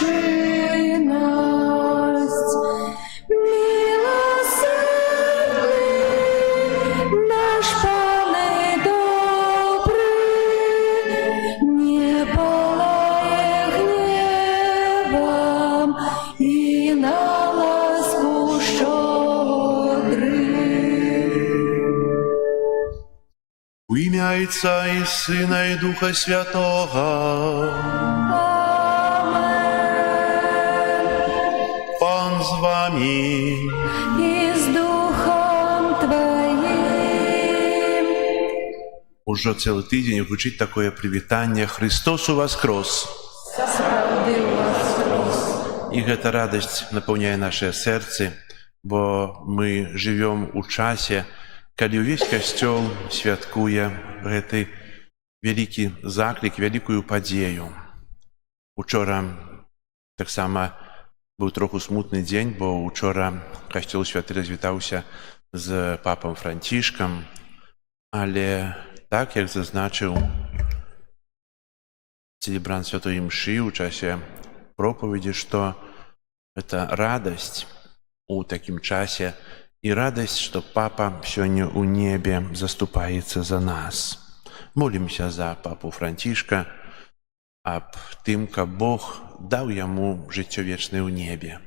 благочинность. Милосердный наш Пане добрый, не палає гневом и на ласку щедрый. У ім'я Отця і Сина і Духа Святого. Пан з вами. И с Духом Твоим. Уже цілий тиждень звучить таке привітання «Христос у воскрес». Справді воскрес. І гэта радасць напаўняе наше сердце, бо мы живем у часе, калі ўвесь касцёл святкуе гэты вялікі заклік, вялікую падзею. Учора таксама быў троху смутны дзень, бо учора касцёл святы развітаўся з папам Францішкам, але так, як зазначыў цэлебрант святой імшы ў часе проповеди, что это радость у таким часе и радость, что Папа сегодня у небе заступается за нас. Молимся за Папу Францішка, аб тым, каб Бог даў яму жыццё вечнае ў небе.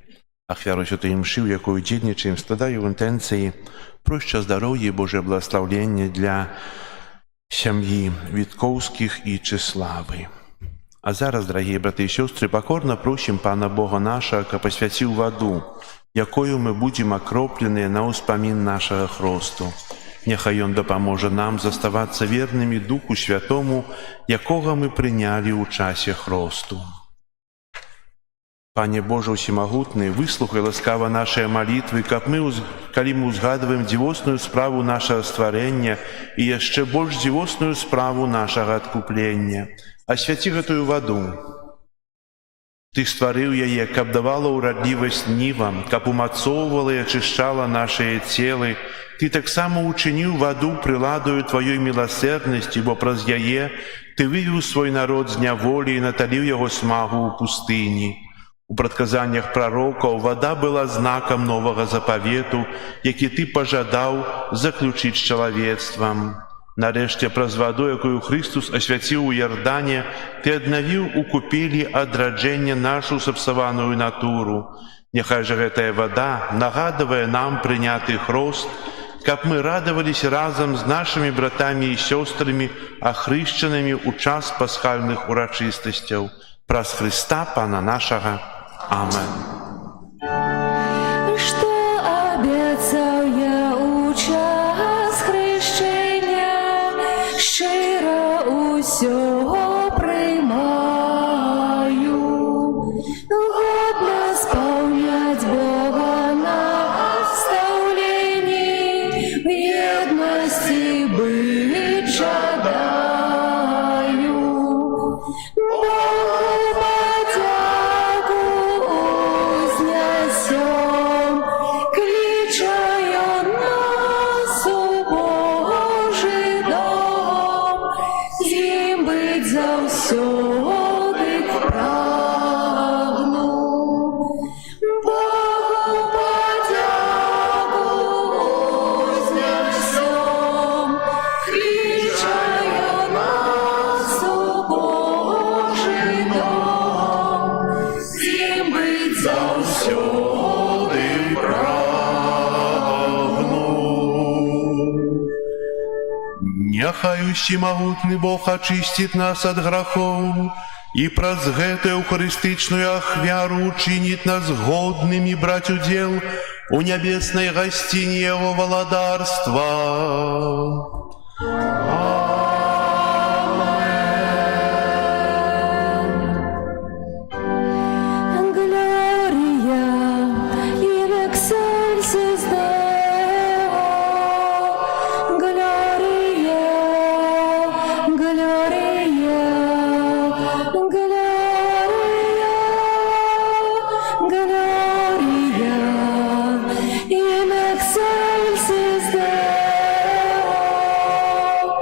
Ахвяру святой імшы, у якой удзельнічаем, складаю в інтэнцыі про шчасця-здароўя і Божае благаслаўленне для сям'і Віткоўскіх і Чеславы. А зараз, дорогие браты и сестры, покорно просим Пана Бога нашего, каб освятил воду, якою мы будем окроплены на успомин нашего хросту. Нехай Он допоможе нам заставаться верными Духу Святому, якого мы приняли у часе хросту. Пане Боже Всемогутный, выслухай ласкаво наши молитвы, каб мы, калі мы узгадываем дзівосную справу нашего створения и еще больше дзівосную справу нашего откупления. Освяти гэтую воду. Ты стварыў яе, каб давала ўрадлівасць нівам, каб умацоўвала і ачышчала нашыя целы. Ты таксама учыніў ваду прыладаю Тваёй міласэрнасці, бо праз яе Ты вывеў свой народ з няволі і наталіў яго смагу ў пустыні. У прадказаннях прарокаў вада была знакам новага запавету, які Ты пажадаў заключыць з чалавецтвам. Нарэшце, праз ваду, якую Христус асвяціў у Ярдане, Ты аднавіў у купелі адраджэння нашу сапсаваную натуру. Няхай жа гэтая вада нагадвае нам прыняты хрост, каб мы радаваліся разам з нашымі братамі і сёстрамі, ахрышчанымі ў час пасхальных урачыстасцяў. Праз Христа Пана нашага. Амен. Что обещал я у час хрещения, щиро усього приймаю, годно сповнять Бога наставлені, в єдності быть жадаю. Богу подяку узнесем, кличая нас у Божий дом, им быть завсёды прагну. Богу подяку узнесем, кличая нас у Божий дом, им быть завсёды прагну. Няхай усімагутны Бог ачысціць нас ад грахоў і праз гэтую эўхарыстычную ахвяру учыніць нас годнымі браць удзел у нябеснай гасціні Яго валадарства. Gloria in excelsis Deo, Gloria, Gloria, Gloria, Gloria in excelsis Deo.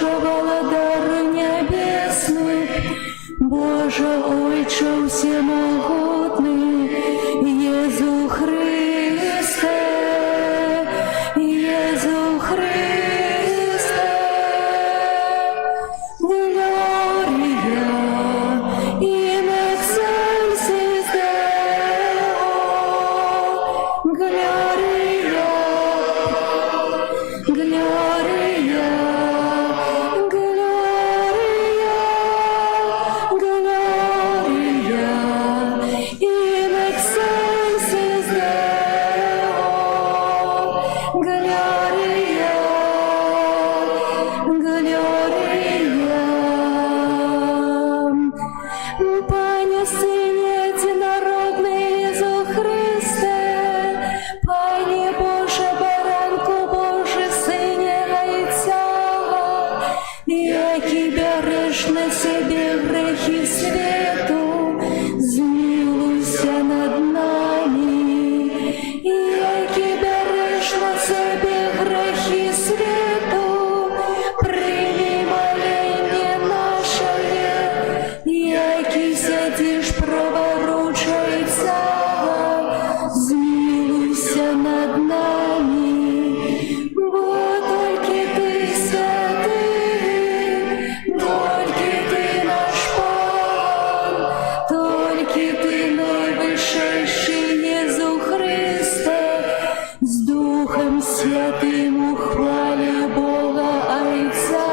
Боже, володар небесный, Боже, Ойче всемогутный, Езу Христе, Езу Христе, Gloria in excelsis Deo, Gloria, Gloria, Gloria, Gloria in excelsis Deo, Gloria, Gloria. Пане Сыне Единородный Иису Христе, Пане Боже, Баранку Божий, Сыне Отца, яки берешь на себе грехи свету, змилуйся над нами, яки берешь на себе грехи свету, прими моление наше, яки сядешь праворучайся, змилуйся над нами, бо только ты святый, только ты наш Пан, только ты наивысший Иису Христе, с Духом Святым ухвали Бога Отца,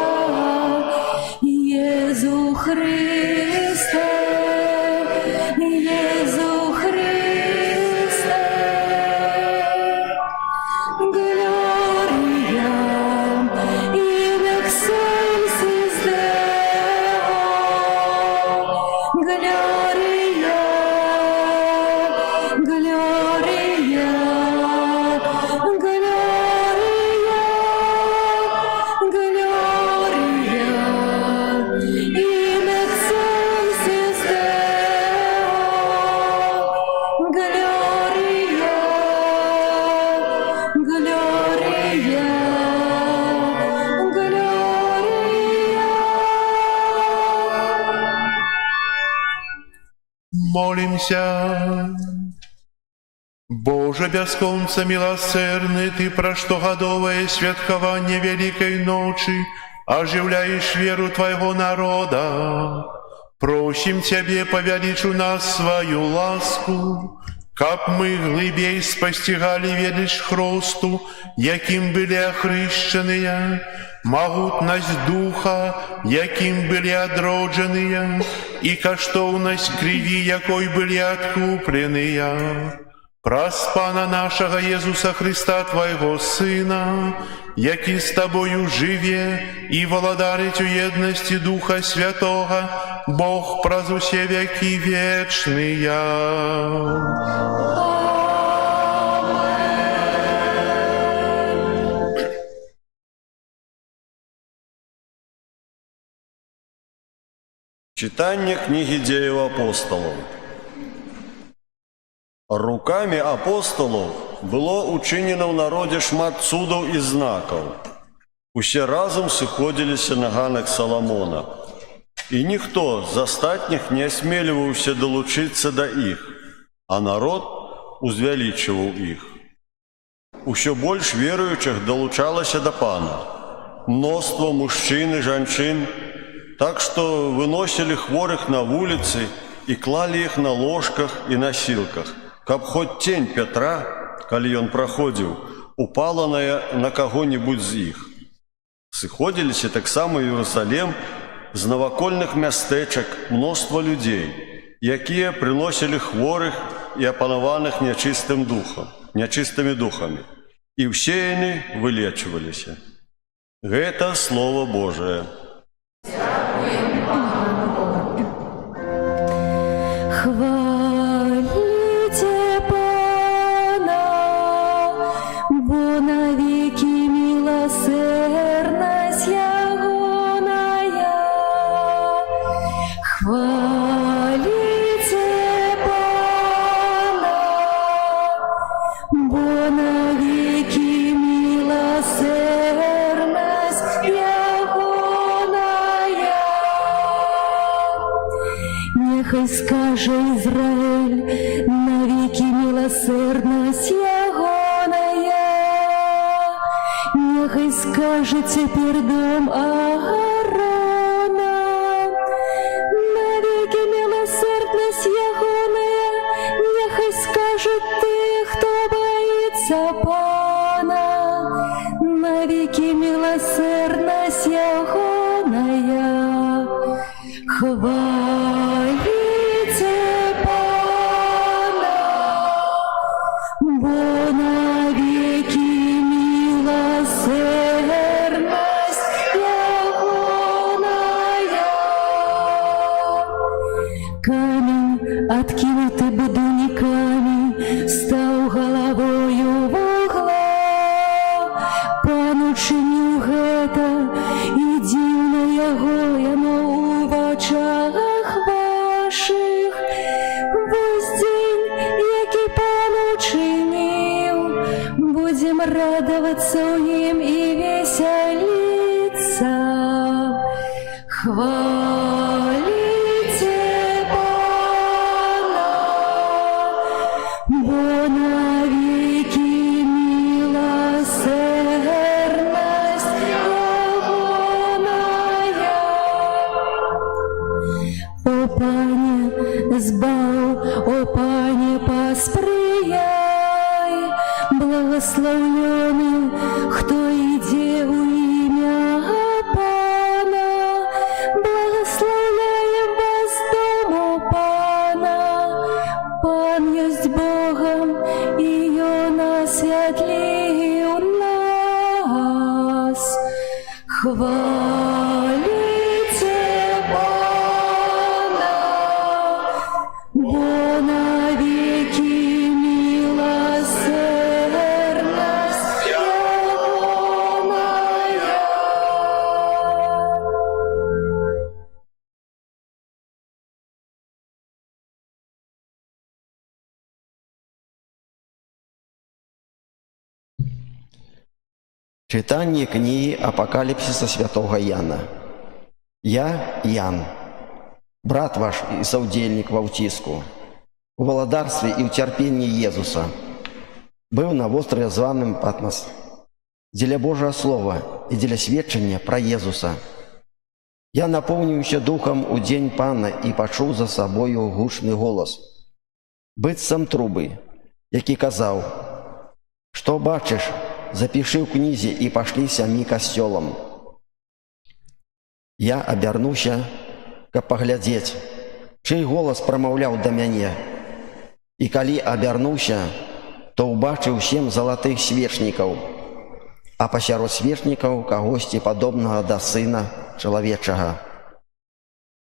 Иису Христе, Иису Христе. Gloria in excelsis Deo, Gloria, Gloria, Gloria, Gloria in excelsis Deo, Gloria, Gloria, Gloria. Молимся. Боже, бесконце милосердный, Ты проштогодовое святкование Великой Ночи оживляешь веру Твоего народа. Просим Тебе, повеличь у нас свою ласку, как мы глибей спостигали велич хросту, яким были охрещенные, могутность духа, яким были одродженные, и коштовность криви, якой были откупленные. Прос Пана нашего Иисуса Христа, Твоего Сына, який с Тобою живе и володарить у едности Духа Святого, Бог праз усе веки вечные. Читание книги Деев апостолов. Руками апостолов было учинено в народе шмат цудов и знаков. Усе разом сыходились на ганах Соломона. И никто з остатних не осмеливался долучиться до их, а народ узвеличивал их. Усе больше верующих долучалось до Пана. Множество мужчин и женщин, так что выносили хворых на улицы и клали их на ложках и носилках, каб хоть тень Петра, коли он проходил, упала на кого-нибудь из их. Сыходились и так само в Иерусалим з навокольных мястечек множество людей, якія приносили хворых и опанованных нечистыми духами, и все они вылечивались. Это Слово Божие. Хвалите Пана, бо навеки милосердность Ягоная. Хвалите Пана, бо навеки милосердность Ягоная. Нехай скаже Ізраїль, навіки милосердність ягоная. Нехай скаже тепер дом Аарона, навіки милосердність ягоная. Нехай скаже ти, хто боїться Пана, навіки милосердність ягоная. Хвалите Пана, бо навеки милосердность ягоная. Камень, откинутый будуниками, стал головою в угла. Пан учинил гэта, и дивно яго яно у очах ваших. Вось день, який Пан учинил, будем радоваться в нем и веселиться. Хвалите Пана, бо навеки милосердность ягоная. О Пане, збав, о Пане, посприяй, благословленный, кто иде у имя Пана. Благословляем вас, дому Пана. Пан есть Богом, и Он осветлил нас. Хвалите Пана, бо навеки милосердность ягоная. Читание книги Апокалипсиса святого Яна. Я, Ян, брат ваш и соудельник в утиску, у володарстве и в терпении Иисуса, был на острове званым Патмос, деля Божьего Слова и деля сведчения про Иисуса. Я наполнился духом у день Пана и почул за собою гучный голос, быццам трубы, який казав, что бачиш, запиши в книзе и пошли сямі костелам. Я обернуся, каб поглядеть, чей голос промовлял до мяне. И коли обернуся, то убачил 7 золотых свечников, а посярод свечников когосьці подобного до Сына Человечего,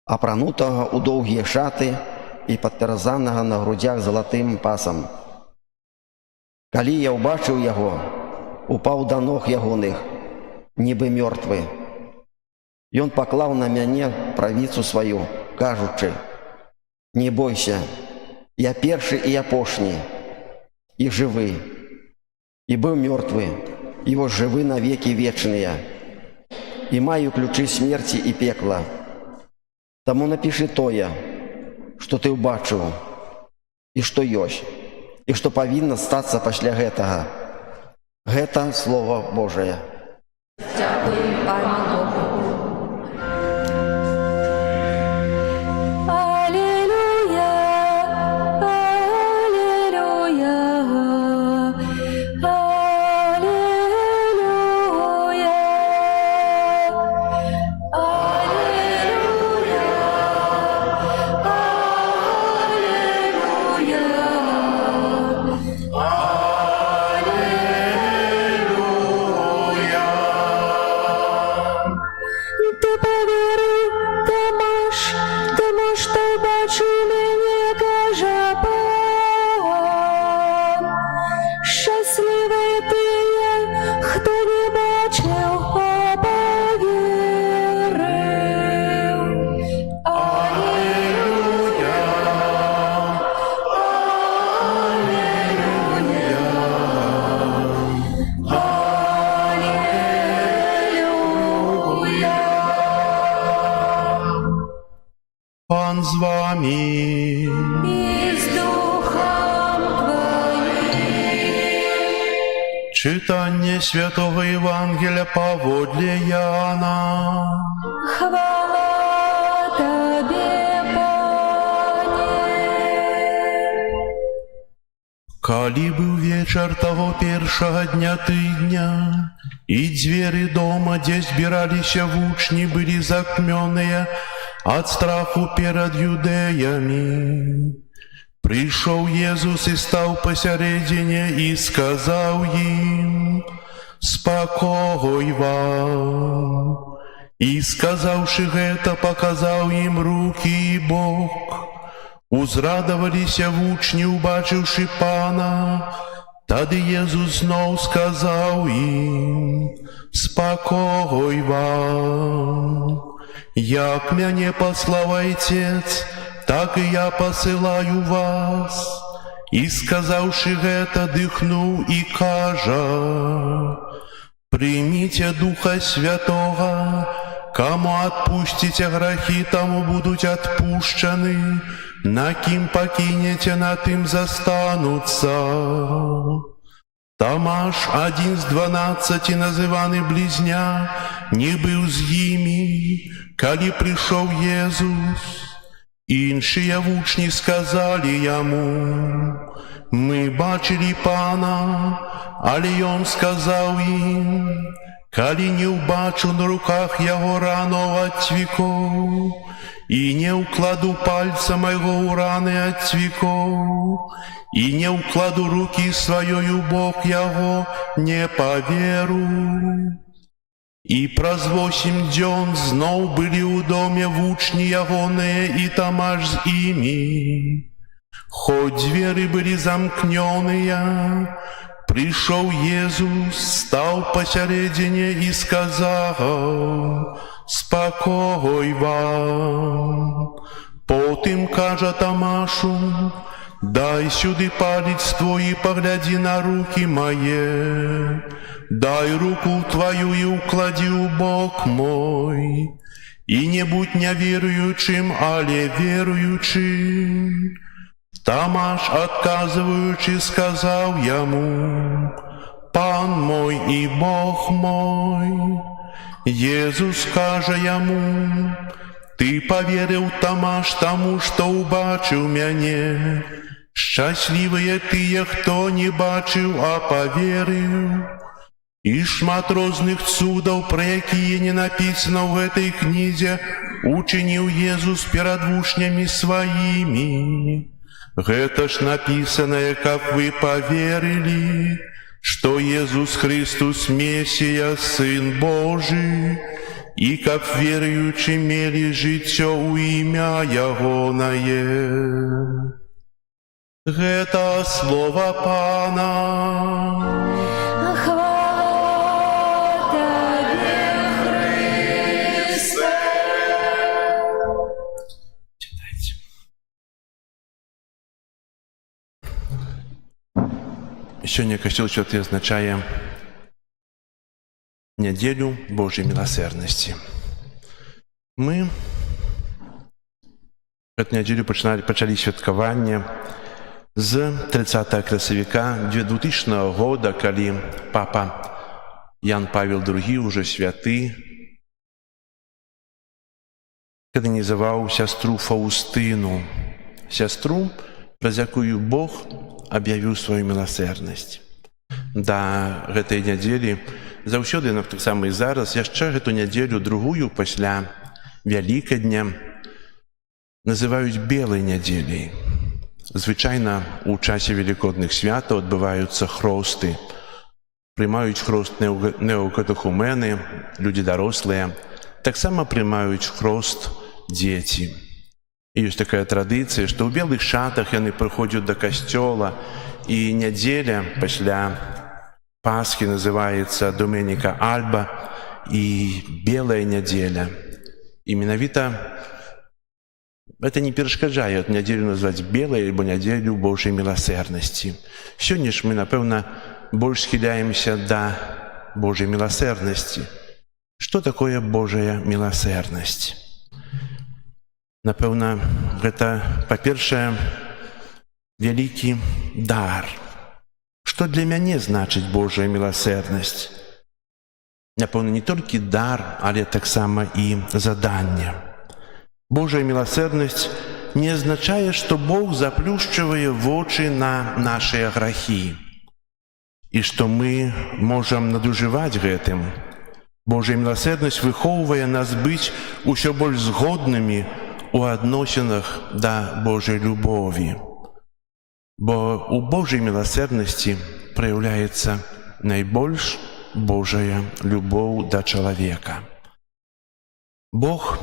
апранутого у долгие шаты и подперзанного на грудях золотым пасом. Коли я убачил его, упал до ног ягоных, нібы мертвый. И он поклал на мяне правицу свою, кажучи, не бойся, я перший и апошний, и живый, и был мертвый, и вот живы навеки вечные, и маю ключи смерти и пекла. Тому напиши тое, что ты убачил, и что ёсць, и что повинно статься пасля гэтага. Гэта Слово Божие. Дякую, Пане Богу. Алілуя, алілуя, алілуя, Ти повірив, тому що бачив мене, каже Пан. Щасливий ти є, хто не бачив, а повірив. Алілуя, алілуя, алілуя. з вами. и с Духом Твоим. Читание Святого Евангелия поводле Иоанна. Хвала Тебе, Пане. Калі быў вечар таго першага дня тыдня, і дзверы дома, дзе збіраліся вучні, былі закмёныя ад страху перад юдэямі. Прыйшоў Езус і стаў пасярэдзіне і сказаў ім: «Спакой вам!» І, сказаўшы гэта, паказаў ім рукі і бок. Узрадаваліся вучні, убачыўшы Пана. Тады Езус зноў сказаў ім: «Спакой вам! Як мяне паслаў Айцец, так і я пасылаю вас». І, сказаўшы гэта, дыхнуў і кажа: «Прыміце Духа Святога, каму адпусціце грахі, таму будуць адпушчаны, на кім пакінеце, на тым застануцца». Тамаш, адзін з 12, называны Блізня, не быў з імі, калі прыйшоў Езус. Іншыя вучні сказалі яму: «Мы бачылі Пана». Але ён сказаў ім: «Калі не ўбачу на руках яго рану ад цвікоў, і не ўкладу пальца майго ў раны ад цвікоў, і не ўкладу рукі сваёй у бок яго, не паверу». І праз 8 дзён зноў былі ў доме вучні ягоныя і Тамаш з імі. Хоць дзверы былі замкнёныя, прыйшоў Езус, стаў пасярэдзіне і сказаў: «Спакой вам!» Потым кажа Тамашу: «Дай сюды палец твой і паглядзі на рукі мае. Дай руку твою і ўкладзі ў бок мой. І не будь няверуючым, але веруючым». Тамаш, адказваючы, сказаў яму: «Пан мой і Бог мой». Езус кажа яму: «Ты паверыў, Тамаш, таму, што ўбачыў мяне. Шчаслівыя тыя, хто не бачыў, а паверыў». І шмат розных цудаў, пра якія не напісана ў гэтай кнізе, учыніў Езус перад вучнямі сваімі. Гэта ж напісанае, каб вы паверылі, што Езус Христус Месія, Сын Божы, і каб веруючы мелі жыццё ў імя Ягонае. Гэта слова Пана. Сёння Касцёл Святы азначае нядзелю Божай міласэрнасці. Мы гэту нядзелю пачалі святкаванне з 30 красавіка 2000 года, калі папа Ян Павел II, уже святы, кананізаваў сястру Фаўстыну, сястру, праз якую Бог аб'явіў сваю міласэрнасць. Да гэтай нядзелі заўсёды, таксама і зараз, яшчэ гэту нядзелю, другую пасля Вялікадня, называюць белай нядзеляй. Звычайна у часе велікодных святаў адбываюцца хросты. Прымаюць хрост неокатехумены, людзі дарослыя, таксама прымаюць хрост дзеці. І ёсць такая традыцыя, што ў белых шатах яны прыходзяць да касцёла, і нядзеля пасля Пасхі называецца Доменіка Альба і белая нядзеля. І менавіта гэта не перашкаджае нядзелю назваць белай альбо нядзелю Божай міласэрнасці. Сёння ж мы, напэўна, больш схіляемся да Божай міласэрнасці. Што такое Божая міласэрнасць? Напэўна, гэта, па-першае, вялікі дар. Што для мяне значыць Божая міласэрнасць? Напэўна, не толькі дар, але таксама і заданне. Божая міласэрнасць не азначае, што Бог заплюшчвае вочы на нашыя грахі і што мы можам надужываць гэтым. Божая міласэрнасць выхоўвае нас быць усё больш згоднымі у адносінах да Божай любові. Бо у Божай міласэрнасці праяўляецца найбольш Божая любоў да чалавека. Бог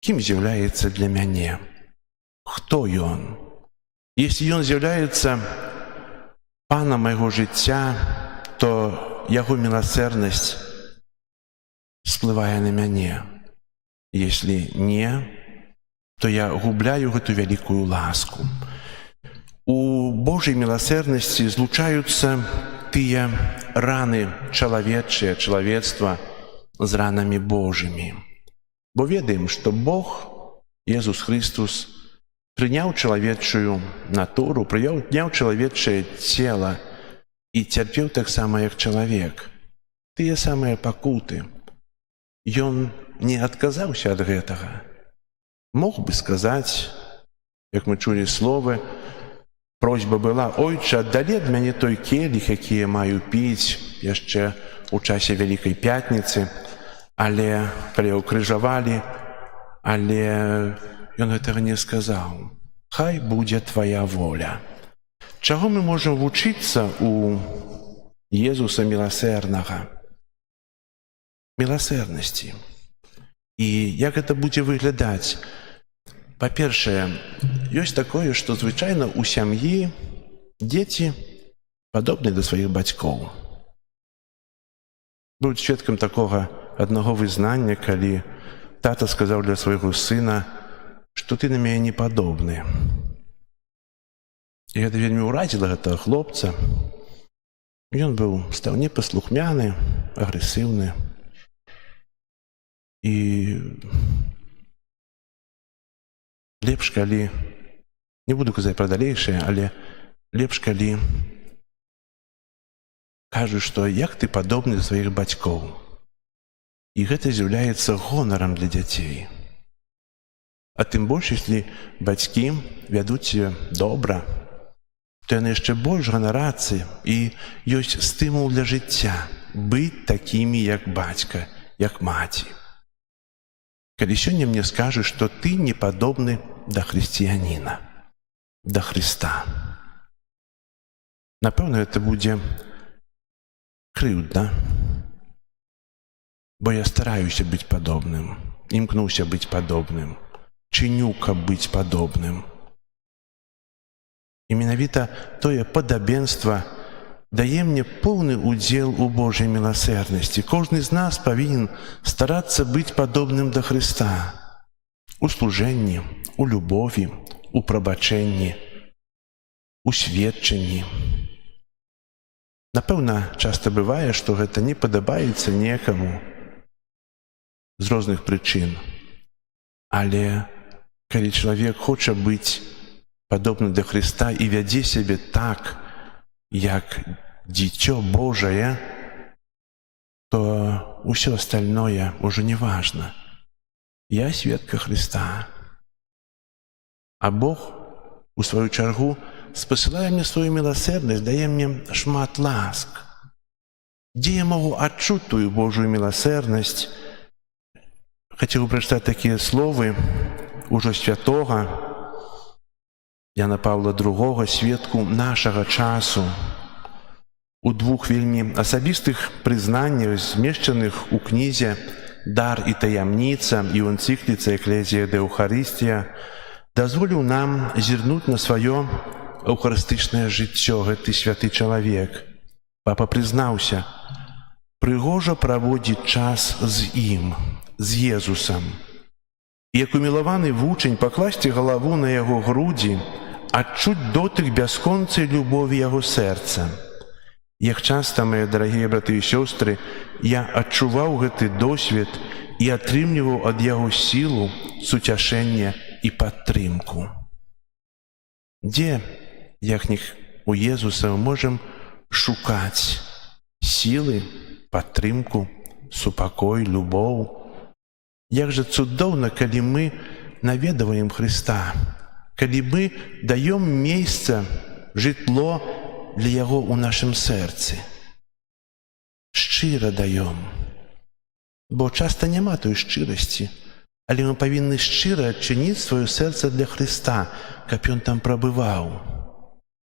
кім з'яўляецца для мяне? Хто Ён? Если Ён з'яўляецца панам майго жыцця, то Яго міласэрнасць сплывае на мяне. Если не, то я губляю гэту вялікую ласку. У Божай міласэрнасці злучаюцца тыя раны чалавечыя, чалавецтва з ранамі Божымі. Бо ведаем, што Бог, Езус Христус, прыняў чалавечую натуру, прыняў чалавечае цела і цярпеў таксама, як чалавек. Тыя самыя пакуты. Ён не адказаўся ад гэтага. Мог бы сказаць, як мы чулі словы, просьба была: «Ойча, аддалі ад мяне той келіх, які я маю піць яшчэ ў часе Вялікай Пятніцы». Але, калі яго крыжавалі, але ён гэтага не сказаў. Хай будзе твая воля. Чаго мы можам вучыцца у Езуса міласэрнага? Міласэрнасці. І як гэта будзе выглядаць? Па-першае, ёсць такое, што звычайна ў сям'і дзеці падобныя да сваіх бацькоў. Быў сведкам такога аднаго вызнання, калі тата сказаў для свайго сына, што ты на мяне не падобны. І гэта вельмі ўразіла гэтага хлопца. Ён стаў непаслухмяны, агрэсіўны. І лепш, калі, не буду казаць пра далейшае, але лепш, калі кажуць, што як ты падобны да сваіх бацькоў. І гэта з'яўляецца гонарам для дзяцей. А тым больш, если бацькі вядуць сябе добра, то яны яшчэ больш ганарацца, і ёсць стымул для жыцця быць такімі, як бацька, як маці. Калі сёння мне скажуць, што ты не падобны да хрысціяніна, да Хрыста, напэўна, гэта будзе крыўдна. Бо я стараюся быць падобным, імкнуся быць падобным, чыню, каб быць падобным. І менавіта тое падабенства дае мне поўны удзел у Божай міласэрнасці. Кожны з нас павінен старацца быць падобным да Хрыста у служэнні, у любові, у прабачэнні, у сведчанні. Напэўна, часта бывае, што гэта не падабаецца некаму з розных прычын. Але калі чалавек хоча быць падобны да Хрыста і вядзе сябе так, як дзіцё Божае, то ўсё астальное ўжо не важна. Я сведка Хрыста. А Бог, у сваю чаргу, спасылае мне сваю міласэрнасць, дае мне шмат ласк. Дзе я магу адчуць тую Божую міласэрнасць? Хацеў бы прачытаць такія словы ужо святога Яна Паўла II, сведку нашага часу. У двух вельмі асабістых прызнаннях, змешчаных у кнізе «Дар і таямніца» і ў энцыкліцы «Экклезія де Эўхарыстія», дазволіў нам зірнуць на сваё эўхарыстычнае жыццё гэты святы чалавек. Папа прызнаўся: прыгожа праводзіць час з ім, з Езусам. Як умілаваны вучань пакласці галаву на яго грудзі, адчуць дотык бясконцай любові яго сэрца. Як часта, мае дарагія браты і сёстры, я адчуваў гэты досвед і атрымліваў ад яго сілу, суцяшэнне і падтрымку. Дзе, як не у Езуса, мы можам шукаць сілы, падтрымку, супакой, любоў? Як жа цудоўна, калі мы наведваем Хрыста, калі мы даём месца, жытло для Яго ў нашым сэрцы. Шчыра даём. Бо часта няма той шчырасці, але мы павінны шчыра адчыніць сваё сэрца для Хрыста, каб Ён там прабываў.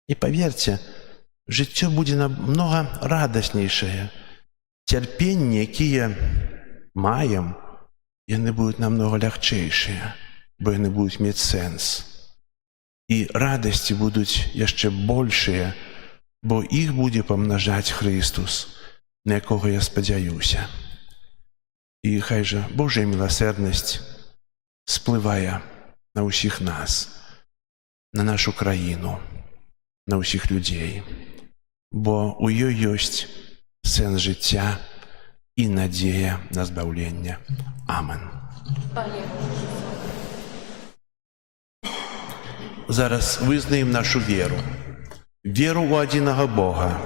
І паверце, жыццё будзе намнога радаснейшае. Цярпенні, якія маем, яны будуць намнога лягчэйшыя, бо яны будуць мець сэнс. І радасці будуць яшчэ большыя, бо іх будзе памнажаць Хрыстус, на якога я спадзяюся. І хай жа Божая міласэрнасць сплывае на ўсіх нас, на нашу краіну, на ўсіх людзей, бо ў ёй ёсць сэнс жыцця і надзея на збаўленне. Амен. Зараз вызнаем нашу веру. Веру ў адзінага Бога,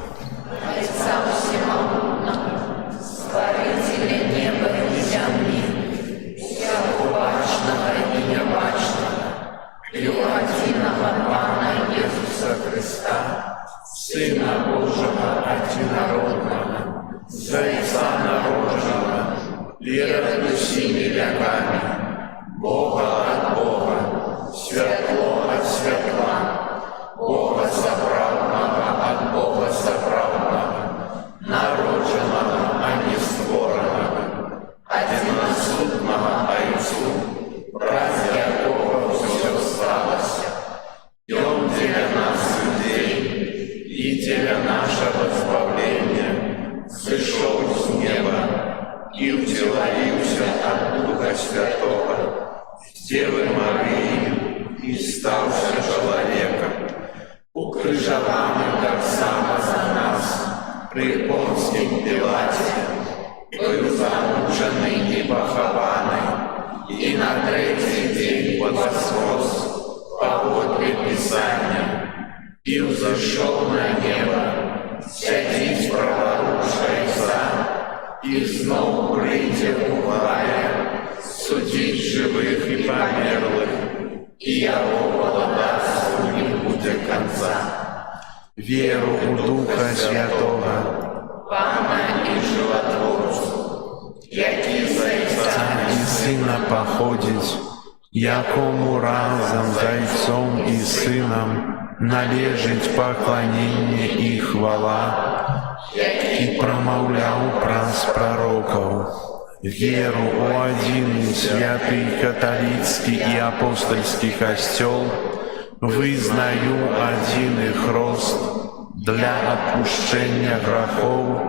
Сына Божьего одинородного, за Отца народженного, верою всеми веками, Бога от Бога, светло от светла, Бога соправного от Бога соправного, народженного, а не створенного, одиносутного Отцу, ради якого все сталось, и Он для нас и для нашего избавления сошел с неба и утеловился от Духа Святого с Девы Марии и стался человеком, укрыжованным так само за нас при Понтском Пилате, был замученный и похованный, и на третий день воскрес подле Писания, и взошел на небо, сядить праворучайся, и знов прийде буває, судить живих і померлих, і Його владарству не буде конца. веру у Духа Святого, Пана і животворцу, який за Отца і Сина походить, якому разом з Отцом і Сином належить поклонение и хвала, и промовлял праз пророков, веру у один святый католицкий и апостольский костел, вызнаю один их рост для отпущения грехов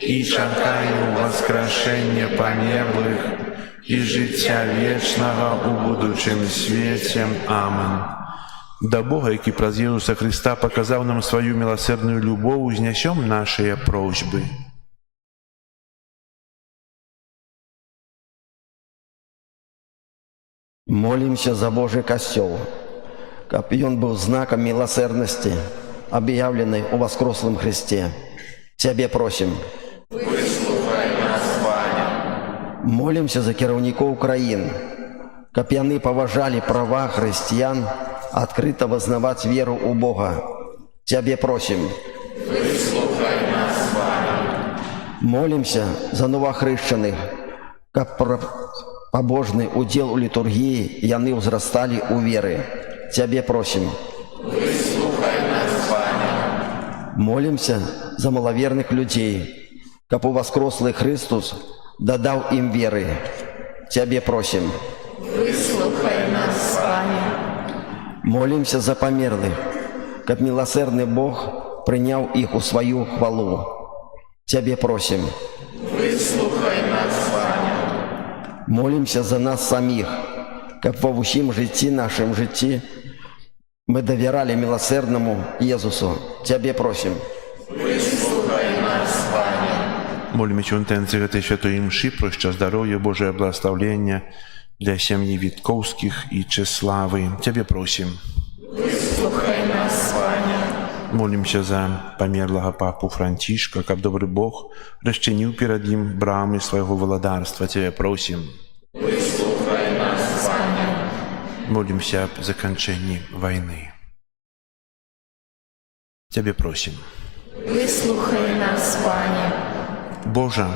и чакаю воскрешения померлых и життя вечного у будучим свете. Амен. Да Бога, який праз Єсуса Христа показав нам свою милосердную любов, узнесем наши просьбы. Молимся за Божий костел, каб он был знаком милосердности, объявленной у воскреслом Христе. Тебе просим. Выслухай нас, Пане. Молимся за кіраўнікоў краін, каб яны паважалі права хрысціян, открыто вознавать веру у Бога. Тебе просим. Выслухай нас, Пане. Молимся за новохрещенных, каб побожный удел у литургии яны ўзрасталі у веры. Тебе просим. Выслухай нас, Пане. Молимся за маловерных людей, каб у воскреслый Христос дадал им веры. Тебе просим. Выслухай нас, Пане. Молимся за померлых, каб милосердный Бог принял их у свою хвалу. Тебе просим. Выслухай нас, Пане. Молимся за нас самих, каб во всем житті нашем житті мы доверяли милосердному Иисусу. Тебе просим. Выслухай нас, Пане. Молімся у інтенції гэтай святої мші про здоров'я, Божие благословення для сім'ї Вітковських і Чеслави. Тебе просим. Слухай нас, Пане. Молимся за померлого папу Францішка, каб добрый Бог расчыніў перад ім брамы свайго валадарства. Тебе просим. Выслухай нас, Пане. Молимся об заканчэнні войны. Тебе просим. Выслухай нас, Пане. Боже,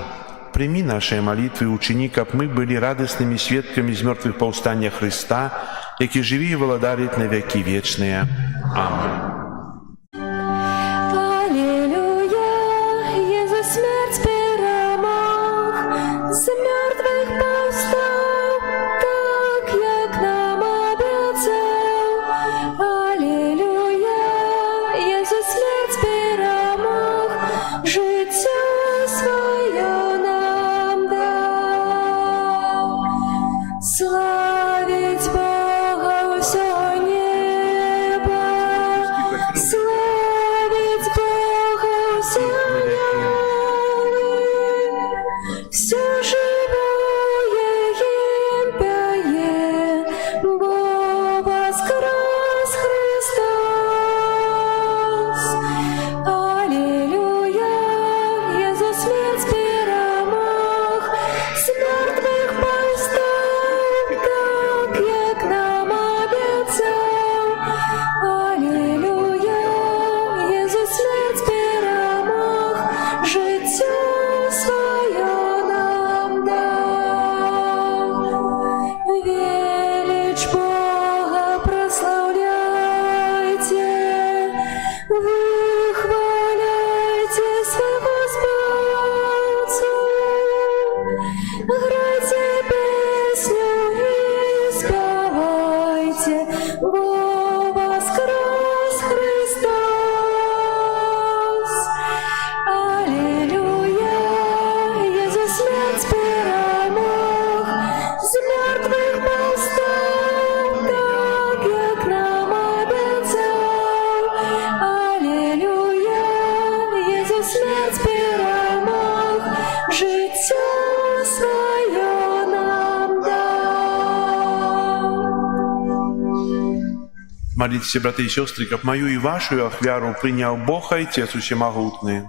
прими наши молитвы и учини, каб мы были радостными свидками из мертвых повстания Христа, які живи и владарит на веки вечные. Аминь. Аллилуйя, Єсус смерть перемог, з мертвих повстав, так як нам обіцяв. Аллилуйя, Єсус смерть перемог, життя своє нам дав. Славить Бога усього неба, славить Бога все ангели, все живое им пяе, бо воскрес Христос. Аллилуйя, Єсус смерть перемог, з мертвих повстав, так як нам обіцяв. Аллилуйя, Єсус смерть перемог, життя своє нам дав. Велич Бога прославляйте, вихваляйте свого Спасця, грайте песню і співайте, бо воскрес Христос. Аллилуйя, Єсус смерть перемог, з мертвих повстав, так як нам обіцяв. Аллилуйя, Єсус смерть перемог, життя своє нам дав. Молитесь, браты и сестры, каб мою и вашу ахвяру принял Бог Отец Всемогутный.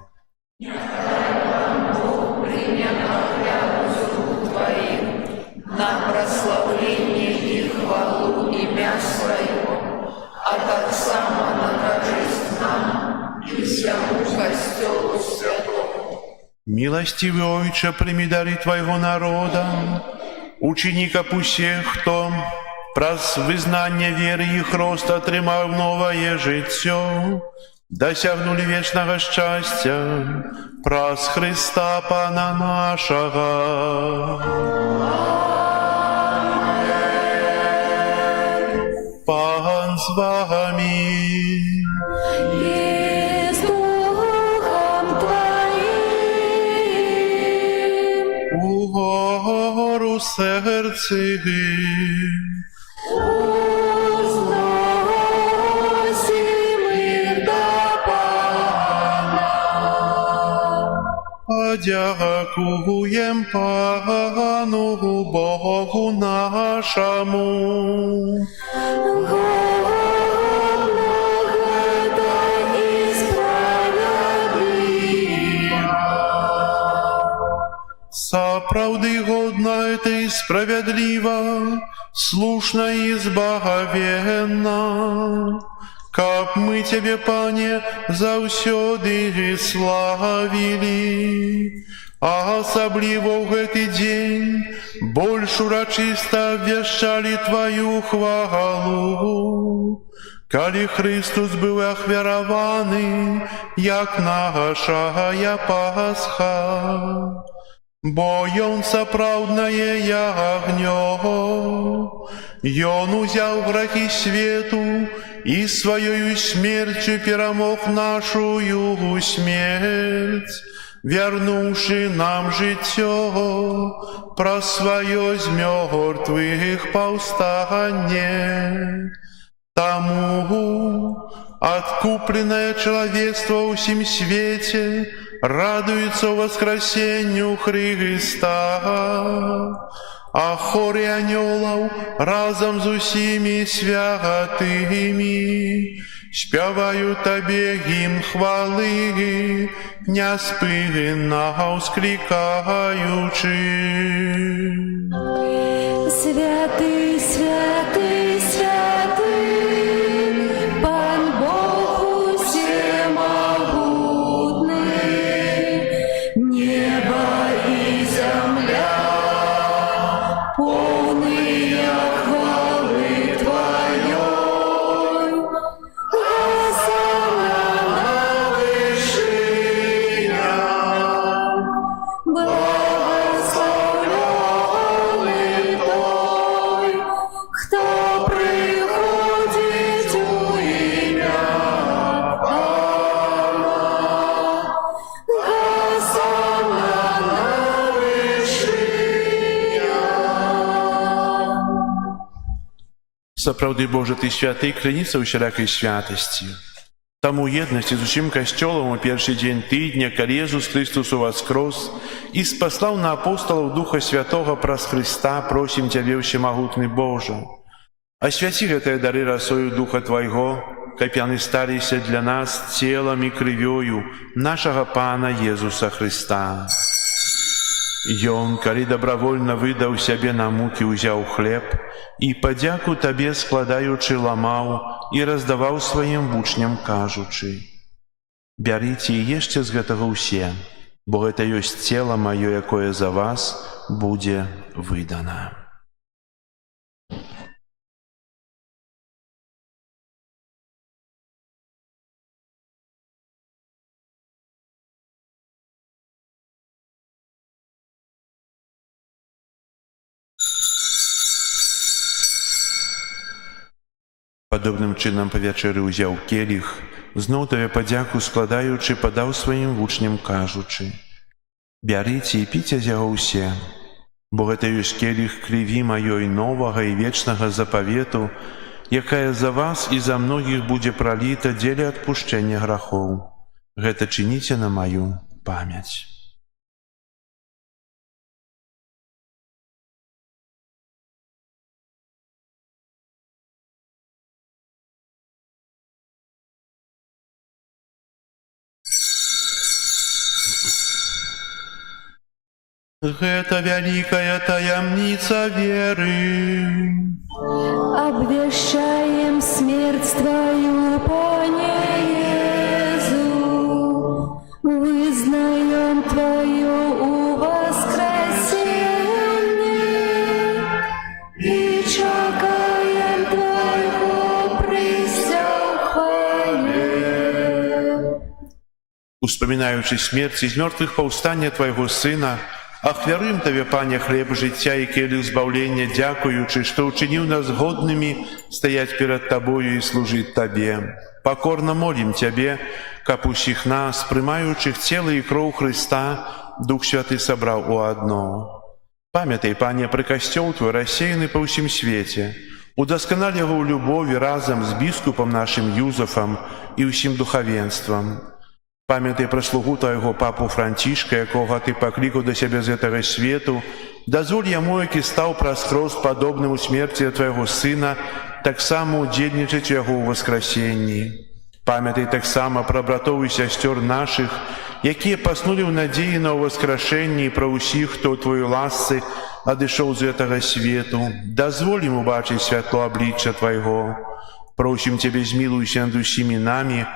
на прославление и хвалу имя Своего, а так само накажись нам и всему костелу святому. Милостивый Отче, прими дары Твоего народа, учини, каб усіх, хто праз визнання віри їх рост отримав новое життя, досягнули вечного щастя, праз Христа Пана нашого. Пан з вами. И с Духом Твоим. Угору серці. Узносим их до Пана. Подякуєм Пану Богу нашому. Сапраўды годна ты справядліва, слушна і збагавенна, каб мы Тебе, Пане, заўсёды славілі, а асабліва ў гэты дзень больш урачыста абвяшчалі Тваю хвалу. Калі Христос быў ахвяраваны, як нашая Пасха, бо Ён сапраўднае ягнё, Ён узяў грахі свету і сваёю смерцю перамог нашую смерць, вярнуўшы нам жыццё праз сваё з мёртвых паўстанне. Таму откупленное человечество во всем свете радуется воскресенню Христа. А хоры анёлаў разом з усімі святымі спяваю табе гімн хвалы, няспынна ўсклікаючы. Святый, святый, святый, Пан Бог усемогутный, небо и земля полные хвалы Твоей. Осанна на вышинях, благословленный той, кто приходит у имя Пана. Осанна на вышинях. Сапраўды, Божа, Ты святы, кляніцца ўсялякай святасці. Таму єднасці з усім касцёлам у першы дзень тыдня, калі Езус Христос уваскрос і спаслаў на апосталаў Духа Святога праз Христа, просім Цябе, ўсемагутны Божа. Асвяці гэтыя дары расою Духа Твайго, каб яны сталіся для нас целам і крывёю нашага Пана Езуса Христа. Ён, калі добравольна выдаў сябе на мукі, узяў хлеб і падзяку Табе складаючы ламаў і раздаваў сваім вучням, кажучы: «Бярыце і ешце з гэтага ўсе, бо гэта ёсць цела маё, якое за вас будзе выдана». Падобным чынам па вячэры ўзяў келіх, зноў Табе падзяку складаючы, падаў сваім вучням, кажучы: «Бярыце і піце з яго ўсе, бо гэта ёсць келіх крыві маёй новага і вечнага запавету, якая за вас і за многіх будзе праліта дзеля адпушчэння грахоў. Гэта чыніце на маю памяць». Гэта вялікая таямніца веры. Обвещаем смерть Твою, Пане Иисус, вызнаем Твое воскресенье и чекаем Твоего прийстя в хвале. Успамінаючы смерць і з мёртвых паўстання Твайго Сына, ахвяруем Табе, Пане, хлеб жыцця і келіх збаўлення, дзякуючы, што ўчыніў нас годнымі стаяць перад Табою і служыць Табе. Пакорна молім Цябе, каб усіх нас, прымаючых цела і кроў Хрыста, Дух Святы сабраў у адно. Памятай, Пане, пра касцёл Твой рассеяны па ўсім свеце. Удасканаль яго ў любові разам з біскупам нашым Юзафам і ўсім духавенствам. Памятай пра слугу Твайго папу Францішка, якога Ты паклікаў да сябе з гэтага свету, дазволь яму, які стаў праз хрост падобным у смерці Твайго Сына, таксама удзельнічаць яго ў васкрасенні. Памятай таксама пра братоў і сясцёр нашых, якія паснулі ў надзеі на ўваскрашэнні, і пра ўсіх, хто ў Твоёй ласцы адышоў з гэтага свету. Дазволь ім убачыць святло аблічча Твайго. Просім Цябе, змілуйся над усімі намі,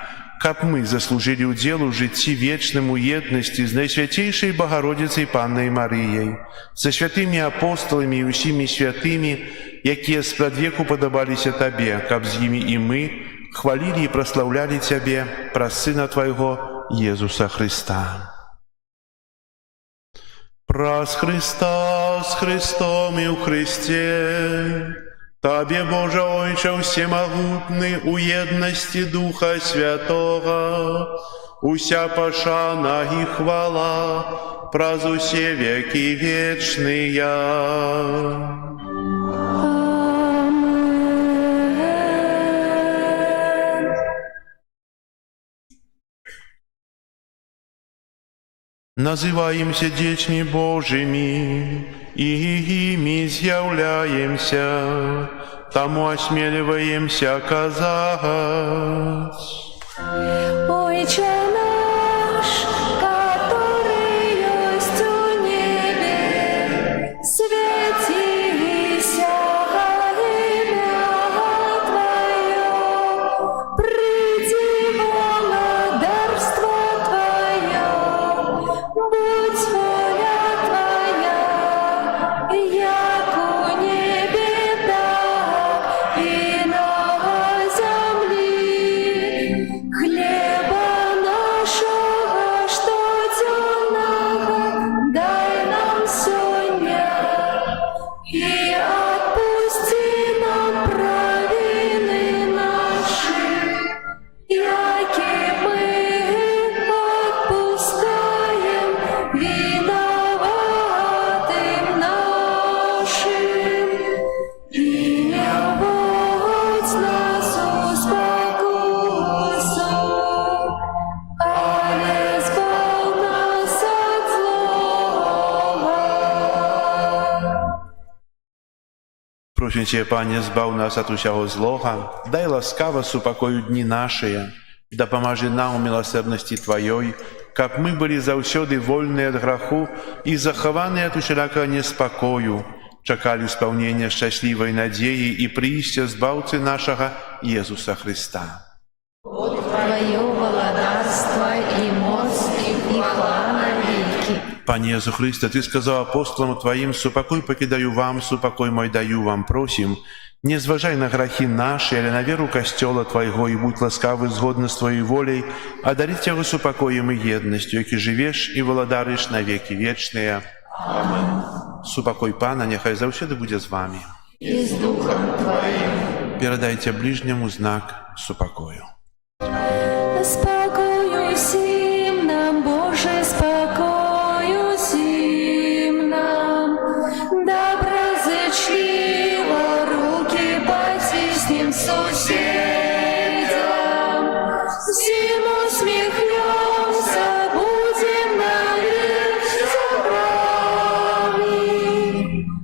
каб мы заслужылі ўдзел у жыцці вечным у еднасці з Найсвяцейшай Багародзіцай Паннай Марыяй, са святымі апостоламі і усімі святымі, якія спрадвеку падабаліся Табе, каб з імі і мы хвалілі і праслаўлялі Цябе праз Сына Твайго Езуса Христа. Праз Христа, з Христом і ў Христе, Табе, Божа Ойче всемогутный, у едности Духа Святого, уся пашана и хвала, праз усе веки вечные. Называемся детьми Божьими, и ими з'являемся, тому осмеливаемся оказать. Отче наш, который есть у небе, светися имя Твое, приди владарство Твое, будь воля Твоя, яко у небе, так и на земли. Хлеба нашего штоденного дай нам сегодня, и отпусти нам провины наши, яки мы отпускаем виноватым нашим. И не вводь нас в спокусу, але избавь нас от злого. Просим Тебя, Пане, збав нас от усяго злога, дай ласкаво супокою дни наши, да поможи нам у милосердности Твоей, как мы были завсёды вольны от греху и захованы от усялякого неспокою, чекали исполнения счастливой надеи и приистя Збавцы нашего Иисуса Христа. Твое владарство и моц и хвала навеки. Пане Иисус Христе, Ты сказал апостолам Твоим: «Супокой покидаю вам, супокой мой даю вам». Просим, не зважай на грехи наши, или на веру Костела Твоего, и будь ласкавый згодно с Твоей волей, одарить Тебя супокоем и едностью, яки живешь и владаришь на веки вечные. Амин. Супокой Пана, нехай завсёды буде з вами. И с Духом Твоим. Передайте ближнему знак супокою. Спокою сим нам, Боже, спокою сим нам, доброзычливо руки потиснем соседям, всем усмехнемся, будем навек собраны.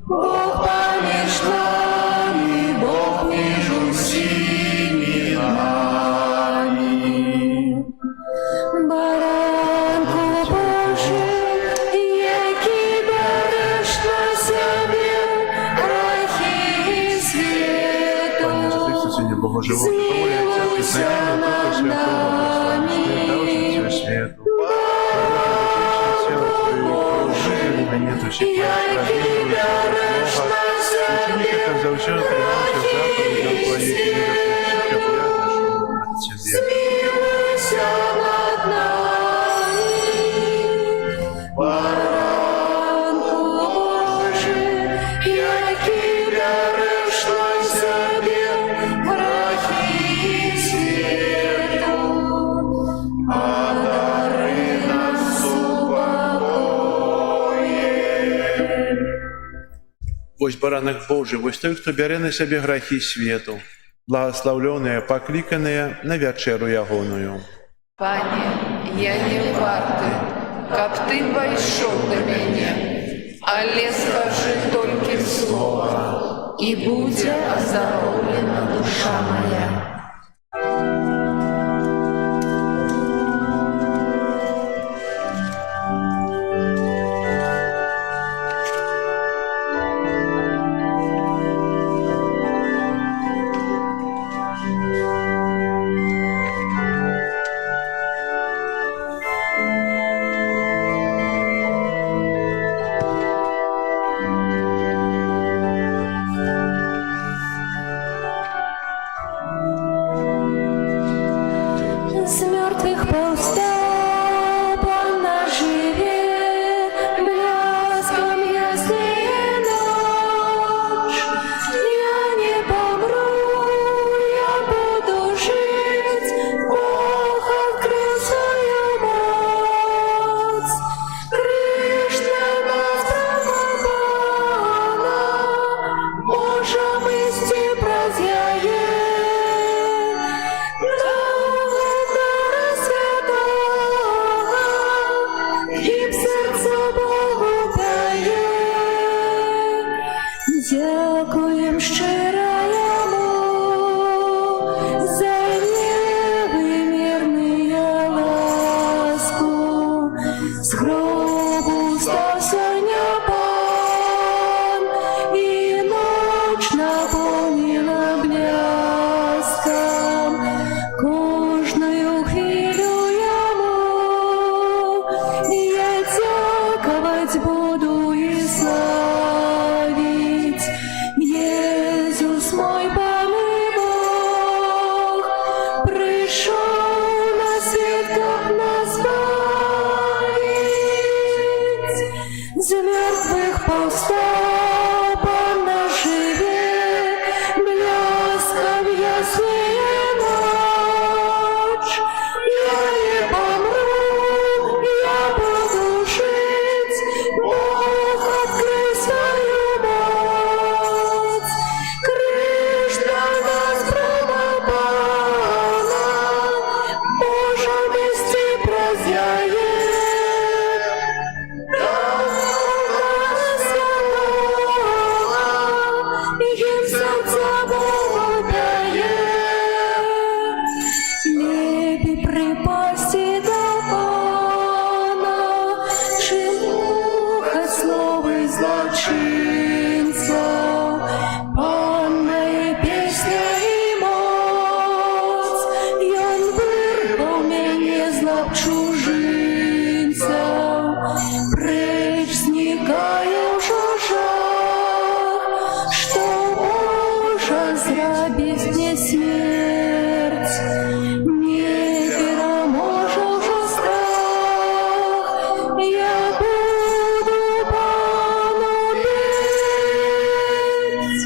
Бог помеж нами, Бог между всеми нами. Баранку Божий, яки береш на себе грехи свету, змилуйся над нами. Яки береш на себе змилуйся над нами. Баранку Божий, яки береш на себе грехи свету, одари нас супокоем. Вось баранок Божий, вось той, хто бярэ на сябе грахі свету, благословленные, покликанные на вечеру ягоную. Пане, я не варты, каб ты войшов до меня, але скажи только слово, и будет оздоровлена душа моя. мертвых повстал, Пан наш живе, блеском яснее ночь. Я не помру, я буду жить, Бог, открой свою моць. Крыж для нас промопана, можем вести праз яе. Їм серця Богопяє, небі припасті до Пана, чи муха слови злочинців, Панна і пісня і моць, Ён вирвав мене з лап чужинців, преч зникає вже жах, що може зробити мне смерть, не переможе вже страх, я буду Пану петь.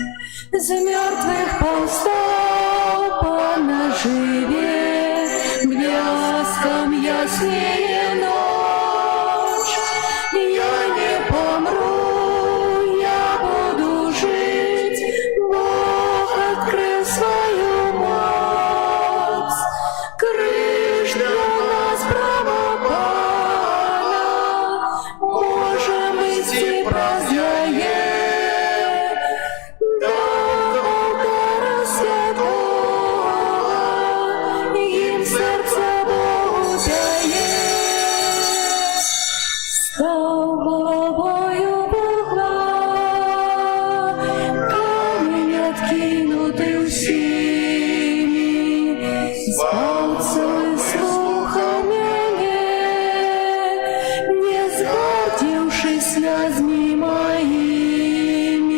З мертвых повстал, Пана живе, блеском яснее ночь. Я не помру, я буду жить, Бог, открыл свою моць. Крыж для нас промопана, можем идти праз яе. До алтаря святого, їм серце Богопяє. Став головою Бога, камінь откинутий у сіні, спалцевий слуха мене, не згордівшись слязьми моїми.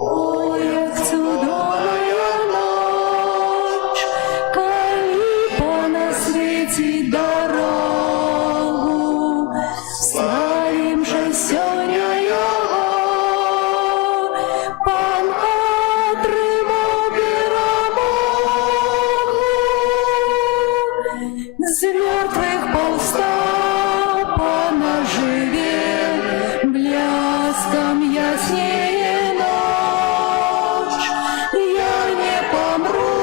Ой, як чудовая ночь, коли Пана світить дорогу, славим же сьогодні Його. Пан отримав перемогу, з мертвих повстав, Пана живе, блеском яснее ночь. Я не помру,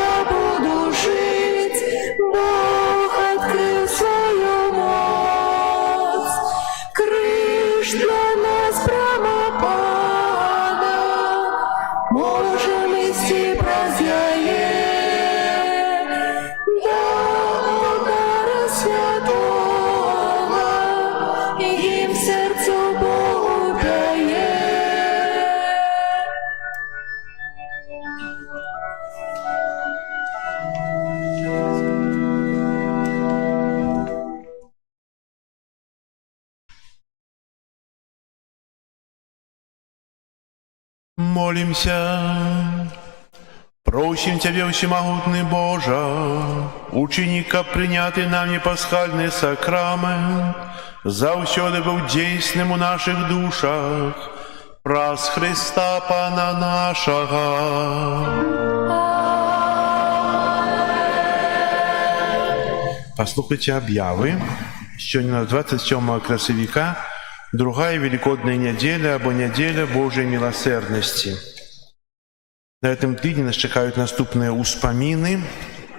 я буду жить, Бог, открыл свою моць. Крыж для нас промопана, можем идти праз яе. До алтаря святого, їм серцю Богопяє. Молимся. Просим Тебя, всемогутный Боже, ученика, принятый нами пасхальный сакрамент, завсёды был действенным у наших душах, праз Христа Пана нашего. Послухайте объявы. Сегодня 27 красовика, другая великодная неделя, або неделя Божьей милосердности. На этом тыдні нас чекають наступні успаміни,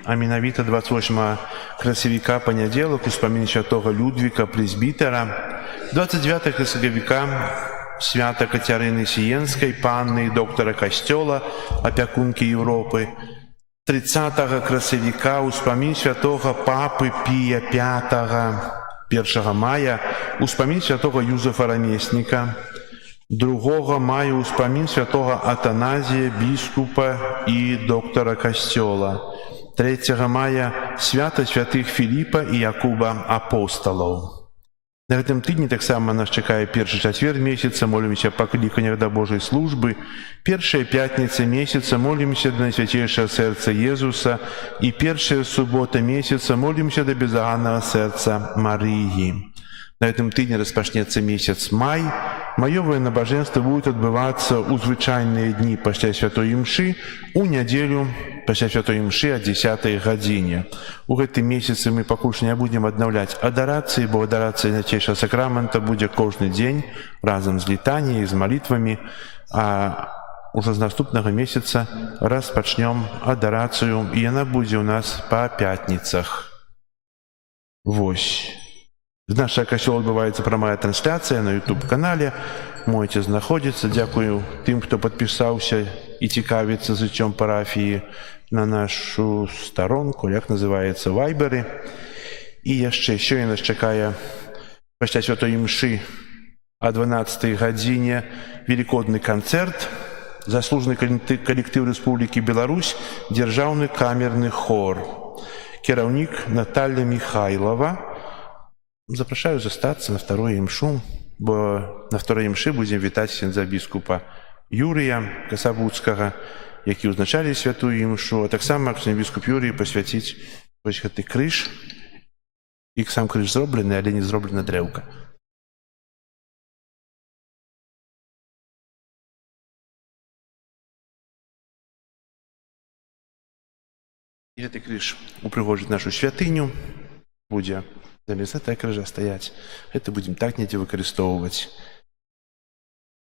а менавіта 28 красавіка панядзелак успамін святого Людвіка Пресбітера, 29 красавіка свята Кацярыны Сіенскай, панны і доктара касцёла, апякункі Еўропы, 30 красавіка успамін святого папы Пія V, 1 мая успамін святого Юзефа Рамесніка, 2 мая успамін святого Атаназія, біскупа і доктара касцёла, 3 мая свята святых Філіпа і Якуба апосталаў. На гэтым тыдні таксама нас чакае першы чацвер месяца, молімся па кліканнях да Божай службы, першая пятніца месяца, молімся да Найсвяцейшага сэрца Езуса і першая субота месяца, молімся да бездоганнага сэрца Марыі. На этом тыдні распачнецца месяц май. Маёвыя набажэнствы будуць адбывацца ў звычайныя дні пасля святой імшы, у нядзелю пасля святой імшы о 10 гадзіне. У гэтым месяцы мы пакуль што не будзем аднаўляць адарацыі, бо адарацыя Свяцейшага сакрамента будзе кожны дзень разам з літаніяй, з малітвамі, а уже з наступнага месяца распачнём адарацыю, і яна будзе ў нас па пятніцах. Вось. З нашага касцёла адбываецца прамая трансляцыя на YouTube-канале. Можете знаходзіцца. Дзякую тым, хто падпісаўся і цікавіцца жыццём парафіі на нашу старонку, як называецца, Вайберы. І яшчэ сёння нас чакае пасля святой імшы о 12 гадзіне велікодны канцэрт. Заслужаны калектыў Рэспублікі Беларусь, дзяржаўны камерны хор. Кіраўнік Наталья Михайлова. Запрашаю застацца на вторую імшу, бо на второй імшы будзем вітаць ксяндза біскупа Юрыя Касабуцкага, які ўзначалі святую імшу, а таксама ксяндз біскуп Юрый пасвяціць вось гэты крыж. І сам крыж зроблены, але не зроблена дрэўка. І гэты крыж упрыгожыць нашу святыню, будзе замест гэтага крыжа стаяць. Гэта будзем так недзе выкарыстоўваць.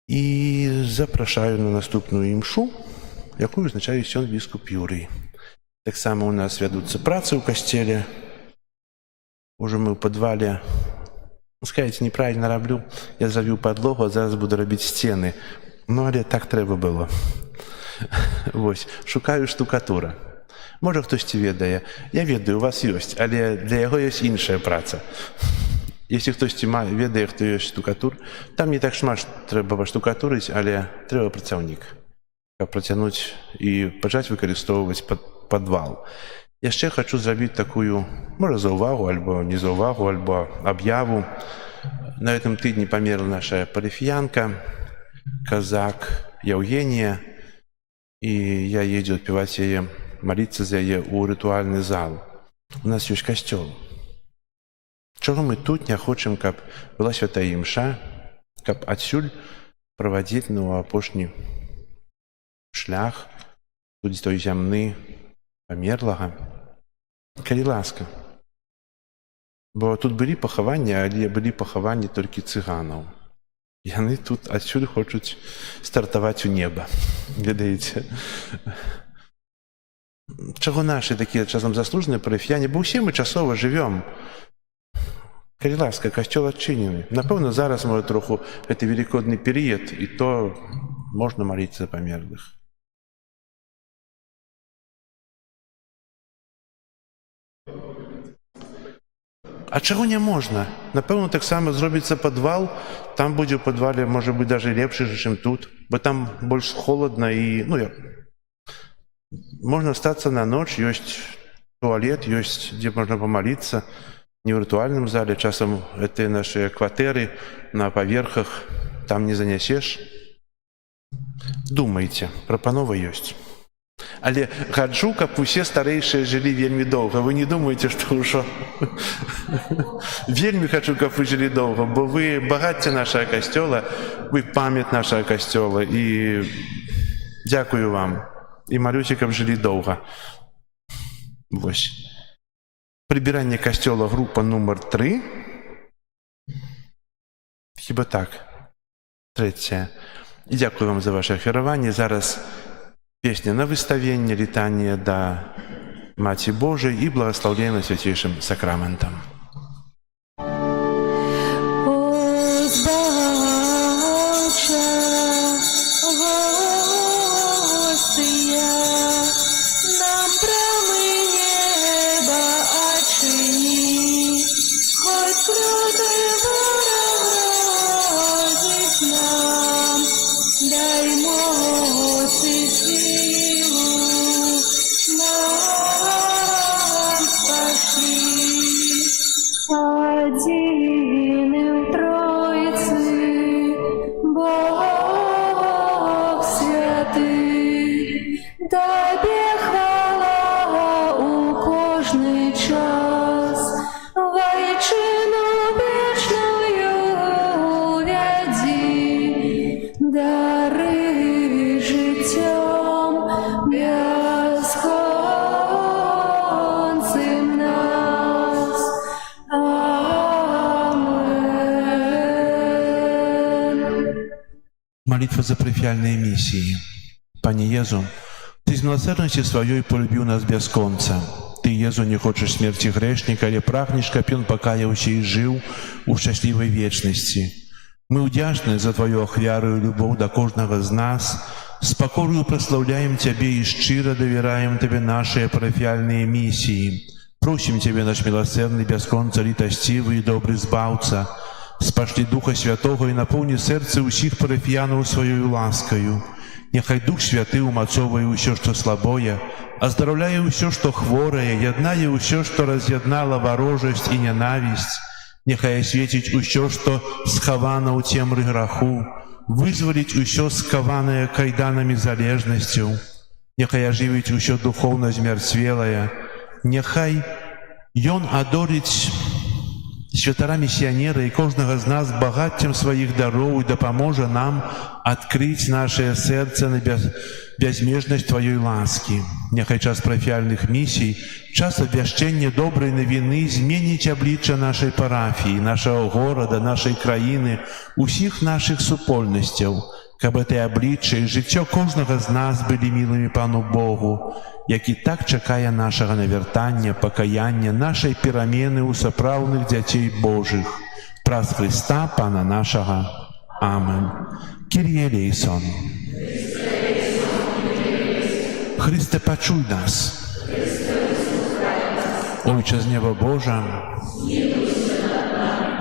І запрашаю на наступную імшу, якую вызначае ксёндз біскуп Юрый. Таксама у нас вядуцца працы ў касцеле. Уже мы ў падвале, скажеце, неправільна раблю. Я зрабіў падлогу, а зараз буду рабіць сцены. Ну, але так трэба было. Вось, шукаю штукатура. Можа, хтосьці ведае. Я ведаю, у вас ёсць, але для яго ёсць іншая праца. Если хтосьці ведае, хто ёсць штукатур, там не так шмат трэба штукатурыць, але трэба працаўнік, каб працянуць і пачаць выкарыстоўваць падвал. Яшчэ хачу зрабіць такую, можа, заўвагу, альбо не заўвагу, альбо аб'яву. На гэтым тыдні памерла наша парафіянка, казак Яўгенія, і я едзу адпяваць яе, молиться за яе ў рытуальны зал. У нас ёсць касцёл. Чаго мы тут не хочам, каб была святая імша, каб адсюль правадзіць на апошні шлях, будзе той зямны памерлага. Калі ласка. Бо тут былі пахаванні, але былі пахаванні толькі цыганаў. Яны тут адсюль хочуць стартаваць у неба. Ведаеце? Чаго нашы такія часам заслужаныя парафіяне, бо ўсе мы часова жывём. Калі ласка, касцёл адчынены. Напэўна, зараз, можа, троху гэты велікодны перыяд, і то можна маліцца за памерлых. А чаго не можна? Напэўна, таксама зробіцца падвал, там будзе ў падвале, можа быць, даже лепшы, чым тут, бо там больш холадна і, можна астацца на ноч, ёсць туалет, ёсць, дзе можна памаліцца, не ў рытуальным зале, часам гэтыя нашы кватэры на паверхах, там не занясеш. Думайце, прапанова ёсць. Але хаджу, каб усе старэйшыя жылі вельмі доўга. Вы не думаеце, што ўжо... Вельмі хачу, каб вы жылі доўга, бо вы багацце нашага касцёла, вы памяць нашага касцёла, і дзякую вам. І малюся, каб жылі доўга. Вось. Прыбіранне касцёла, група нумар 3. Хіба так. 3. І дзякую вам за ваше ахвяраванне. Зараз песня на выставенне, літанне да Маці Божай і благаслаўленне свяцейшым сакраментам. Час, вайчину вічну Молитва за парафіяльныя миссии. Пане Езу, Ты з милосердностью Своей полюбил нас без конца. Ты, Езу, не хочешь смерти грешника, але прагнешь, каб он покаялся и жил у счастливой вечности. Мы удячны за Твою ахвяру и любовь до каждого из нас, с покорою прославляем Тебе и щиро доверяем Тебе наши парафиальные миссии. Просим Тебе, наш милосердный, без конца литостивый и добрый Збавца, спошли Духа Святого и наполни сердце усіх парафіянаў Своею ласкою. Нехай Дух Святы умацовує усё, что слабое, оздоровляє усё, что хворое, яднае усё, что раз'яднала ворожесть и ненависть. Нехай осветить усё, что сховано у темры граху, вызволить усё скованное кайданами залежностью. Нехай оживить усё духовно змерцвелое. Нехай Ён адорить святара миссионера и каждого из нас богатством своих даров и допоможет нам открыть наше сердце на безмежность Твоей ласки. Нехай час парафіяльных миссий, час обвящения доброй новины изменить обличие нашей парафии, нашего города, нашей краины, усіх наших супольностей, каб это обличие и життя каждого из нас были милыми Пану Богу, які так чакае нашага навяртання, пакаяння, нашай перамены ў сапраўдных дзяцей Божых. Праз Христа, Пана нашага. Амен. Kyrie eleison. Христе, пачуй нас. Ojcze z nieba Boża,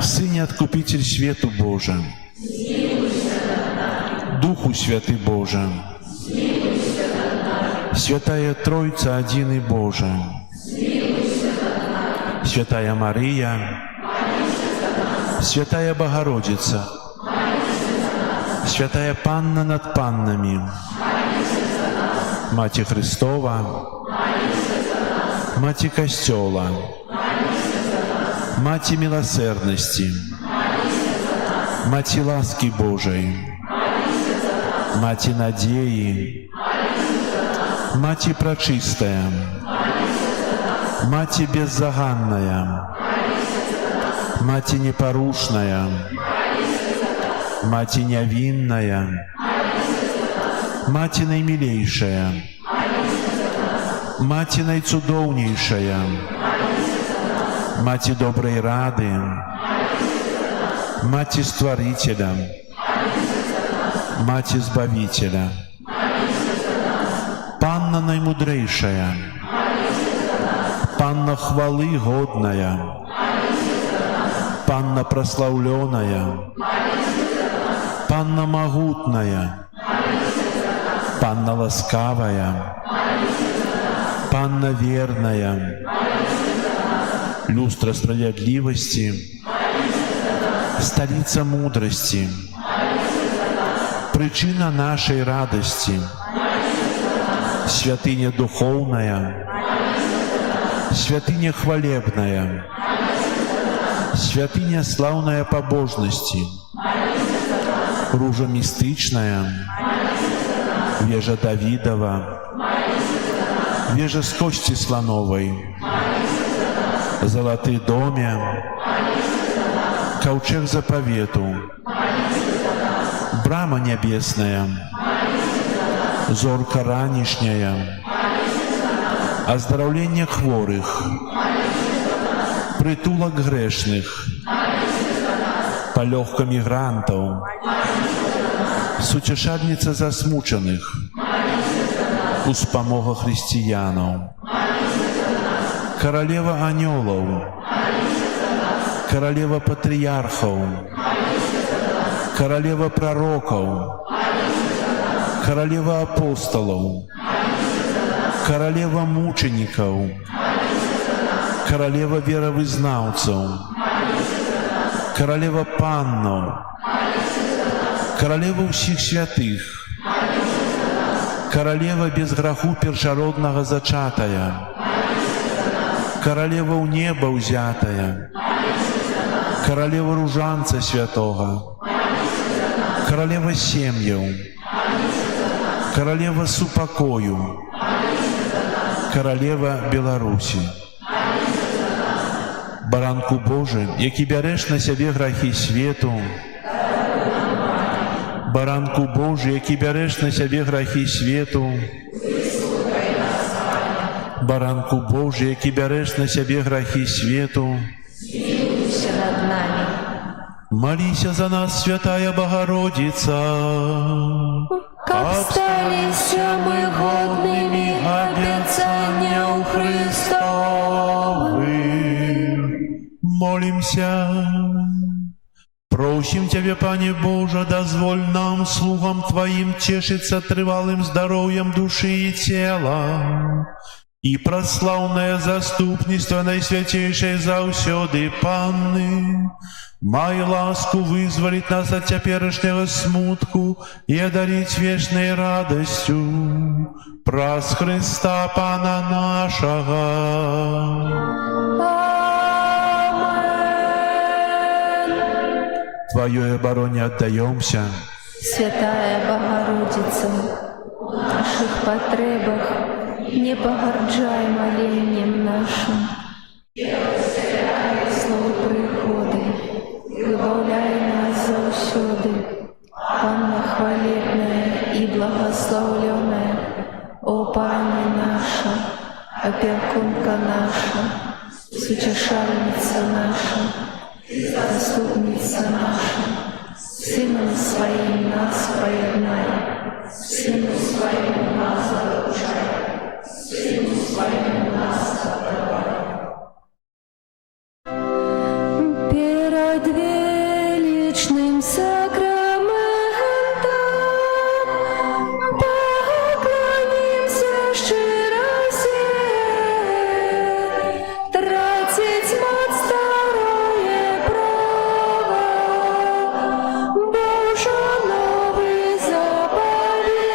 Synie Odkupiciel światu Boże, Duchu Święty Boże, Świętая Trójca, Jedyny Boże, Świętая Maryja, Świętая Bogorodica, Świętая Panna nad Pannami, Macie Chrystowa, Macie Kościoła, Macie Miłosierności, Macie łaski Bożej, Macie nadziei, Macie Пречистая, Macie Беззаганная, Macie Непорушная, Macie Невинная, Macie Najmilejsza, Macie Najcudowniejsza, Macie Dobrej Rady, Macie Stworителя, Macie Zbawiciela, Panna Najmudrejsza, Panna Chwały Godная, Panna Прославленная, Panna Могутная, Panna Ласкавая, Panna Верная, Люстра Справедливости, Столица Мудрости, Причина нашей радости, Святыня Духовная, Святыня Хвалебная, Святыня Славная Побожности, Ружа Мистычная, Вежа Давидова, Вежа с кости слоновой, Золотый доме, Ковчег заповету, Брама небесная, Зорка ранішняя, Оздоровление хворых, Притулок грешных, Полегка мигрантов, Сутешальница засмученных, Успомога християнов, Королева анёлов, Королева патриархов, Королева пророков, Королева апостолов, Королева мучеников, Королева веровызнавцев, Королева паннов, Королева всех святых, Королева без граху першародного зачатая, Королева у неба узятая, Королева ружанца святого, Королева семьев, Королева супокою, Королева Беларуси. Баранку Божий, які бяреш на сябе грахи свету, Баранку Божий, який береш на себе грехи світу. Баранку Божий, який береш на себе грехи світу. Смилуйся над нами. Молися за нас, Святая Богородица. Как стались мы годными обетования у Христовых. Молимся. Просим Тебя, Пане Боже, дозволь нам, слугам Твоим, тешиться трывалым здоровьем души и тела, и прославное заступництво Найсвятейшей заусёды Панны, май ласку вызволить нас от теперешнего смутку и одарить вечной радостью праз Христа Пана нашего. Твоей обороне отдаемся. Святая Богородица, в наших потребах не погорджай молением нашим. Слово приходи, выбавляй нас заусёды, Панна хвалебная и благословленная, о Пани наша, опекунка наша, сутешальница наша, заступница наша, Сыном Своим нас поеднай, Сыном Своим нас заручай, Сыном Своим нас отдавай. Перед величным сакраментом поклонимся щиросе, тратить мать старое право, Божа новый заповедь,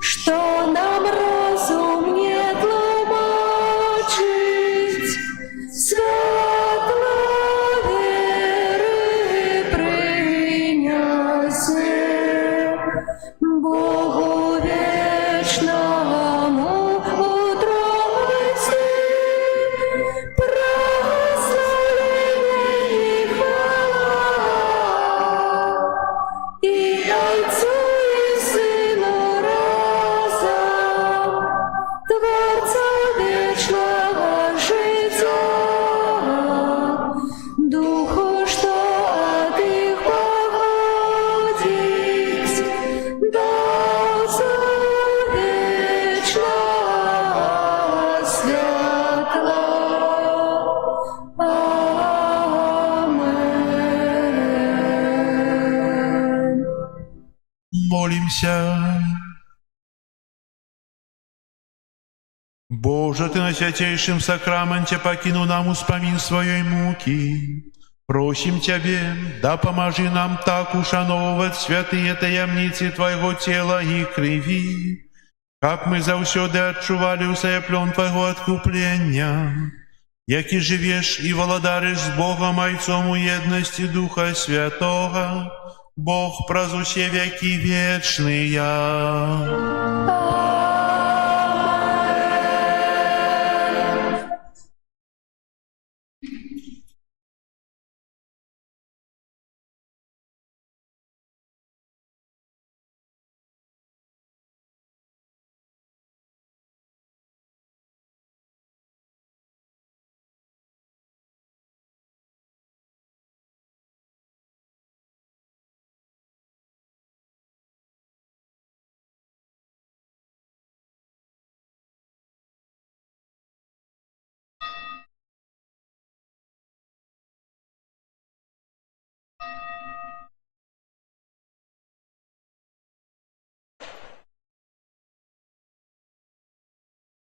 что нам разум не тлумачить, светло веры приняси, Богу вечному утройся, прославление и хвала, и Отцу и Сыну разом, Творца вечного життя, Духу, что от их походить, дался вечно светло. Амен. Молимся. Боже, Ты на святейшем сакраменте покинул нам успомин своей муки. Просим Тебе, да поможи нам так ушановывать святые таямницы Твоего тела и крови, как мы завсёды отчували усаяплен Твоего откупления, яки живешь и володаришь с Богом Отцом у едности Духа Святого, Бог празусе веки вечные.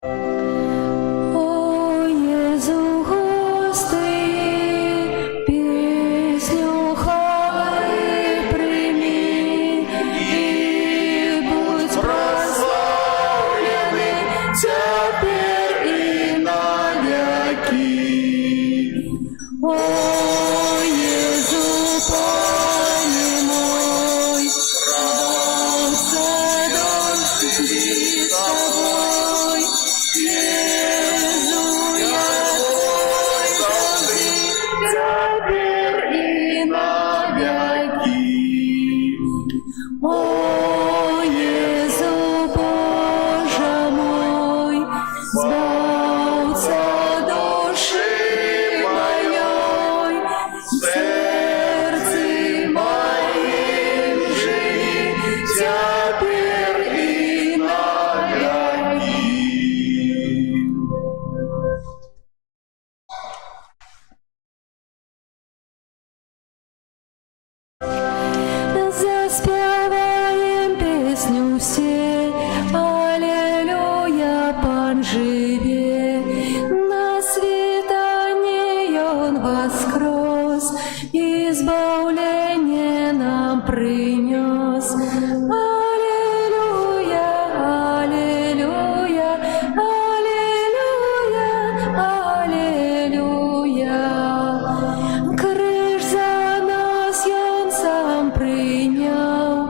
О Єзу, гости, пісню хвали прийми, і будь прославлений тепер і навіки. О Єзу, О, Jezu Boże mój, Zbawca duszy mojej, w sercu moim żyj, теперь и навеки. Заспіваєм пісню всі, Аллилуйя, Пан живе, на світанні Он воскрес, избавление нам принес. Аллилуйя, аллилуйя, аллилуйя, аллилуйя. Крыж за нас Он сам принял,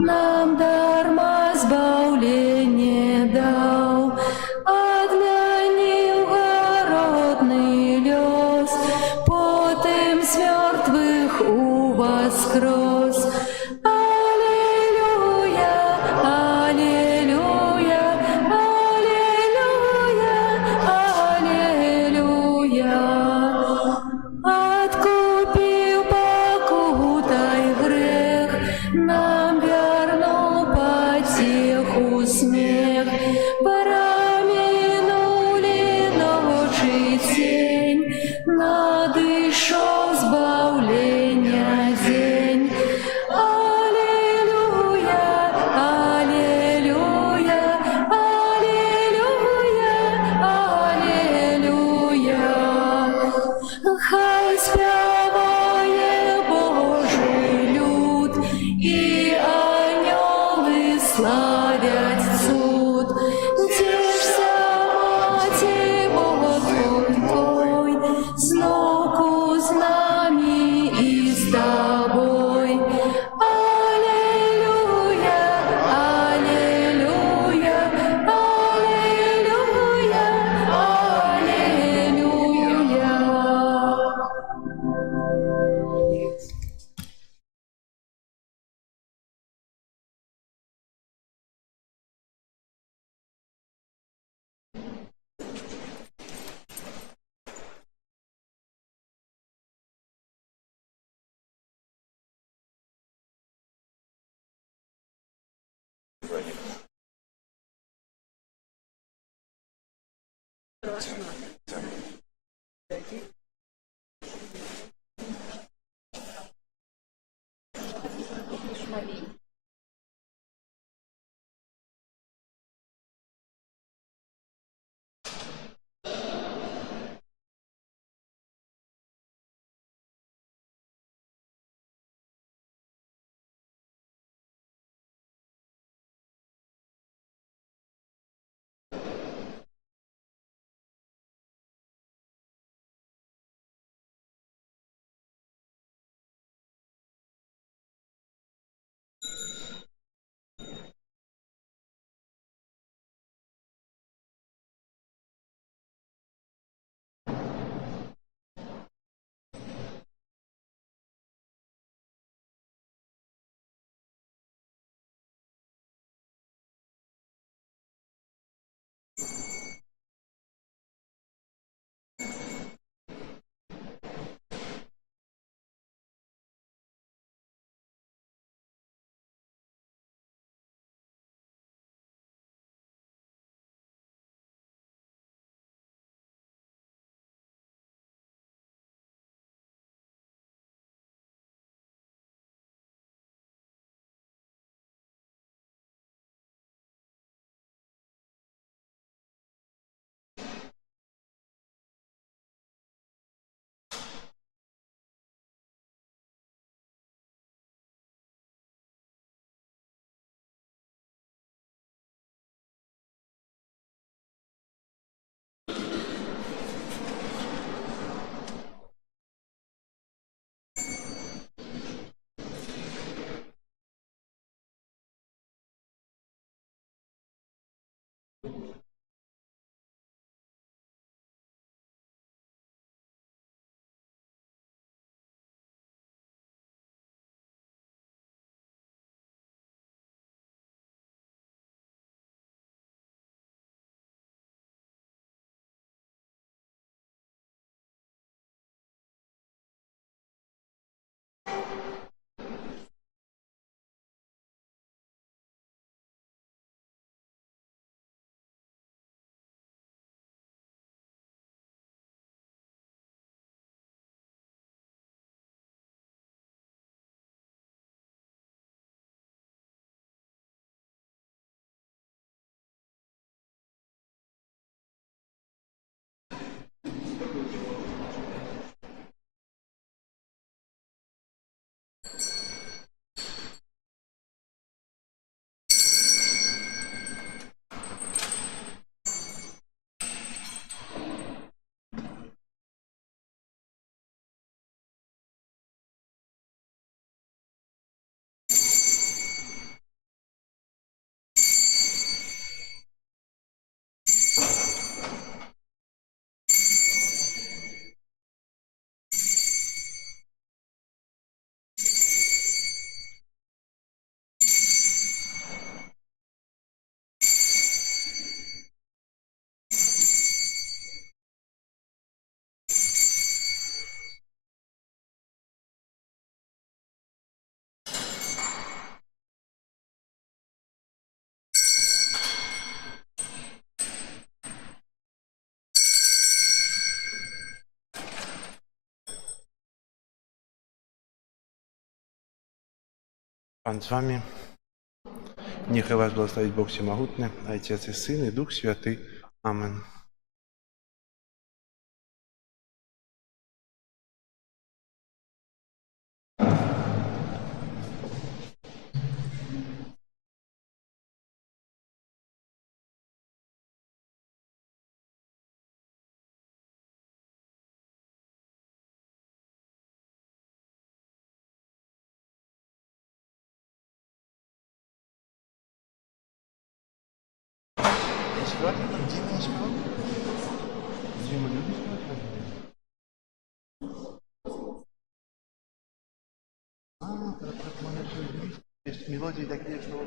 нам дарма избавление дал, отменил городный лёс, потом с мертвых воскрес. Аллилуйя, аллилуйя, аллилуйя, аллилуйя. Откупил покутай грех, нам вернул потеху смех. Проминули ночи тень, надышал избавления день. Аллилуйя, аллилуйя, аллилуйя, аллилуйя. Хай співає Божий люд, і ангели славять суд. Тішся, маті Богонькой, знуку з нами і з тобой. Аллилуйя, аллилуйя, аллилуйя, аллилуйя. Pan z wami. Niechaj was благословить Бог Всемогутний, Отец и Сын и Дух Святый. Аминь. Мелодии такие, что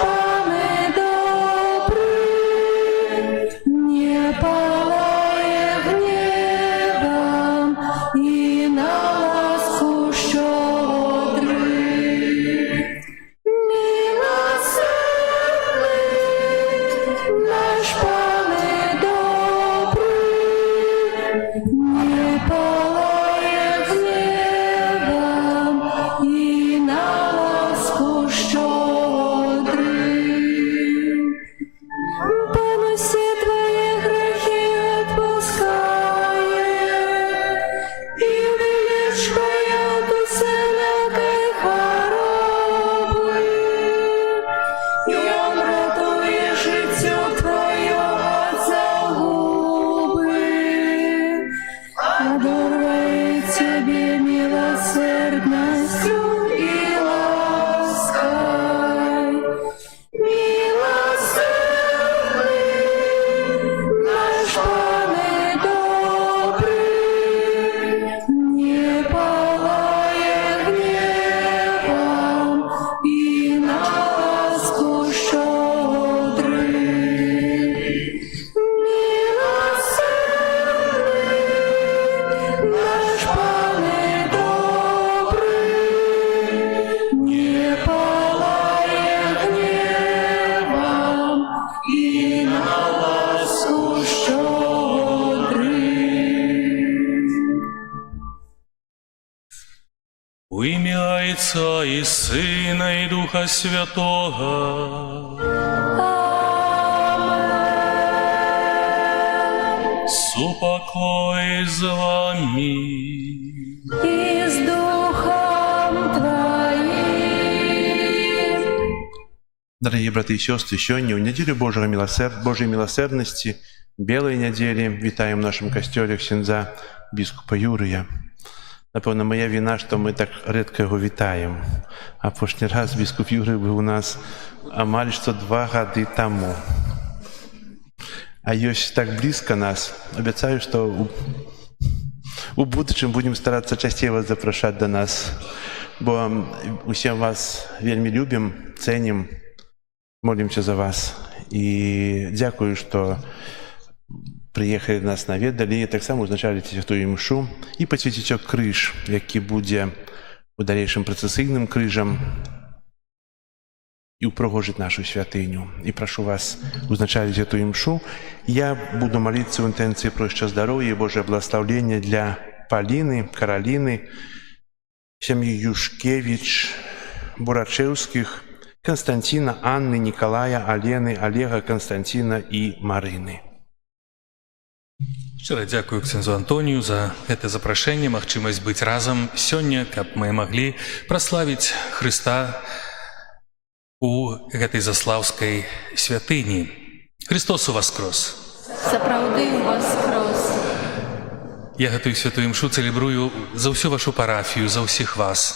Пане добрий, не палай У ім'я Отця і Сина, і Духа Святого. Супокой з вами. И с Духом Твоим. Дорогие браты и сестры, сегодня в неделю Божьей милосердности, Белой недели, вітаємо в нашому костелі ксенза біскупа Юрія. Напевно, моя вина, що ми так рідко його вітаємо. А прошлий раз біскуп Юрій був у нас амаль що 2 роки тому. А ось так близько нас. Обіцяю, що у будущем будемо старатися частіше вас запрошати до нас. Бо усім вас вельми любимо, цінимо, молимося за вас. І дякую, що приїхали нас навідали, і так само узначали святую мшу і посвятите криж, який буде у дальнейшем процесійним крижем і упригожить нашу святиню. І прошу вас узначати святую мшу. Я буду молитися в інтенції про ще здоров'я і Божє благословення для Поліни, Кароліни, сім'ї Юшкевич, Бурачевських, Константина, Анны, Николая, Алены, Олега, Константина и Марины. Щиро дякую ксензу Антонію за це запрошення, магчимасць быць разам сёння, каб мы маглі праславіць Христа у гэтай заслаўскай святыні. Христос уваскрос! Сапраўды воскрос. Я гэтую святую мшу цэлебрую за ўсю вашу парафію, за ўсіх вас,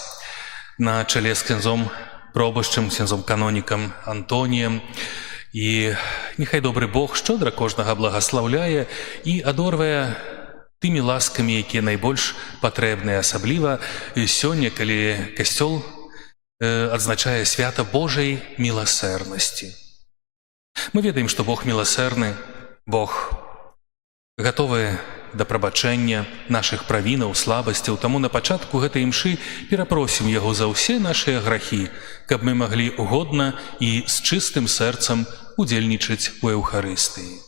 на чале з ксензом пробашчым, ксензом канонікам Антоніем. І нехай добры Бог шчодра кожнага благаслаўляе і адорвае тымі ласкамі, якія найбольш патрэбныя, асабліва сёння, калі касцёл адзначае свята Божай міласэрнасці. Мы ведаем, што Бог міласэрны, Бог гатовы да прабачэння нашых правінаў, слабасцяў. Таму на пачатку гэтай імшы перапросім Яго за ўсе нашыя грахі, каб мы маглі годна і з чыстым сэрцам удзельнічаць у Еўхарыстыі.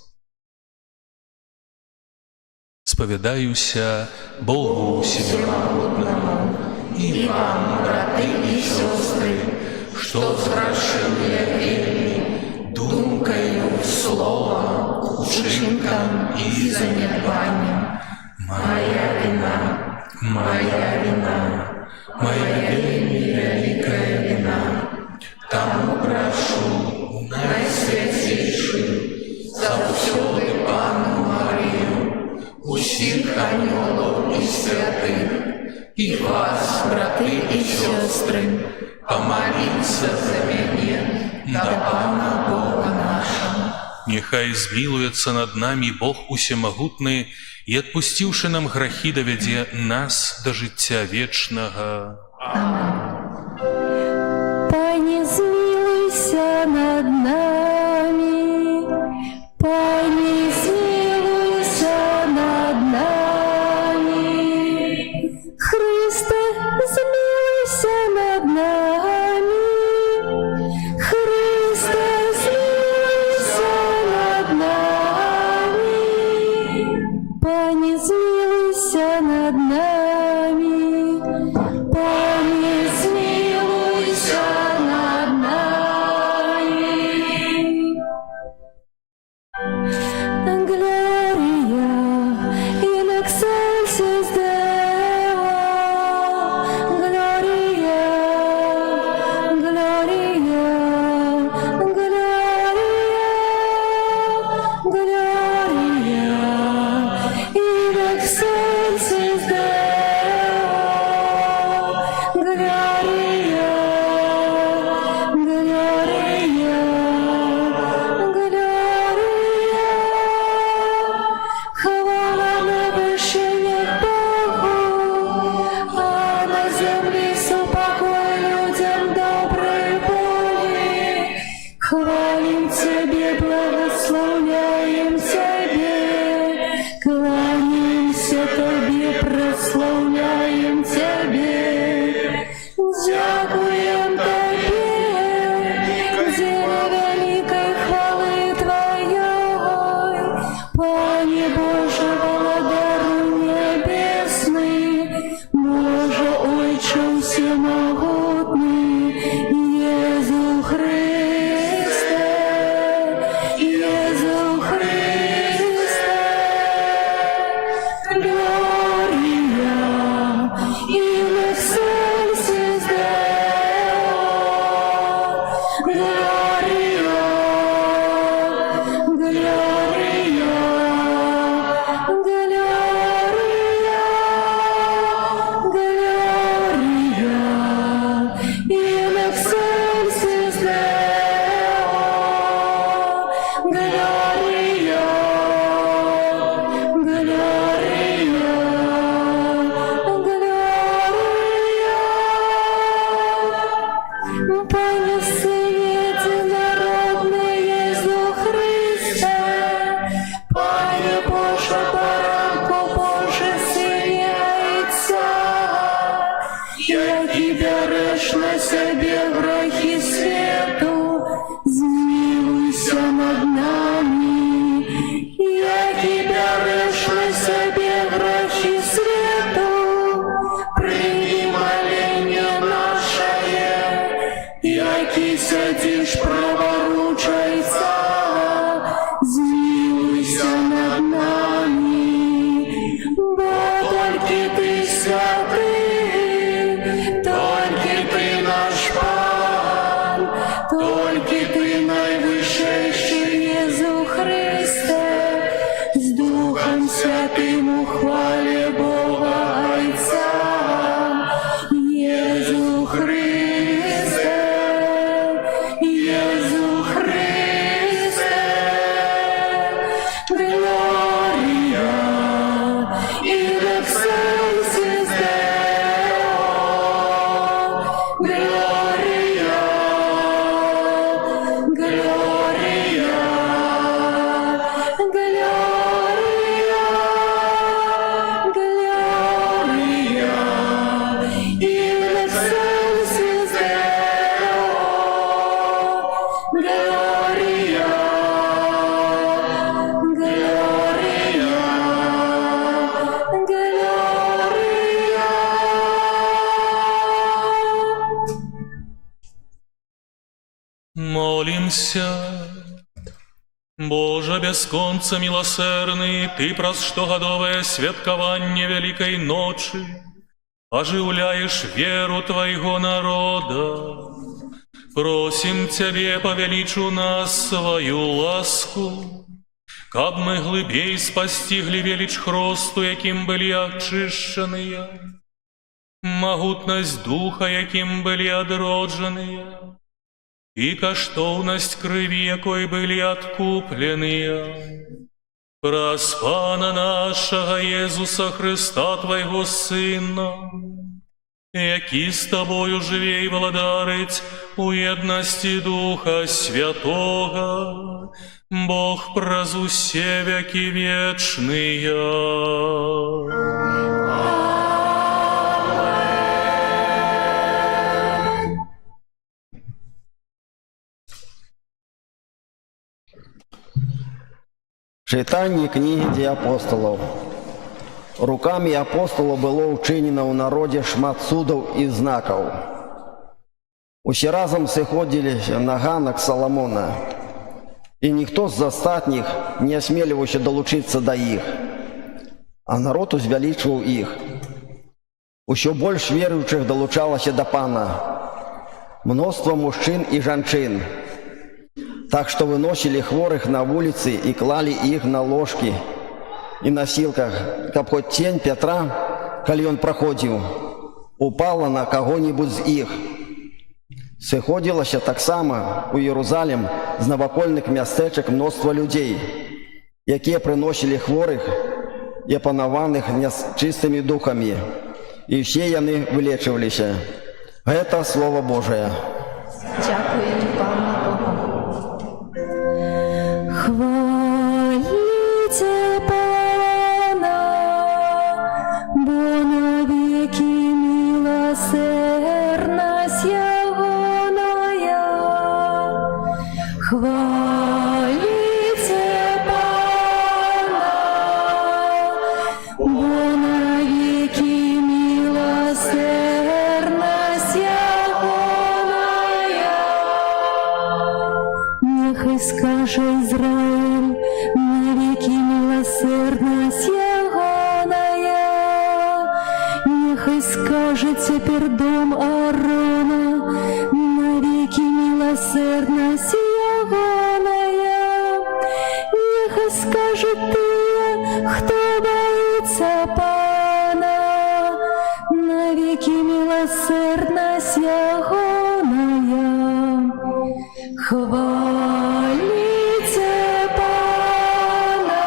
Спавядаюся Богу Всемагутнаму І вам, браты і сёстры, што зграшылі вельмі думкаю, словам, учынкам і занядбаннем. Моя вина, моя вина, моя вельмі вялікая вина. Таму прашу найсвяцейшую, заўсёды Панну Марію, усіх анёлаў і святых, і вас, браты і сёстры, памаліцца за мяне да Пана Бога нашого. Нехай змілуецца над намі Бог усемагутны і, адпусціўшы нам грахі, давядзе нас да жыцця вечнага. Пане, змилуйся над нами, Пане, змилуйся над нами, Христе, змилуйся над нами, Христе, змилуйся над нами, Пане, змилуйся над нами, Пане, змилуйся над нами. Gloria in excelsis Deo, Gloria, Gloria, Gloria, Gloria in excelsis Deo, Gloria, Gloria, Gloria. Хвала на вершинах Богу, а на землі супокой людям доброй воли. Хвалим Тебе, благословляем Тебе, кланяемся Тебе, прославляем Тебе. Дякуем Тебе, деле великой хвалы Твоей, Пане Боже, Володару небесный, Боже, Отче себе грехи свету, змилуйся над нами. Яки берешь на себе грехи свету, прими моление наше. Яки сядешь праворучайся, змилуйся над нами. Бо только ты святый, только ты наш Пан, только ты найвышейший Иисус Христе, с Духом Святым у хвале Бога Отца. Иисус Христе, Иисус Христе, Gloria in excelsis Deo, Gloria, Gloria, Gloria, Gloria in excelsis Deo, Gloria, Молимся. Боже, бесконца милосердный, Ты праз штогодовое святкование Великой Ночи оживляешь веру Твоего народа. Просим Тебе, повеличу нас свою ласку, каб мы глибей спостигли велич хросту, яким были очищенные, могутность духа, яким были одродженные, и коштовность крови, якой были откупленные. Праз Пана нашего Иисуса Христа, Твоего Сына, які з Тобою живей владарить у єдності Духа Святого, Бог праз усе веки вечные. Читание книги «Дій апостолов». Руками апостолов было учинено у народе шмат судов и знаков. Усе разом сыходились на ганок Соломона, и никто з остатних не осмеливался долучиться до их, а народ узвеличивал их. Еще больше верующих долучалось до Пана, множество мужчин и женщин, так что выносили хворых на улицы и клали их на ложки и носилках, каб хоть тень Петра, коли он проходил, упала на кого-нибудь з их. Сыходилося так само у Єрусалим з навокольних мястечек множество людей, які приносили хворих і опанованих нечистими духами, і всі яны вилечивалися. Это Слово Божие. Дякую Пану Богу. Хвалите Пана, бо навеки милосердность Ягоная. Хвалите Пана, бо навеки милосердность Ягоная. Нехай скаже Израиль, навеки милосердность Ягоная. Нехай скажет теперь дом Аарона, навеки милосердность Ягоная. Нехай скажет ты, кто боится Пана, навеки милосердность Ягоная. Хвалите Пана,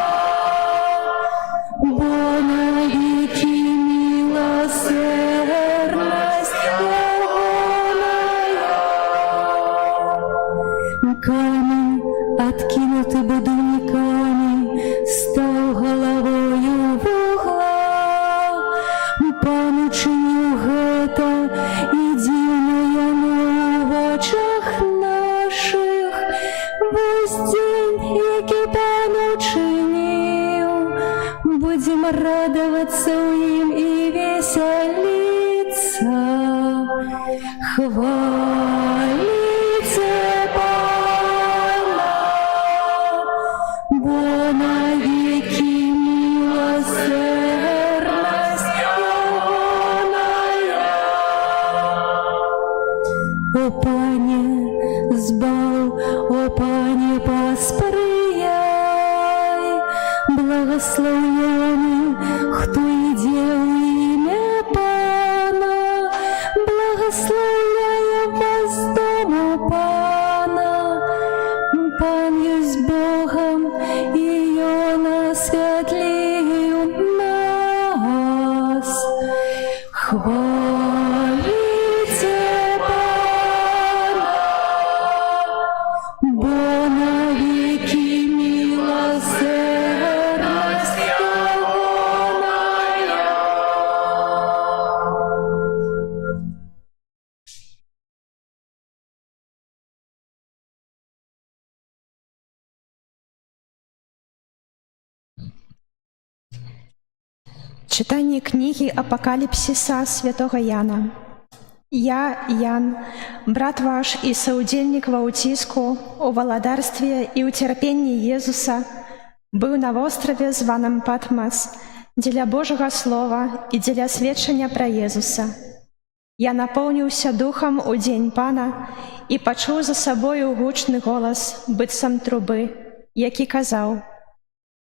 бо навеки милосердность Ягоная. Камень, откинутый будильниками, стал головою в угла. будем радоваться им и веселиться. Хвалите Пана, бо навеки милосердность Ягоная. О Пане, збав, о Пане, посприяй, благословенный, кто иде в имя Пана, благословляем вас дому Пана. Пан есть Богом, и Он осветлил нас. Хвалите Пана, бо навеки милосердность Ягоная. Читание книги Апокалипсиса святого Яна. Я, Ян, брат ваш и соудельник во утиску, о владарстве и утерпении Иисуса, был на острове, званом Патмос, для Божьего Слова и для сведчення про Иисуса. Я наполнился духом у день Пана и почул за собою гучный голос, быццам трубы, який казал: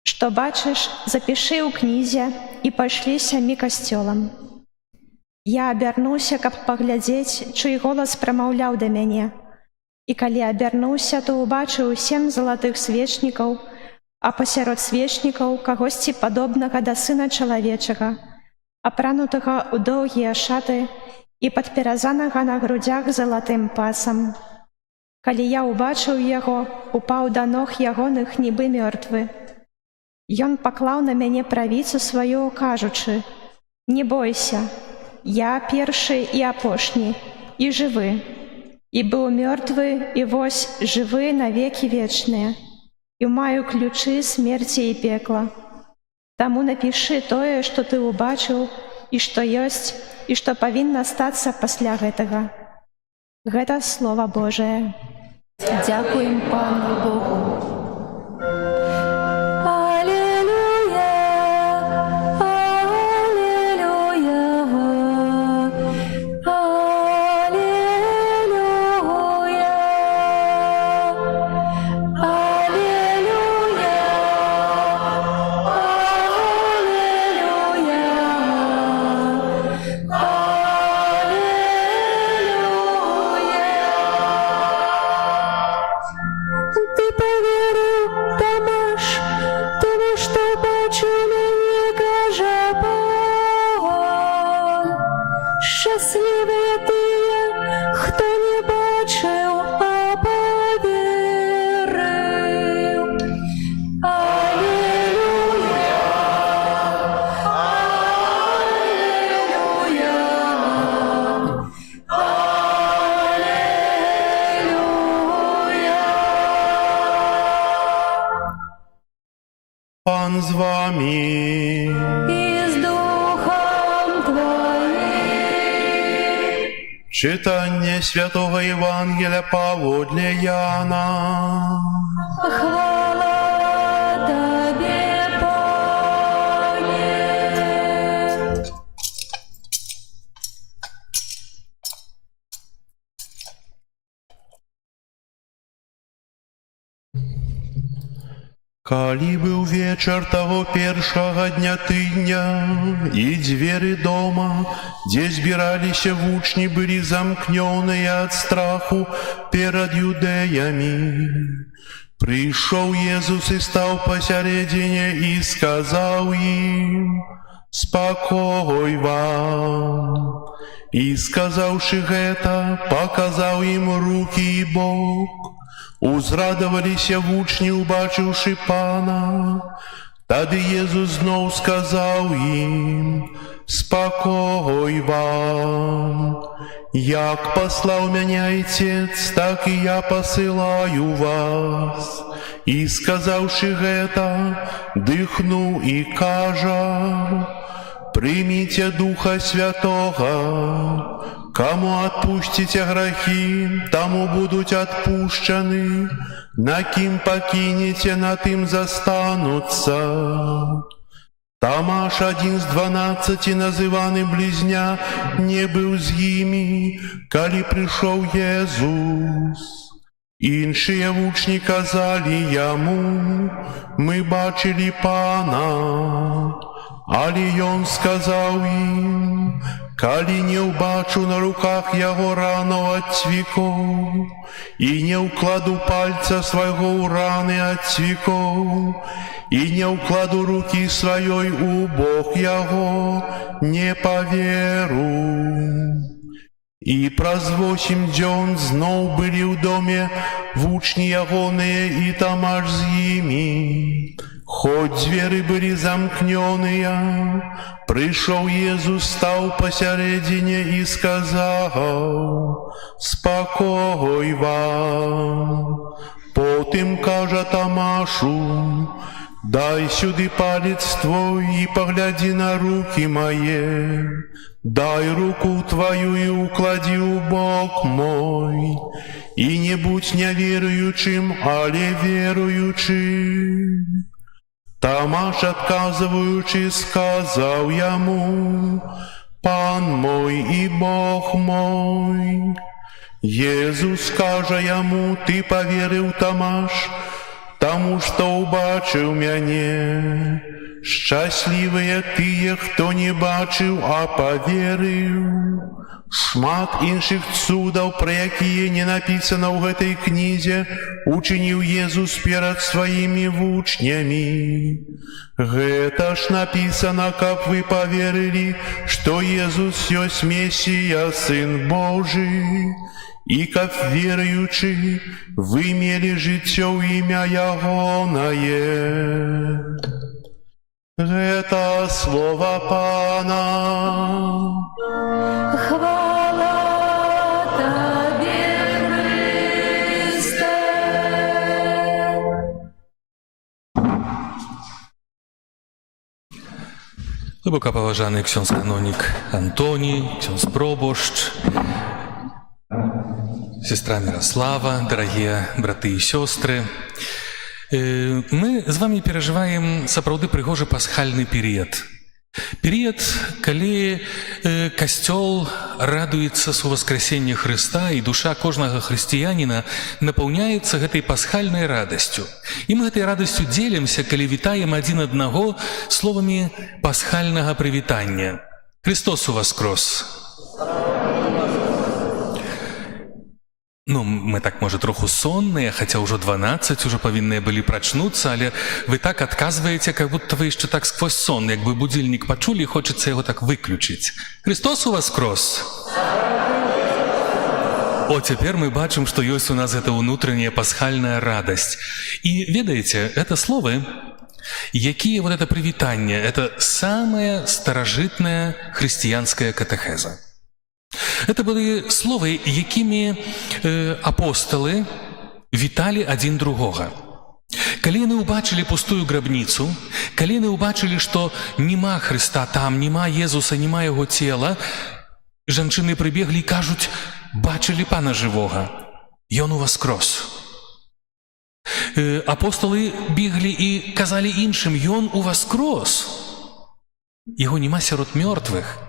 «Что бачиш, запиши у книзе и пошли сямі касцёлам». Я абярнуўся, каб паглядзець, чый голас прамаўляў да мяне. І калі абярнуўся, то ўбачыў 7 залатых свечнікаў, а пасярод свечнікаў кагосьці падобнага да Сына Чалавечага, апранутага ў доўгія шаты і падперазанага на грудзях залатым пасам. Калі я ўбачыў яго, упаў да ног ягоных нібы мёртвы. Ён паклаў на мяне правіцу сваю, кажучы: «Не бойся, я першы і апошні, і жывы, і быў мёртвы, і вось жывы на векі вечныя, і маю ключы смерці і пекла. Таму напішы тое, што ты ўбачыў, і што ёсць, і што павінна стацца пасля гэтага». Гэта Слова Божае. Дякуем Пану Богу. Щасливые тыя, хто не бачыў, а паверыў. Аллилуйя, аллилуйя, аллилуйя. Пан з вами. Читання Святого Євангелія Павлія Яна. Хвала Тебе, Пане. Калі быў вечар таго першага дня тыдня, і дзверы дома, дзе збіраліся вучні, былі замкнёныя ад страху перад юдэямі. Прыйшоў Езус і стаў пасярэдзіне і сказаў ім: «Спакой вам!» І, сказаўшы гэта, паказаў ім рукі і бок. Узрадаваліся вучні, убачыўшы Пана. Тады Езус зноў сказаў ім: «Спакой вам! Як паслаў мяне Айцец, так і я пасылаю вас. И сказавши гэта, дыхнул и кажа: «Примите Духа Святого, кому отпустите грехи, тому будут отпущены, на ким покинете, на тым застанутся». Тамаш, один з 12, называны Близня, не был з ими, коли пришел Иисус. Іншие вучні казали ему: «Мы бачили Пана». Але он сказал им: «Коли не убачу на руках его рану от цвиков, и не укладу пальца своего у раны от цвиков, и не укладу руки своей у бок его, не поверу». И праз 8 дзён знов были в доме вучні ягоныя и Тамаш з ими. Хоть двери были замкненные, пришел Иисус, стал посередине и сказал: «Спокой вам». Потом кажа Тамашу: «Дай сюда палец твой и погляди на руки мои. Дай руку твою и уклади у бок мой. И не будь неверующим, але верующим». Тамаш, отказываючи, сказал ему: «Пан мой и Бог мой». Иисус каже ему: «Ты поверил, Тамаш, тому что убачил мяне. Счастливые тые, кто не бачил, а поверил». Шмат інших цудов, про якія не написано в этой книзе, учинил Иисус перед своими вучнями. Гэта ж написано, как вы поверили, что Иисус есть Мессия, Сын Божий, и как верующий вы имели житье в имя Ягоное. Это слово Пана. Хвала Тебе, Христе. Глубоко поважаний ksiądz-kanonik Антоній, ksiądz-пробожч, сестра Мирослава, дорогие браты и сестры. Мы з вами перажываем сапраўды прыгожы пасхальны перыяд. Перыяд, калі касцёл радуецца з уваскрасення Хрыста, і душа кожнага хрысціяніна напаўняецца гэтай пасхальнай радасцю. І мы гэтай радасцю дзелімся, калі вітаем адзін аднаго словамі пасхальнага прывітання. Христос уваскрос! Ну, мы так, может, троху сонныя, хотя ўжо 12, уже павінныя былі прачнуцца, але вы так адказваеце, как будто вы яшчэ так сквозь сон, як бы будильник пачулі, хочацца яго так выключыць. Христос уваскрос! О, цяпер мы бачым, што ёсць у нас гэта ўнутраняя пасхальная радасць. І ведаеце, это словы, якія вот это прывітанне, это самая старажытная хрысціянская катэхеза. Это были словы, якімі апосталы віталі адзін другога. Калі яны ўбачылі пустую грабніцу, калі яны ўбачылі, што нема Хрыста там, нема Езуса, нема яго цела, жанчыны прыбеглі і кажуць: «Бачылі Пана жывога, Ён уваскрос». Апосталы беглі і казалі іншым: «Ён уваскрос, яго нема сярод мёртвых».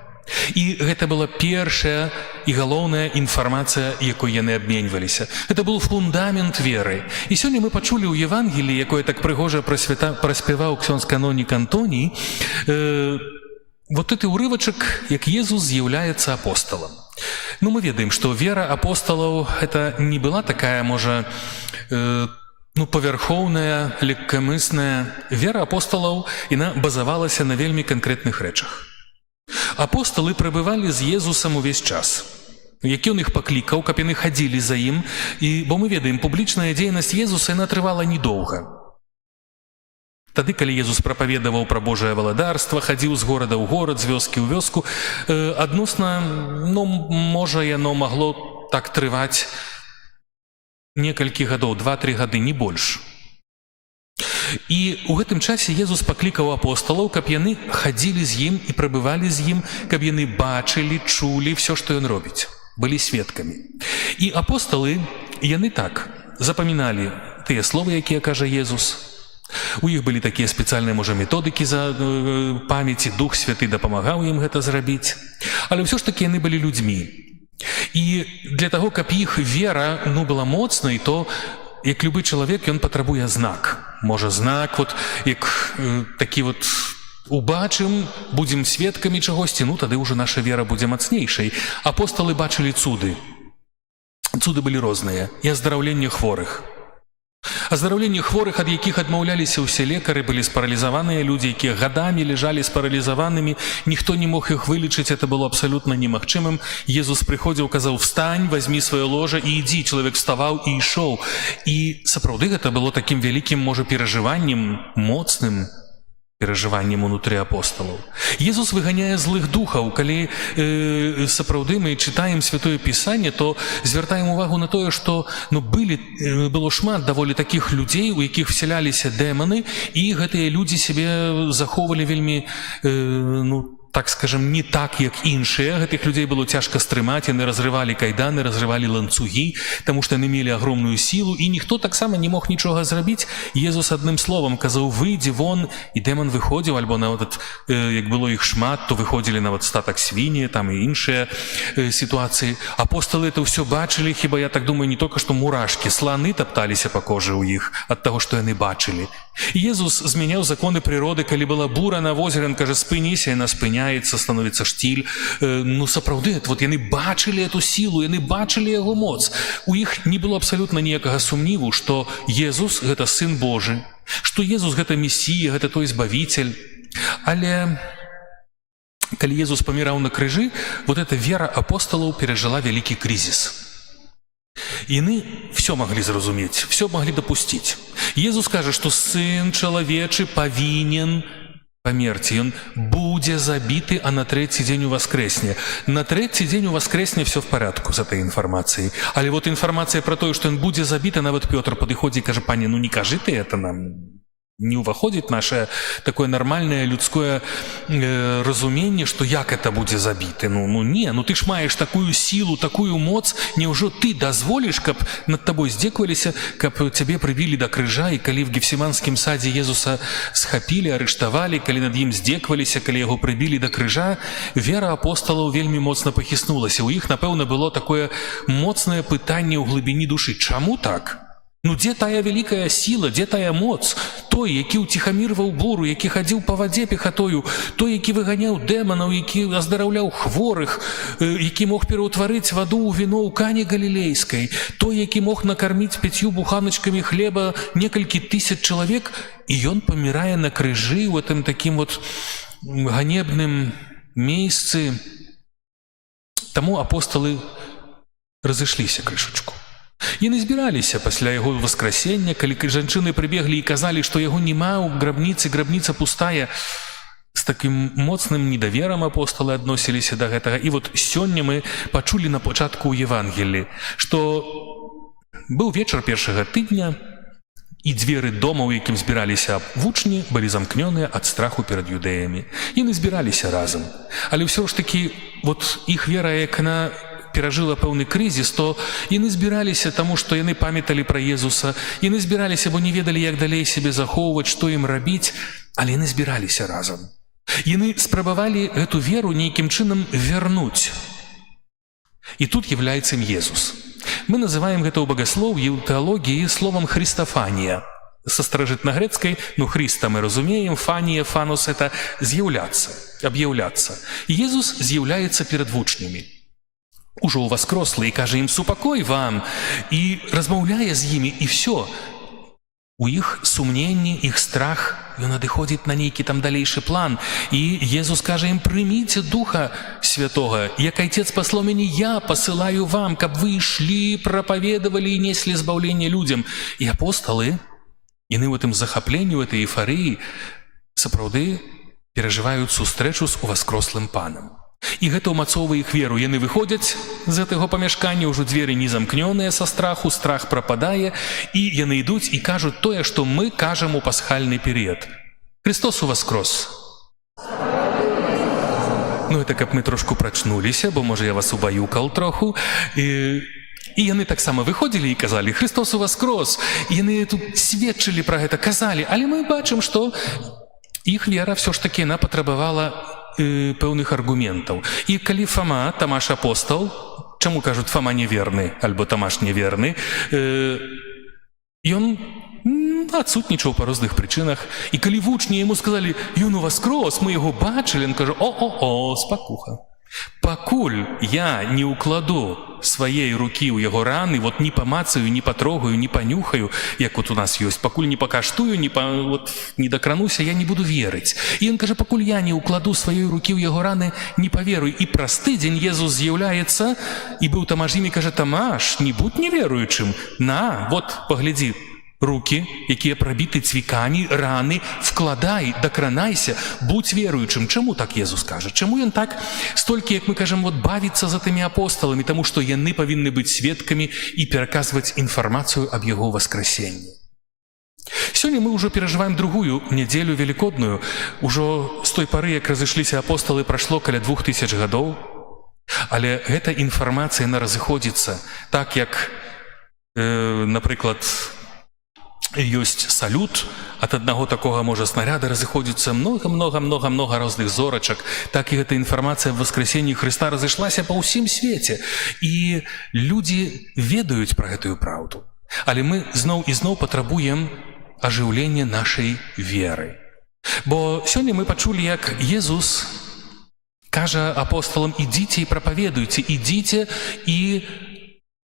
І гэта была першая і галоўная інфармацыя, якой яны абменьваліся. Гэта быў фундамент веры. І сёння мы пачулі ў Евангеліі, якое так прыгожа праспяваў ksiądz-kanonik Антоній, вот гэты ўрывачак, як Езус з'яўляецца апосталам. Ну, мы ведаем, што вера апосталаў это не была такая, можа, павярхоўная, легкамысная. Вера апосталаў, яна базавалася на вельмі канкрэтных рэчах. Апосталы прабывалі з Езусам увесь час. Як ён іх паклікаў, каб яны хадзілі за ім, бо мы ведаем, публічная дзейнасць Езуса яна трывала недоўга. Тады, калі Езус прапаведаваў пра Божае валадарства, хадзіў з горада ў горад, з вёскі ў вёску, адносна, можа, яно магло так трываць некалькі гадоў, 2-3 гады, не больш. І ў гэтым часе Езус паклікаў апосталаў, каб яны хадзілі з ім і прабывалі з ім, каб яны бачылі, чулі все, што ён робіць, былі сведкамі. І апосталы, яны так запаміналі тыя словы, якія кажа Езус. У іх былі такія спецыяльныя, можа, методыкі за памяці, Дух Святы дапамагаў ім гэта зрабіць. Але ўсё ж такі яны былі людзьмі. І для таго, каб іх вера была моцнай, то як любы чалавек, ён патрабуе знак. Можа, знак, як такі убачым, будзем сведкамі чагосьці, тады ўжо наша вера будзе мацнейшай. Апосталы бачылі цуды. Цуды былі розныя. І аздараўленне хворых. Аздараўленне хворых, ад якіх адмаўляліся ўсе лекары, былі спаралізаваныя людзі, якія гадамі ляжалі спаралізаванымі, ніхто не мог іх вылечыць, это было абсалютна немагчымым. Езус прыходзіў, казаў: «Встань, возьми сваё ложа і ідзі». Чалавек вставаў і ішоў. І сапраўды гэта было такім вялікім, можа, перажываннем, моцным перажываннем унутры апосталаў. Езус выганяе злых духаў. Калі сапраўды мы чытаем Святое Пісанне, то звяртаем увагу на тое, што было шмат даволі такіх людзей, у якіх вселяліся дэманы, і гэтыя людзі сябе захоўвалі вельмі, так скажем, не так, як іншыя. Гэтых людзей было цяжка стрымаць, яны разрывалі кайданы, разрывалі ланцугі, таму што яны мелі агромную сілу, і ніхто таксама не мог нічога зрабіць. Езус адным словам казаў: «Выйдзі вон», і дэман выходзіў, альбо нават, як было іх шмат, то выходзілі нават статак свінні, там і іншыя сітуацыі. Апосталы это ўсё бачылі, хіба, я так думаю, не толькі што мурашкі, сланы тапталіся па кожы ў іх ад таго, што яны бачылі. Езус змяняў законы прыроды. Калі была бура на возеры, ён кажа: «Спыніся», яна спыняецца, становіцца штиль. Сапраўды, яны бачылі эту сілу, яны бачылі яго моц. У іх не было абсалютна ніякага сумніву, што Езус — гэта Сын Божы, што Езус — гэта Месія, гэта той збавіцель. Але калі Езус паміраў на крыжы, эта вера апосталаў перажыла вялікі крызіс. Яны все маглі зразумець, все маглі дапусціць. Езус кажа, што Сын чалавечы павінен памерці, ён будзе забіты, а на трэці дзень уваскрэсне. На трэці дзень уваскрэсне, все в порядку з этой інфармацыяй. Але інфармацыя пра тое, што ён будзе забіты, нават Пётр падыходзіць і кажа: «Пане, не кажы ты это нам». Не ўваходзіць наше такое нармальнае людское разуменне, што як это будзе забіты. Не, ты ж маеш такую сілу, такую моц, няўжо ты дазволіш, каб над табой здзекаваліся, каб цябе прыбілі да крыжа? І калі в Гефсіманскім садзе Езуса схапілі, арыштавалі, калі над ім здзекаваліся, калі яго прыбілі да крыжа, вера апосталаў вельмі моцна пахіснулася. У іх, напэўна, было такое моцнае пытанне ў глыбіні душы: чаму так? Дзе тая вялікая сіла, дзе тая моц? Той, які ўціхамірваў буру, які хадзіў па вадзе пехатою, той, які выганяў дэманаў, які аздараўляў хворых, які мог пераўтварыць ваду ў віно ў Кане Галілейскай, той, які мог накарміць 5 буханачкамі хлеба некалькі тысяч чалавек, і ён памірае на крыжы ў гэтым такім ганебным месцы. Таму апосталы разышліся крышачку. Яны збіраліся пасля яго воскресення, калі жанчыны прыбеглі і казалі, што яго няма ў грабніцы, грабніца пустая. З такім моцным недаверам апосталы адносіліся да гэтага. І сёння мы пачулі на пачатку ў Евангелі, што быў вечар першага тыдня, і дзверы дома, у якім збіраліся вучні, былі замкнёныя ад страху перад юдэямі. Яны збіраліся разам. Але ўсё ж такі іх вера, як яна перажыла пэўны крызіс, то яны збіраліся таму, што яны памяталі пра Езуса, яны збіраліся, бо не ведалі, як далей сябе захоўваць, што ім рабіць, але яны збіраліся разам. Яны спрабавалі гэту веру нейкім чынам вярнуць. І тут з'яўляецца Езус. Мы называем гэта ў багаслоўі, ў тэалогіі словам «христофанія». Са старажытнагрэцкай, Христа мы разумеем, фанія, фанус — это з'яўляцца, аб'яўляцца. Езус з'яўляецца перад вучнямі. Ужо ўваскрослы, і кажа ім: «Супакой вам», і размаўляе з імі, і все. У іх сумненні, іх страх, ён адыходзіць на нейкі там далейшы план. І Езус кажа ім: «Прыміце Духа Святога, як Айцец паслаў мяне, я пасылаю вам, каб вы ішлі, прапаведавалі і неслі збаўленне людзям». І апосталы, яны ў гэтым захапленні, ў этой эйфарыі сапраўды перажываюць сустрэчу з уваскрослым Панам. І гэта ўмацоўвае іх веру. Яны выходзяць з гэтага памяшкання, ўжо дзверы не замкнёныя са страху, страх прападае, і яны ідуць і кажуць тое, што мы кажам у пасхальны перыяд. Христос уваскрос! Ну, это каб мы трошку прачнуліся, бо, можа, я вас убаюкал троху. І яны таксама выходзілі і казалі «Христос уваскрос!» І яны тут сведчылі пра гэта, казалі, але мы бачым, што іх вера ўсё ж такі яна патрабавала пэўных аргументаў. І калі Фама, Тамаш апостол, чаму кажуць Фама неверны, альбо Тамаш неверны, ён адсутнічаў па розных прычынах. І калі вучні яму сказалі «Ён уваскрос, мы яго бачылі», ён кажа «О, спакуха. Пакуль я не ўкладу сваей рукі ў яго раны, вот не памацаю, не патрогаю, не панюхаю, як вот у нас ёсць, пакуль не пакаштую, не дакрануся, я не буду верыць». І ён кажа «Пакуль я не ўкладу сваёй рукі ў яго раны, не паверую». І праз тыдзень Езус з'яўляецца, і быў Тамаш імі, кажа «Тамаш, не будь неверуючым, на, вот, паглядзі, руки, якія прабіты цвікамі, раны, вкладай, дакранайся, будь веруючым». Чаму так Езус кажа? Чаму ён так столькі, як мы кажам, вот, бавіцца за тымі апосталамі? Таму што яны павінны быць сведкамі і пераказваць інфармацыю аб яго васкрасенні. Сёння мы ўжо перажываем другую нядзелю велікодную. Ужо з той пары, як разышліся апосталы, прайшло каля 2000 гадоў. Але гэта інфармацыя, яна разыходзіцца. Так як, напрыклад, ёсць салют, ад аднаго такога, можа, снаряда разыходзіцца многа розных зорачак, так і гэта інфармацыя аб васкрасенні Хрыста разышлася па ўсім свеце. І людзі ведаюць пра гэтую праўду. Але мы зноў і зноў патрабуем ажыўлення нашай веры. Бо сёння мы пачулі, як Езус кажа апосталам «Ідзіце і прапаведуйце, ідзіце і...»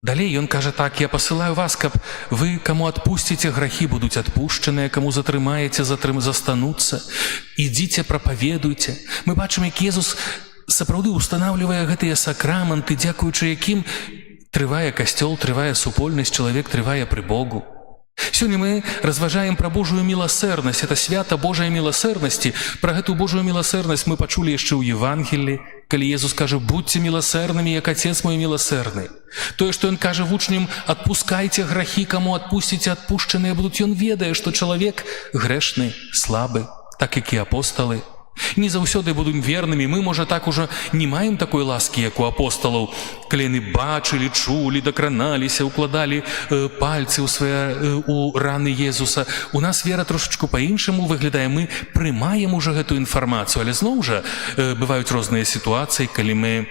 Далей ён кажа так: «Я пасылаю вас, каб вы, каму адпусціце, грахі будуць адпушчаныя, каму затрымаеце, застануцца. Ідзіце, прапаведуйце». Мы бачым, як Езус сапраўды устанаўлівае гэтыя сакраманты, дзякуючы якім трывае касцёл, трывае супольнасць, чалавек трывае пры Богу. Сёння мы разважаем пра Божую міласэрнасць, это свята Божай міласэрнасці. Пра гэту Божую міласэрнасць мы пачулі яшчэ ў Евангеллі, калі Езус кажа «Будьце міласэрнымі, як Отец мой міласэрны». Тое, што ён кажа вучням «Адпускайце грахі, каму адпусціце, адпушчаныя будуць». Ён ведае, што чалавек грэшны, слабы, так як і апосталы. Не заўсёды будуць вернымі. Мы, можа, так ужо не маем такой ласкі, як у апосталаў, калі яны бачылі, чулі, дакраналіся, укладалі пальцы ў раны Езуса. У нас вера трошачку па-іншаму выглядае. Мы прымаем ужо гэту інфармацыю, але зноў жа бываюць розныя сітуацыі, калі мы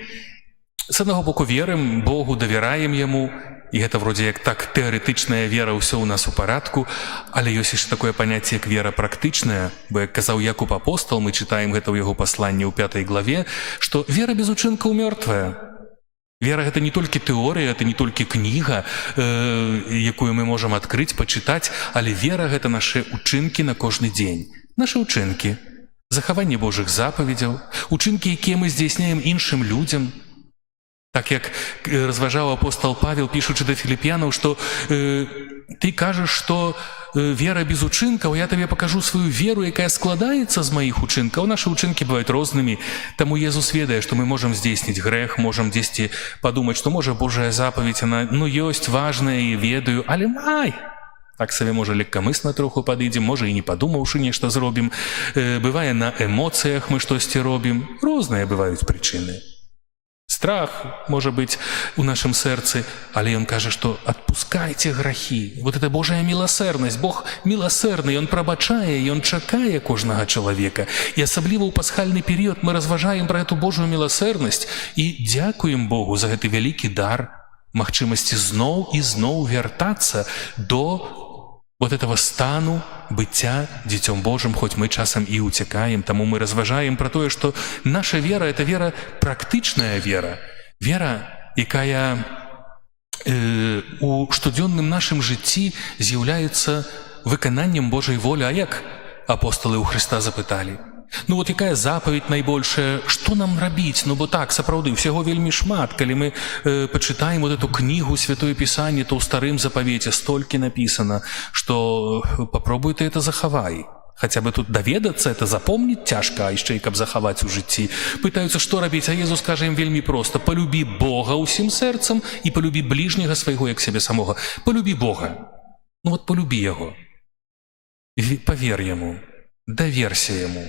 з аднаго боку верым Богу, давяраем Яму, і гэта вроде як так тэарэтычная вера, ўсё ў нас у парадку, але ёсць яшчэ такое паняцце, як вера практычная, бо, як казаў Якуб апостол, мы чытаем гэта ў яго пасланні ў 5 главе, што вера без учынкаў мёртвая. Вера — гэта не толькі тэорыя, это не толькі кніга, якую мы можам адкрыць, пачытаць, але вера — гэта нашы учынкі на кожны дзень. Нашы учынкі, захаванне Божых запаведзяў, учынкі, якія мы здзяйсняем іншым людзям. Так як разважаў апостол Павел, пішучы да філіп'янаў, што ты кажаш, што вера без учынкаў, я табе пакажу сваю веру, якая складаецца з маіх учынкаў. Нашы учынкі бываюць рознымі, таму Езус ведае, што мы можам здзейсніць грэх, можам дзесьці падумаць, што можа Божая запаведь, она, ёсць важная і ведаю, але так сабе, можа, легкамысна троху падыдзем, можа, і не падумаўшы нешта зробім. Бывае на эмоцыях мы штосьці робім. Розныя бываюць прычыны. Страх, можа быць, у нашым сэрцы, але ён кажа, што адпускайце грахі. Вот это Божая міласэрнасць. Бог міласэрны, ён прабачае, ён чакае кожнага чалавека. І асабліва ў пасхальны перыяд мы разважаем пра эту Божую міласэрнасць і дзякуем Богу за гэты вялікі дар магчымасці зноў і зноў вяртацца до вот этого стану быцця дзіцём Божым, хоць мы часам і уцякаем. Таму мы разважаем пра тое, што наша вера — это вера практычная вера. Вера, якая у штодзённым нашым жыцці з'яўляецца выкананнем Божай волі. А як апосталы ў Хрыста запыталі? Вот якая запаведь найбольшая, што нам рабіць? Бо так, сапраўды, усяго вельмі шмат. Калі мы пачытаем вот эту кнігу Святое Пісанне, то ў старым запавеце столькі напісана, што папробуй ты это захавай. Хаця бы тут даведацца, это запомніць цяжка, а яшчэ і каб захаваць у жыцці. Пытаюцца, што рабіць, а Езус кажа ім вельмі проста: палюбі Бога ўсім сэрцам і палюбі бліжняга свайго, як сябе самога. Палюбі Бога. Ну вот палюбі яго. Павер яму. Даверся яму.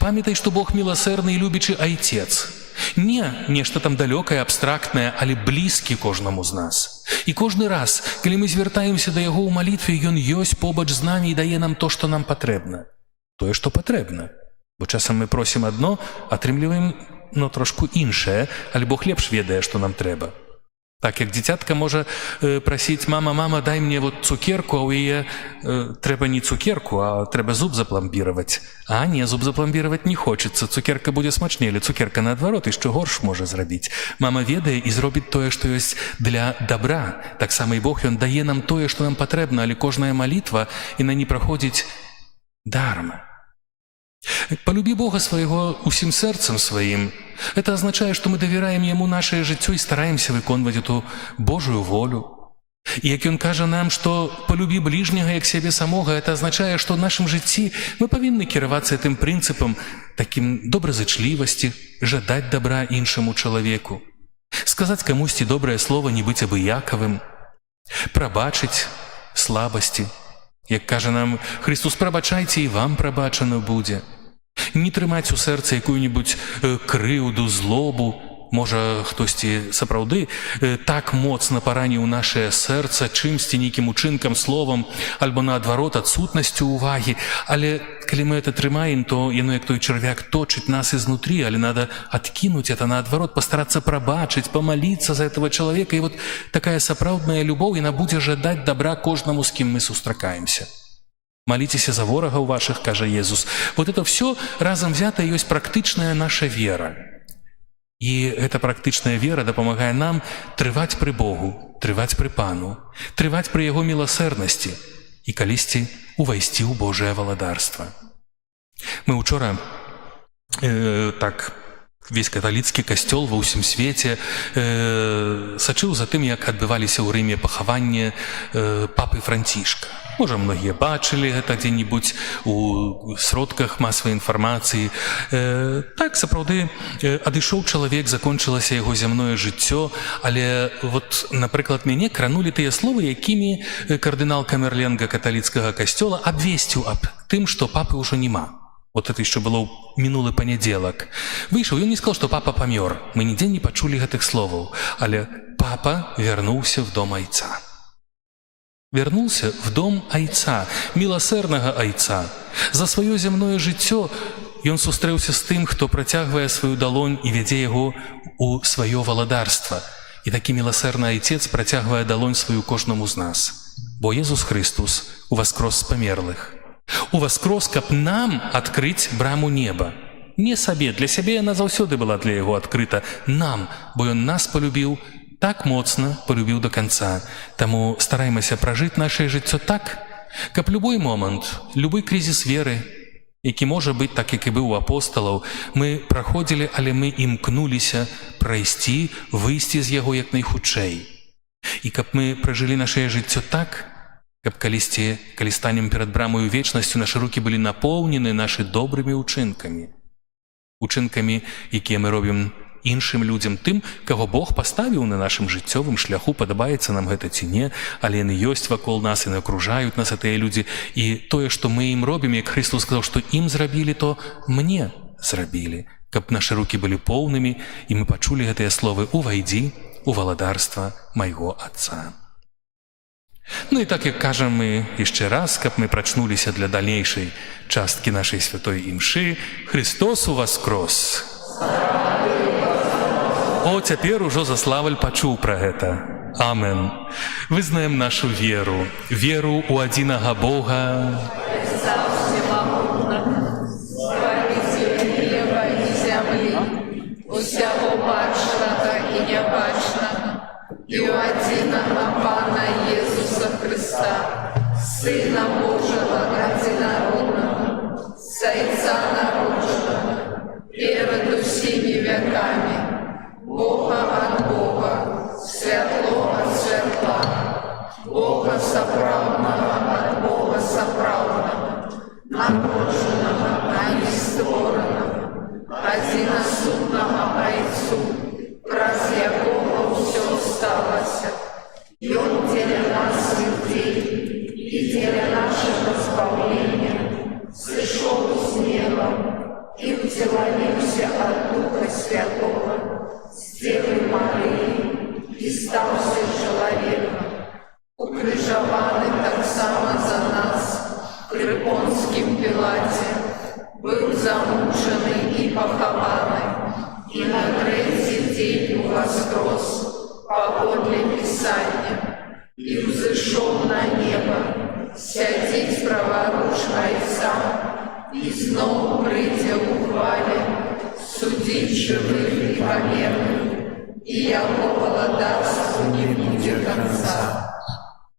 Памятай, што Бог міласэрны і любячы айцец. Не нешта там далёкае, абстрактнае, але блізкі кожнаму з нас. І кожны раз, калі мы звяртаемся да яго ў малітве, ён ёсць побач з намі і дае нам то, што нам патрэбна. Тое, што патрэбна. Бо часам мы просім адно, атрымліваем, трошку іншае, але Бог лепш ведае, што нам трэба. Так, як дзіцятка можа прасіць: мама, дай мне вот цукерку, а ў яе трэба не цукерку, а трэба зуб запламбіраваць. А не, зуб запламбіраваць не хочацца, цукерка будзе смачней, але цукерка наадварот яшчэ горш можа зрабіць. Мама ведае і зробіць тое, што ёсць для добра. Таксама і Бог, ён дае нам тое, што нам патрэбна, але кожная малітва, яна не праходзіць дарма. Полюби Бога свайго усім сэрцам сваім. Это означае, што мы давяраем Яму нашае жыццё і стараемся выконваць эту Божую волю. І як Ён кажа нам, што полюбі бліжняга як сябе самога, это означае, што ў нашым жыцці мы павінны кіравацца гэтым прынцыпам, такім добразычлівасці, жадаць добра іншаму чалавеку, сказаць камусьці добрае слова, не быць абыякавым, прабачыць слабасці. Як кажа нам Христос: прабачайце, і вам прабачана будзе. Не трымаць у сэрцы якую-нибудь крыўду, злобу. Можа, хтосьці сапраўды так моцна параніў нашае сэрца чымсьці, нейкім учынкам, словам, альбо наадварот адсутнасцю ўвагі. Але калі мы это трымаем, то яно, як той чарвяк, точыць нас изнутри, але надо откинуть это наадварот, постараться пробачыць, помолиться за этого человека. И вот такая сапраўдная любоў, яна будзе жадаць добра кожнаму, з кім мы сустракаемся. Молитесь за ворогов ваших, кажа Иисус. Вот это все разом взятое есть практичная наша вера. И эта практичная вера дапамагае нам трываць пры Богу, трываць пры Пану, трываць пры Яго міласэрнасці і калісьці увайсці ў Божае валадарства. Мы учора весь каталіцкі касцёл ва ўсім свеце сачыў за тым, як адбываліся ў Рыме пахаванне папы Францішка. Можа, многія бачылі гэта дзе-небудзь у сродках масавай інфармацыі. Так, сапраўды, адышоў чалавек, закончылася яго зямное жыццё, але вот, напрыклад, мяне кранулі тыя словы, якімі кардынал Камерленга каталіцкага касцёла абвесціў аб тым, што папы ўжо няма. Вот это еще было мінулы панядзелак. Выйшаў, ён не сказал, што папа памёр. Мы нідзе не пачулі гэтых словаў, але папа вярнуўся в дом айца. Вернулся в дом айца, міласэрнага айца. За сваё зямное жыццё ён сустрэўся з тым, хто працягвае сваю далонь і вядзе яго у сваё валадарства. І такі міласэрны айцец працягвае далонь сваю кожнаму з нас. Бо Езус Христос уваскрос з памерлых. Уваскрос, каб нам адкрыць браму неба. Не сабе, для сябе яна заўсёды была для яго адкрыта. Нам, бо ён нас полюбіў, так моцна полюбіў до конца. Таму стараемся пражыць наше жыццё так, каб любой момант, любой кризис веры, які можа быць так, як і быў у апосталаў, мы праходзілі, але мы імкнуліся прайсці, выйсці з яго як найхутчэй. І каб мы пражылі наше жыццё так, каб калісьці, калі станем перад брамою вечнасцю, нашы рукі былі напоўнены нашы добрымі учынкамі. Учынкамі, якія мы робім іншым людзям, тым, каго Бог паставіў на нашым жыццёвым шляху, падабаецца нам гэта ці не, але яны ёсць вакол нас і акружаюць нас гэтыя людзі. І тое, што мы ім робім, як Христос сказаў, што ім зрабілі, то мне зрабілі, каб нашы рукі былі поўнымі, і мы пачулі гэтыя словы: увайдзі у валадарства майго Отца. Ну і так, як кажам мы яшчэ раз, каб мы прачнуліся для далейшай часткі нашай святой імшы: Христос уваскрос! О, цяпер ужо Заславль пачуў пра гэта. Амен. Вызнаем нашу веру, веру ў адзінага Бога, неба і зямлі, усяго бачнага і нябачнага, і ў адзінага Пана Езуса Христа, Сына Божага адзінароднага, з Айца народжанага, перад усімі вякамі, Бога ад Бога, святло ад святла, Бога сапраўднага ад Бога сапраўднага, нагодженого, а не створеного, одиносудного Айцу, праз якого все сталося. І он для нас людей, і для нашого збавлення, зійшов з неба і втілонився от Духа Святого, з Девы Марії, і стався чоловіком, укрижований так само за нас при Понскім Пілаті, був замучений і похований, і на третій день воскрес, погодле Писання, і взійшов на небо, сядіть праворуч Отця, і знову прийде у хвалі, судить живих і померлих, і його володарству не буде конца.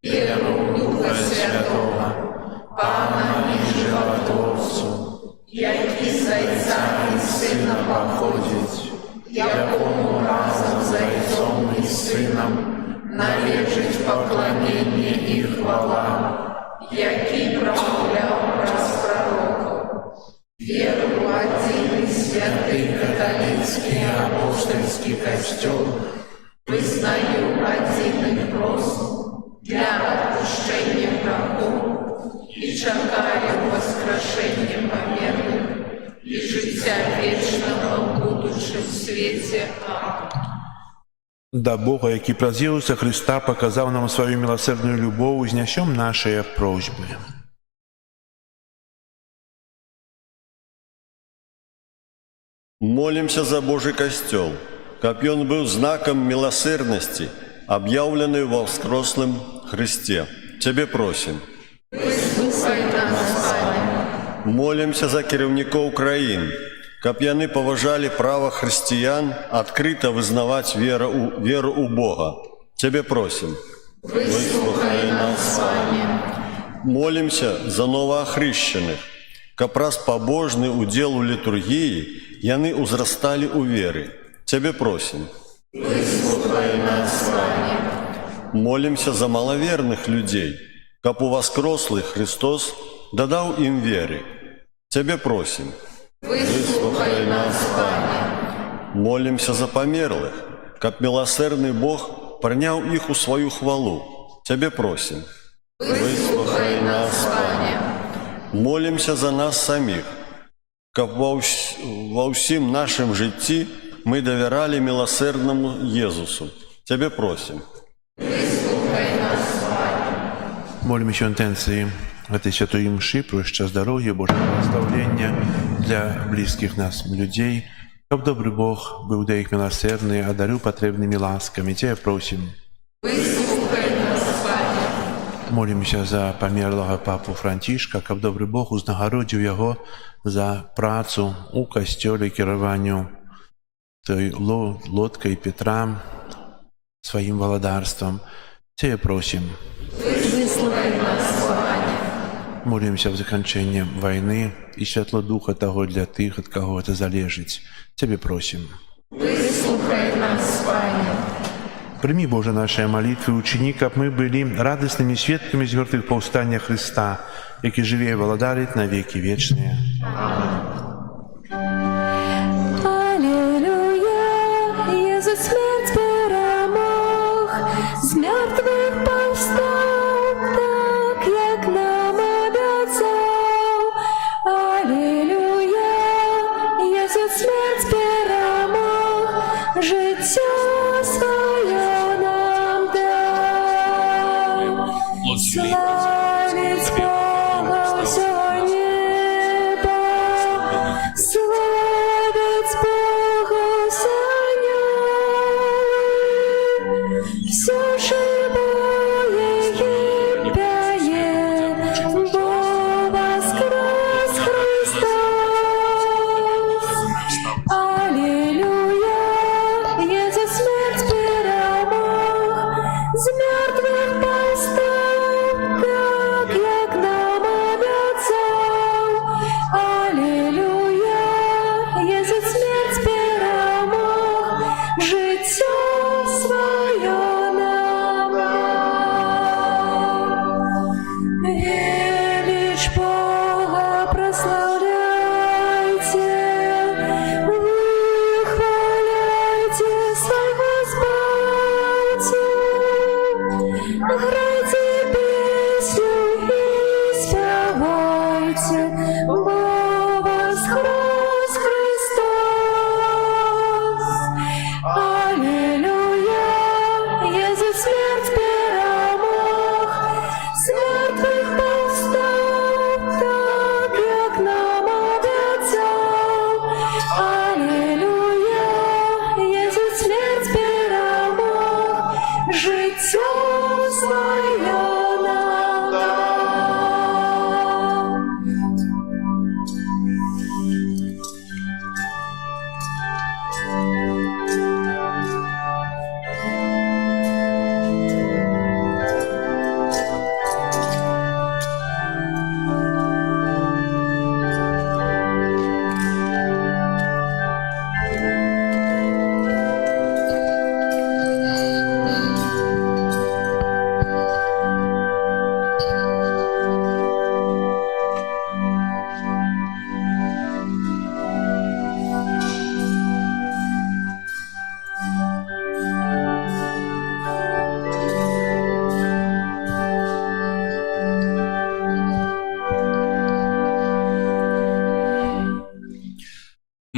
Віру в Духа Святого, Пана і Животворцу, який з Отця і Сина походить, якому разом з Отцом і Сином належить поклонення і хвала, який промовляв про пророків. Віру в один і святий католицький апостольський костюм, визнаю один і прост для відпущення грехів і чекаю воскрешення померлих і життя вічного, будучи в світі. Да Бога, який праз Ісуса Христа показав нам свою милосердную любов, узнесем наши просьбы. Молимся за Божий костел, как он был знаком милосердности, объявленный во воскреслом Христе. Тебе просим. Вислухай нас, Пане. Молимся за керівников країн, как яны поважали право христиан открыто вызнавать веру у Бога. Тебе просим. Вислухай нас, Пане. Молимся за новоохрещенных, как раз побожный удел у литургии, яны узрастали у веры. Тебе просим. Вислухай нас, Пане. Молимся за маловерных людей, как у воскреслый Христос додал им веры. Тебе просим. Выслухай нас, Пане. Молимся за померлых, как милосердный Бог принял их у свою хвалу. Тебе просим. Выслухай нас, Пане. Молимся за нас самих, как во всем нашем житті мы доверяли милосердному Иисусу. Тебе просим. Выслухай нас, Пане. Молим się intencji этой святой мши, про щастя, здоров'я, Божого наставлення для близьких нас людей, щоб добрий Бог був для їх милосердний, одарю потребними ласками. Тебе просим. Выслухай нас, Пане. Молимся за померлого папу Франтишка, щоб добрий Бог узнагородив його за працю у костьолі, керуванню той лодкой Петра своїм володарством. Тебе просим. Выслухай нас, Пане. Молимся в закінченні війни і світло Духа того для тих, від кого це залежить. Тебе просим. Выслухай нас, Пане. Прими, Боже, наши молитвы, учини, как мы были радостными свидками звертых повстания Христа, який живе и владарит на веки вечные. Аллилуйя, Єсус смерть перемог, з мертвих повстав, так як нам обіцяв. Аллилуйя, Єсус смерть перемог, життя своє нам дав. Славить Бога всього неба, славить Бога вся небо, все живое им пяє, бо воскрес Христос. Аллилуйя, Єсус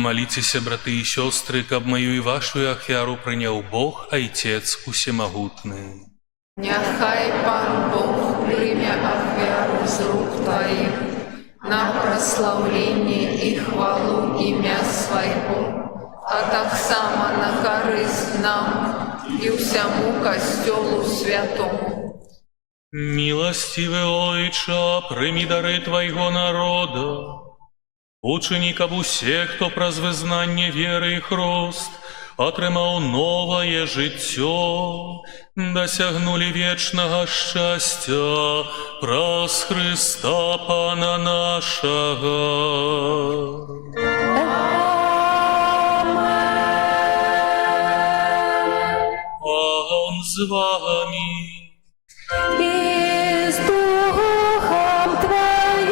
Молитеся, браты и сестры, каб мою и вашу ахвяру принял Бог, Отец Усемогутный. Няхай Пан Бог прийме ахвяру з рук Твоих на прославление и хвалу имя Своего, а так само на корысть нам и всему костелу святому. Милостивый Ойче, прими дары Твоего народа, учини, каб усе, хто праз визнання віри і хрост, атрымаў новое жыццё, досягнули вечного счастья праз Христа Пана нашего. Он з вами. И с Духом Твоим.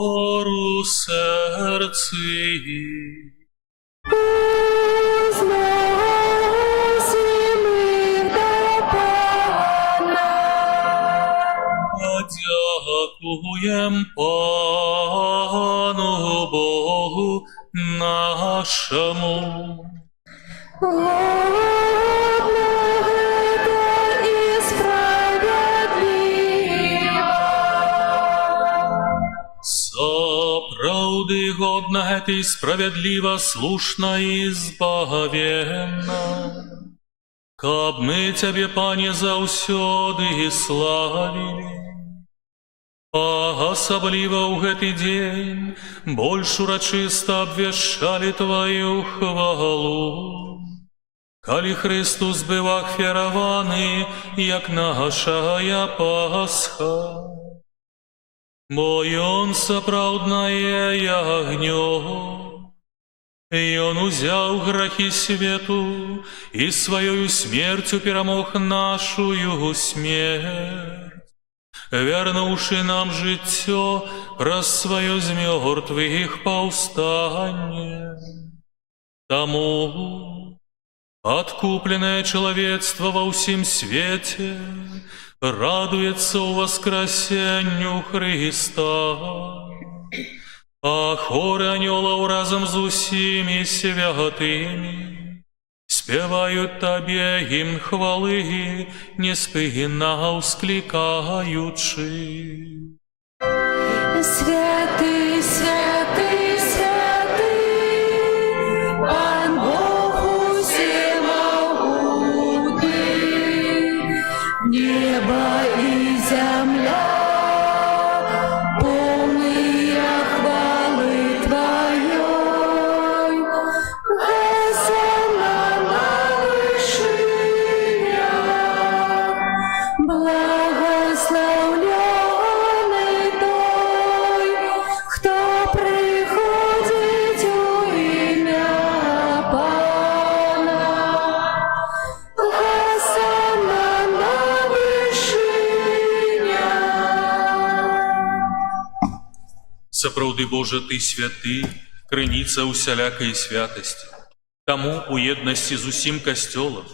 Гору серці. Возносим их до Пана. Подякуєм Пану Богу нашому. Годно это и справедливо. Сапраўды годна гэта і справядліва, слушна і збагавенна. Каб мы Цябе, Пане, заўсёды славілі, а асабліва ў гэты дзень больш урачыста абвяшчалі Тваю хвалу. Калі Христус быў ахвяраваны, як нашая Пасха, бо Ён сапраўднае ягнё, Ён узяў грахі свету і сваёю смерцю перамог нашую смерць, вярнуўшы нам жыццё праз сваё з мёртвых паўстанне. Таму откупленное чалавецтва ва ўсім свеце радуецца ў воскресенню Христа, а хоры анёлаў разам з усімі святымі спевают Табе гімн хвалы, неспынна ускликаючи. Святый, святый, святый, Пан Бог всемогутный, небо и земля полные хвалы Твоей. Хосанна на вышинях, благословленный той, кто приходит у имя Пана. Хосанна на вышинях. Сапраўды, Божа, Ты святы, крыніца усялякай святасці. Таму у еднасці з усім касцёлам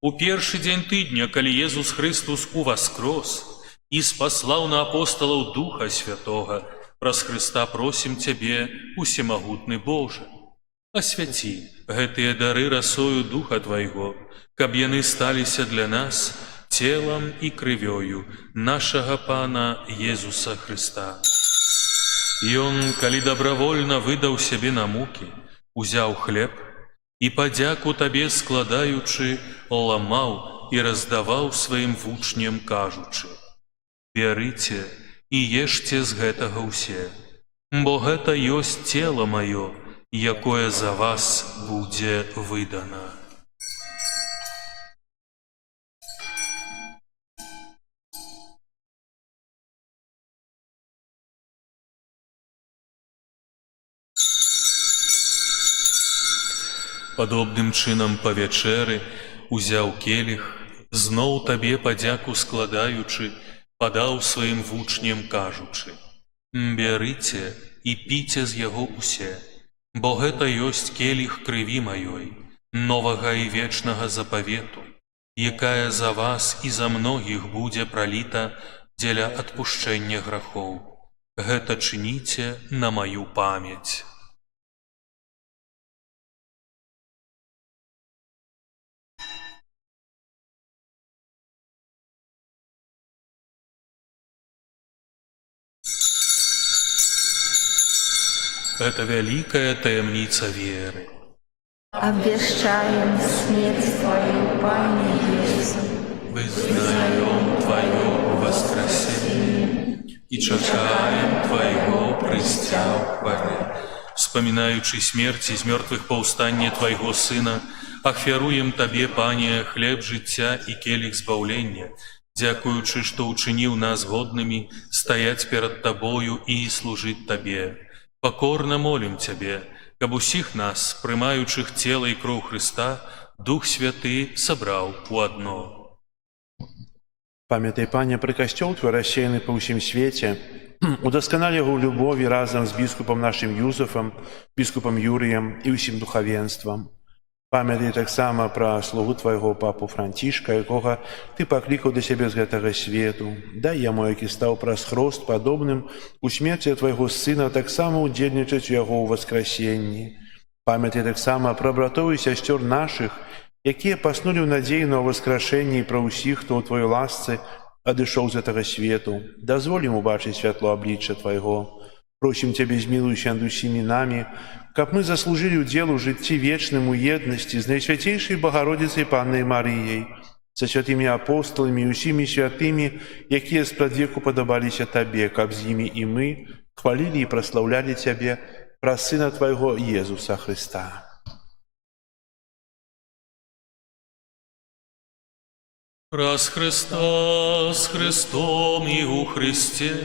у першы дзень тыдня, калі Езус Христус уваскрос і спаслаў на апосталаў Духа Святога, праз Христа просім Цябе, усемагутны Божа, асвяці гэтыя дары расою Духа Твайго, каб яны сталіся для нас целам і крывёю нашага Пана Езуса Христа. Ён, калі добровольна выдаў сябе на мукі, узяў хлеб і падзяку Табе складаючы, ламаў і раздаваў сваім вучням, кажучы: «Бярыце і ешце з гэтага ўсе, бо гэта ёсць цела маё, якое за вас будзе выдана». Падобным чынам па вячэры узяў келіх, зноў Табе падзяку складаючы, падаў сваім вучням, кажучы: «Бярыце і піце з яго усе, бо гэта ёсць келіх крыві маёй, новага і вечнага запавету, якая за вас і за многіх будзе праліта дзеля адпушчэння грахоў. Гэта чыніце на маю памяць. Это вялікая таямніца веры. Обвещаем смерть Твою, Пане Иисус, Вызнаем Твое воскресение и чакаем Твоего прыцця ў хвале. Вспоминаючи смерть из мертвых паўстанне Твоего Сына, ахвяруем Табе, Пане, хлеб жыцця і келіх збаўлення, дзякуючы, што ўчыніў нас годнымі стаяць перад Табою і служыць Табе. Покорно молим Тебе, каб усіх нас, прымаючых цела і кроў Христа, Дух Святы сабраў у адно. Памятай, Пане, пра касцёл Твой рассеяны па ўсім свеце, удасканал яго ў любові разам з біскупам нашым Юзафам, біскупам Юрыем і ўсім духавенствам. Памятай таксама пра слугу Твайго папу Францішка, якога Ты паклікаў да сябе з гэтага свету. Дай яму, які стаў праз хрост падобным у смерці Твайго Сына, таксама удзельнічаць у яго ў васкрасенні. Памятай таксама пра братоў і сясцёр нашых, якія паснулі ў надзеі на ўваскрашэнні, і пра ўсіх, хто ў Тваёй ласцы адышоў з гэтага свету. Дазволь ім убачыць святло аблічча Твайго. Просім Цябе, змілуйся над усімі намі, каб мы заслужили удел у жыцці вечным у еднасці з Найсвятейшай Богородицей Паннай Марыяй, са святымі апосталамі і усімі святымі, якія спрадвеку падабаліся Табе, каб з імі і мы хвалілі і праслаўлялі Цябе праз Сына Твайго Езуса Христа. Праз Христа, з Христом і у Христе,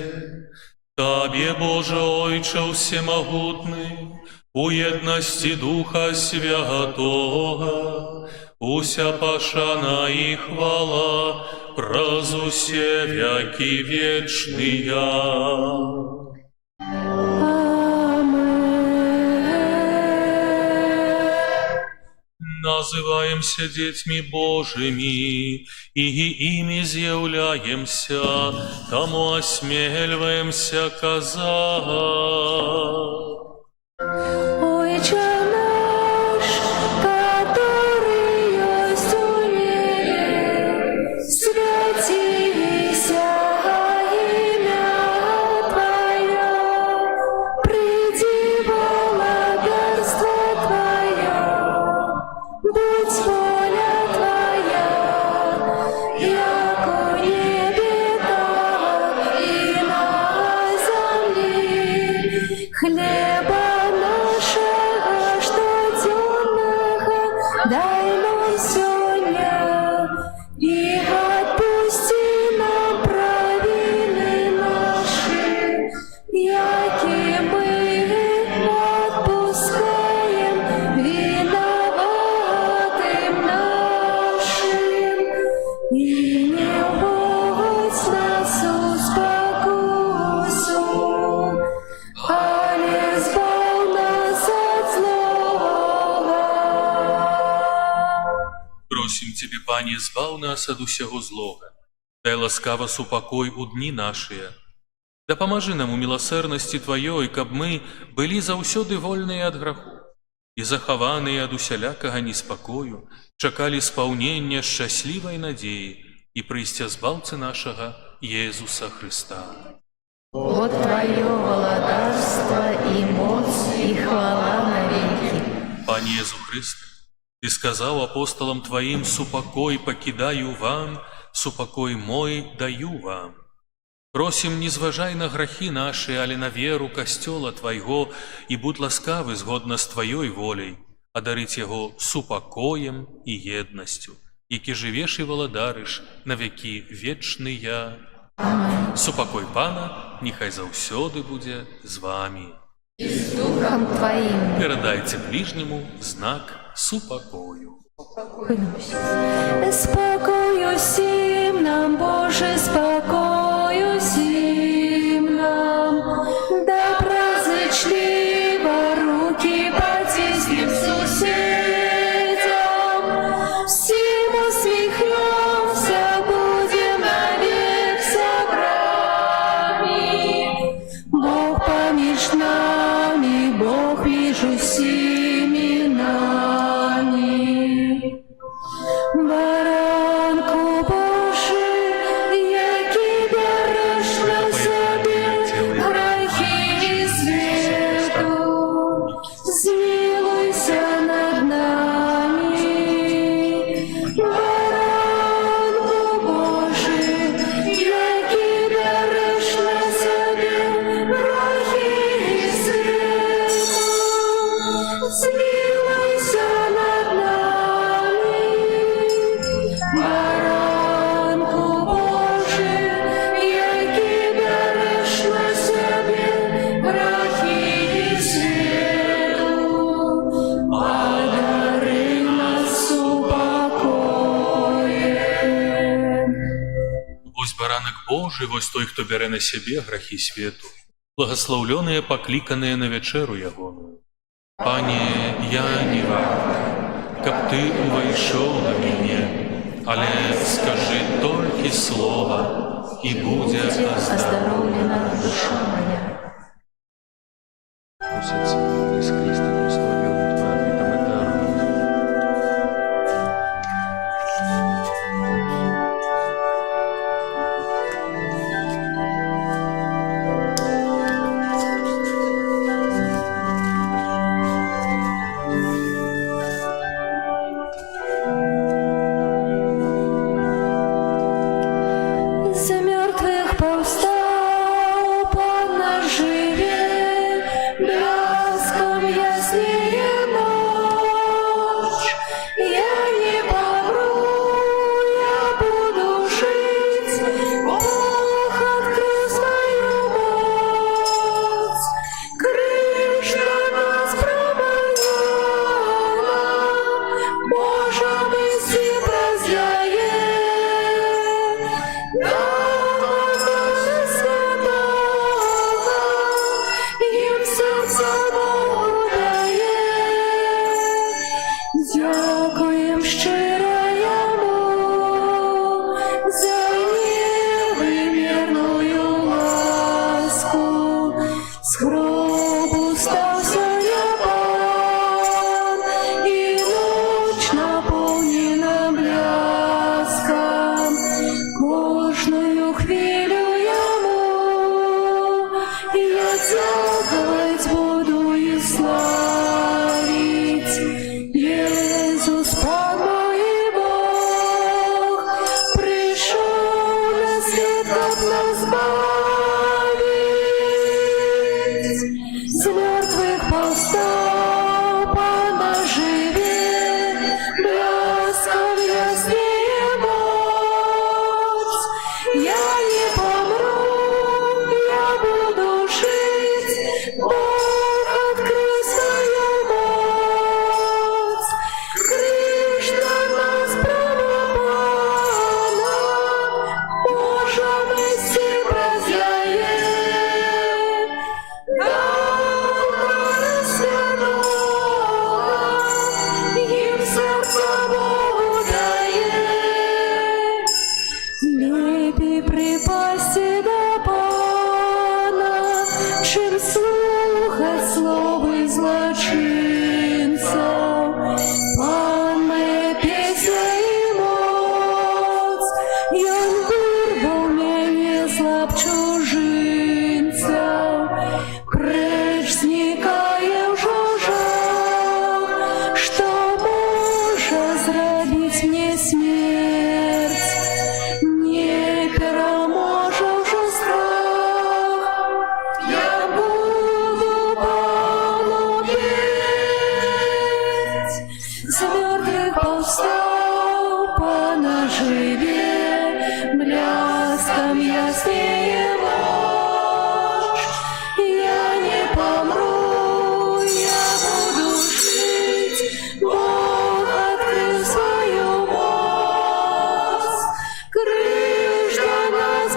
Табе, Боже Ойче всемогутний, у єдності Духа Святого, уся пашана і хвала, праз усе веки вечные. Называемся детьми Божьими, и ими з'являемся, тому осмеливаемся казать. Отче наш, который есть у небе, святися имя Твое, приди благодарство Твое, будь воля Твоя, як у небе, так и на земле. Хлеба нашего штоденного дай нам сегодня, и отпусти нам провины наши, яки мы отпускаем виноватым нашим, и не вводь нас в спокусу, але збав нас от злого. Просим Тебе, Пане, збав нас ад усяго злога. Дай ласкава супакой у дні нашыя. Дапамажы нам у міласэрнасці Тваёй, каб мы былі заўсёды вольныя ад граху і захаваныя ад усялякага неспакою, чакалі спаўнення шчаслівай надзеі і прыйсця збаўцы нашага Езуса Христа. Вот Твое владарство и моц, и хвала навеки. Пане Езу Христе, Ты сказаў апостолам Твоим: «Супокой покидаю вам, супокой мой даю вам». Просим, не зважай на грахи наши, але на веру касцёла Твайго, і будь ласкавы згодна з Твоёй воляй, адарыць яго супокоем і еднасцю, які жывеш і валадарыш на векі вечныя. Супокой Пана нехай заўсёды будзе з вами. С Духом Твоим. Перадайце ближнему знак супокою. Спокою всім нам, Боже, спокою всім нам, доброзичливо руки потиснем сусідям, всім усміхнемся, будем навек собрани, ж усіми нами. Баранку Божий, який береш на себе грехи світу, змилуйся над нами. Баранку Божий, який береш на себе грехи світу, змилуйся над нами. Баранку Божий, який береш на себе грехи світу, подари нас упокоєм. Ось баранок Божий, ось той, хто бере на себе грехи світу. Благословленные, покликанные на вечеру ягоную. Пане, я не варт, каб ты увайшов на меня, але скажи только слово, и будет Оздоровлена душа моя. Проситься, Христе, благословил Твоя витам этерном. З мертвих повстав, Пан наш живе, бляском яснее ночь. Я не помру, я буду жить, Бог открыл свою моць. Кришна нас промовляла, Божа мисі прозяє. Дякуєм щиро йому за невимірную ласку. З гробу стався я Пан, і ніч наповнена бляском. Кожною хвилю йому я дякувати буду і славить. Єсус, Пан мой Бог, прийшов на світ, щоб нас збавить. З мертвих повстав, Пан наш живе, бляском яснее моць. Я не помру, я буду жить, Бог открыл свою моць. Кришна нас промовляла, Божа мисі прозяє. Духа Святого їм серце Богу дає. Лепей припасти до Пана, чим слухать слови злочинців. Пан моя пісня і моць, Ён вирвав мене з лап чужинців. Преч зникає вже жах, що може зробити мені смерть. Не переможе вже страх, я буду Пану петь. З мертвих повстав, Пана живе, бляском яснее ночь. Я не помру, я буду жить, Бог открыл свою моць. Кришна нас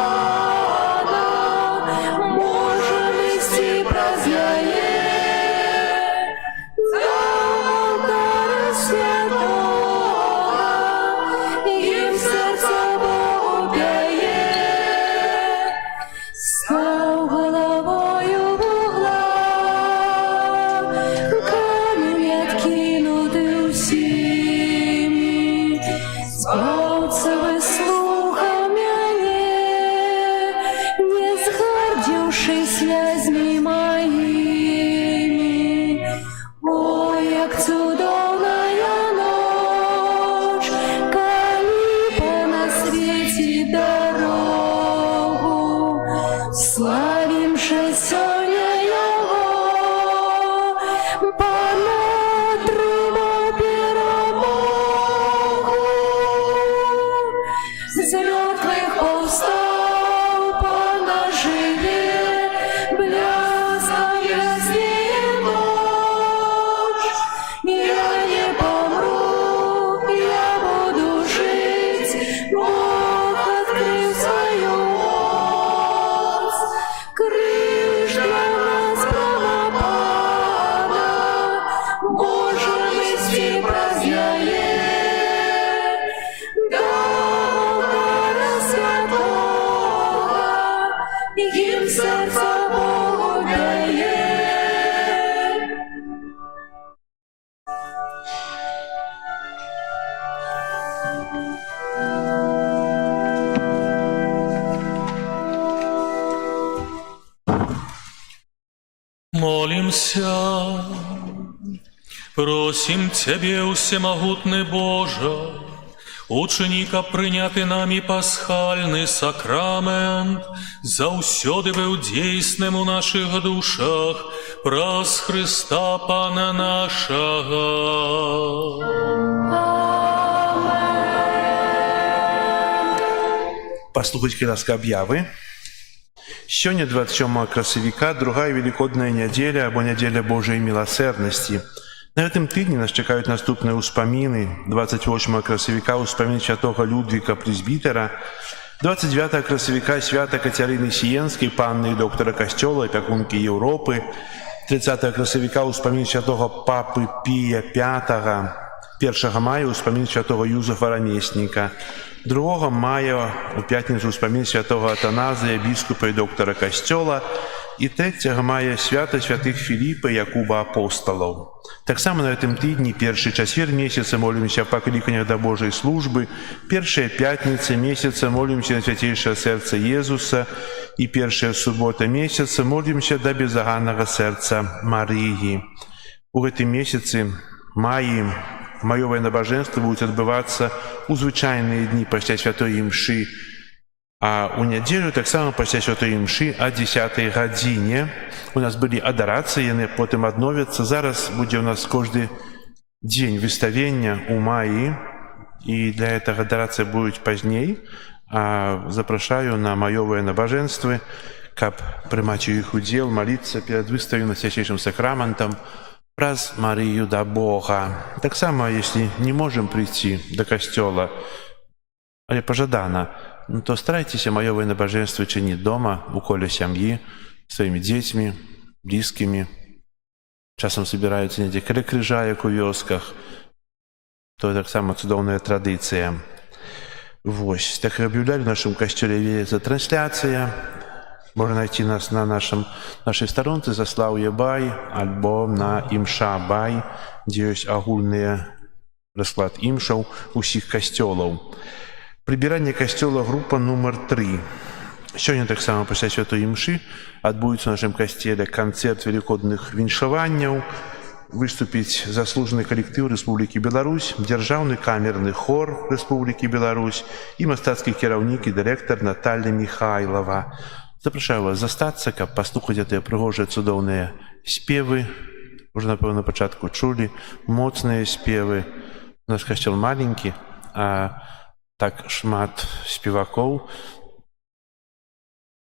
промовляла, Божа мисі прозяє. За алтаря святого їм серце Богу п'є. Пан отримав перемогу. З мертвих повстав, Пан оживе, бляском яснеет ночь. Я не помру, я буду жить, Бог открыл свою моць. Крыж для нас правопана, можем вести праз яе. До Бога святого, ім серце Богу дає. Молимся, просим Тебе, всемогутный Боже, ученика прийняти нами пасхальний сакрамент, заусьоди бив дійсним у наших душах, праз Христа Пана нашого. Послухайте ласка об'яви. Сёння 27 красавіка, другая великодная неделя, або неделя Божией милосердности. На этом тыдні нас чекают наступные успомины. 28 красавіка успомин святого Людвіка Пресбітера, 29 красавіка свята Катерины Сиенской, панны и доктора Костёла, опекунки Европы, 30 красавіка успомин святого Папы Пия V, 1 мая успомин святого Юзефа Рамесника, 2 мая у пятницу успомин святого Атаназия, біскупа и доктора Костёла, и 3 мая свято святых Филиппа и Якуба апостолов. Так само на этом тыдні, перший часвер месяца, молимся о покликаннях до Божьей службы, первая пятница месяца, молимся на святейшее сердце Иисуса, и первая суббота месяца, молимся до безоганного сердца Марии. У этом месяце, маі, маёвое набожество будет отбываться у звычайные дни пасля святой мши, а у неделю так само пасля святой мши о 10 гадзіне. У нас были адарации, яны потым адновяцца. Зараз будзе у нас каждый день выставления у маі, и для этого адарация будет поздней. А запрашаю на маёвые набоженствы, каб прымаць у іх удзел, молиться перед выставленным священным сакраментом праз Марию до Бога. Так само, если не можем прийти до костёла, але пожадана, то старайтесь маёвое набожество чинить дома, у коле сям'і, своими детьми, близкими. Часом собираются недзе каля крыжа, як у вёсках. То так само цудоўная традыцыя. Вось, так и объявляли в нашем костёле ведется трансляция. Можно найти нас на нашей сторонце «Заслаўе Бай» альбо на «Імша Бай», где есть агульный расклад імшаў усіх костёлаў. Прибирание костёла группа номер 3. Сегодня так само пасля святой імшы адбудзецца в нашем костеле концерт великодных віншаванняў, выступіць заслуженный коллектив Республики Беларусь, державный камерный хор Республики Беларусь и мастацкі кіраўнік и директор Наталья Михайлова. Запрашаю вас застацца, каб паслухаць гэтыя прыгожыя цудоўныя спевы. Уже, напэўна, на пачатку чулі моцныя спевы. У нас касцёл маленькі, а так шмат спевакоў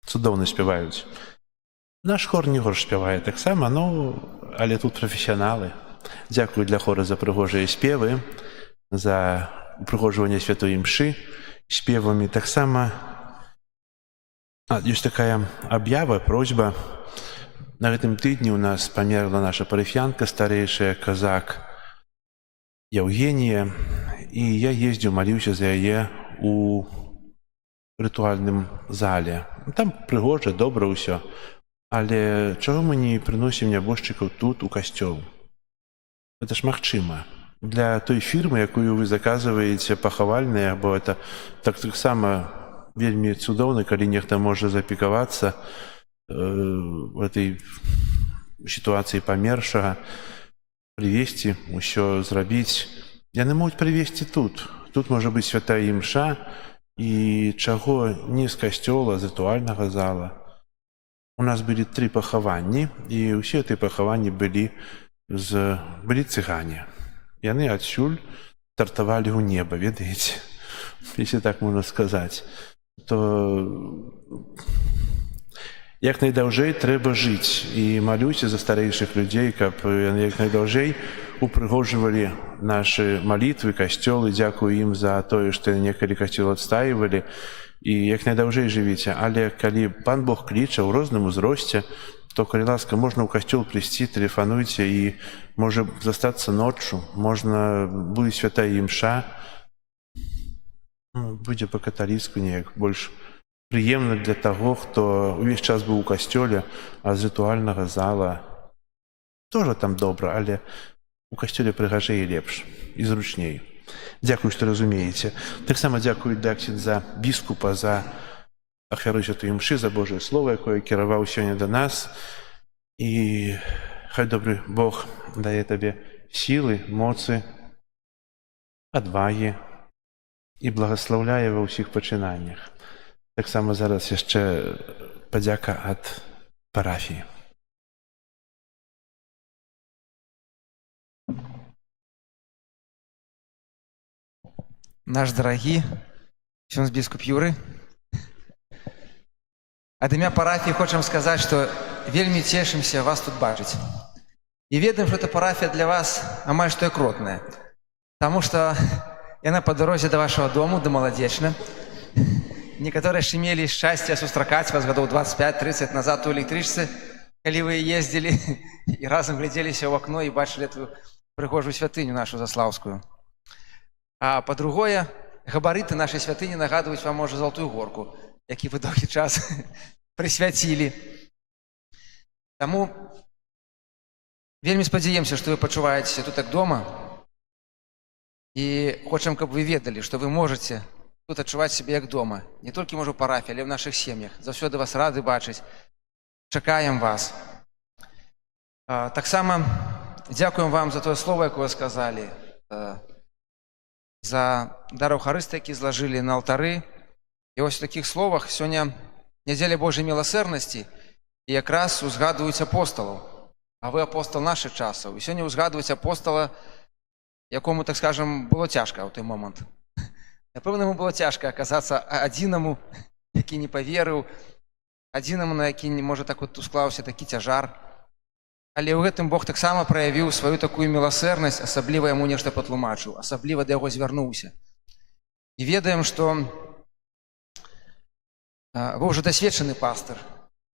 цудоўна спяваюць. Наш хор не горш спявае таксама, але тут прафесіяналы. Дзякую для хора за прыгожыя спевы, за упрыгожванне святой імшы спевамі. Таксама ёсць такая аб'ява, просьба. На гэтым тыдні у нас памерла наша парафіянка, старэйшая казак Евгения, і я ездзіў, маліўся за яе у рытуальным зале. Там прыгожа, добра ўсё. Але чаго мы не прыносім нябожчыкаў тут, у касцёл? Это ж магчыма. Для той фірмы, якую вы заказваеце пахавальныя, бо это таксама вельмі цудоўна, калі нехта можа запікавацца в этой сітуацыі памершага, прывезці, усё зрабіць. Яны могуць прывезці тут. Тут можа быць святая імша, і чаго не з касцёла, з рытуальнага зала. У нас былі 3 пахаванні, і ўсе гэтыя пахаванні былі былі цыгане. Яны адсюль стартавалі ў неба, ведаеце, если так можна сказаць, то як найдаўжэй трэба жыць. І малюся за старэйшых людзей, каб яны як найдаўжэй упрыгожвалі нашы малітвы, касцёлы. Дзякую ім за тое, што яны некалі касцёл адстаивалі. І як найдаўжэй жывіце. Але калі Пан Бог кліча ў розным узросце, то, калі ласка, можна ў касцёл прыйсці, тэлефануйце, і можа застацца ноччу, можна будзе святая імша, будзе па-каталіцку неяк больш прыемна для таго, хто ўвесь час быў у касцёле, а з рытуальнага зала тоже там добра, але у касцёле прыгажэй і лепш, і зручней. Дзякую, што разумееце. Таксама дзякую за біскупа, за ахвяру святой імшы, за Божае Слово, якое кіраваў сёння да нас. І хай добры Бог дае табе сілы, моцы, адвагі і благаслаўляе ва ўсіх пачынаннях. Таксама зараз яшчэ падзяка ад парафіі. Наш дарагі ксёндз біскуп Юры, ад імя парафіі хочам сказаць, што вельмі цешымся вас тут бачыць. І ведаем, што эта парафія для вас амаль што як родная, таму што яна па дарозе да вашага дому, да Маладзечна. Некаторыя яшчэ мелі шчасце сустракаць вас гадоў 25-30 назад у электрычцы, калі вы ездзілі і разам глядзеліся ў акно і бачылі эту прыгожую святыню нашу заслаўскую. А па-другое, габарыты нашай святыні нагадваюць вам, можа, Золотую горку, які вы доўгі час прысвяцілі. Таму вельмі спадзяемся, што вы пачуваецеся тут як дома, і хочам, каб вы ведалі, што вы можаце тут адчуваць сябе як дома. Не толькі, можа, у парафіі, але ў нашых сем'ях. Заўсёды вас рады бачыць. Чакаем вас. Таксама дзякуем вам за тое слово, якое сказалі, за дар Эўхарыстыі, які злажылі на алтары. І вось у такіх словах сёння нядзеля Божай міласэрнасці, і якраз узгадваюць апосталаў. А вы апостал нашых часаў. І сёння узгадваюць апостала, якому, так скажам, было цяжка ў той момант. Напэўна, яму было цяжка аказацца адзінаму, які не паверыў, адзінаму, на які, можа, так вот усклаўся такі цяжар. Але ў гэтым Бог таксама праявіў сваю такую міласэрнасць, асабліва яму нешта патлумачыў, асабліва да яго звярнуўся. І ведаем, што вы ўжо дасведчаны пастыр,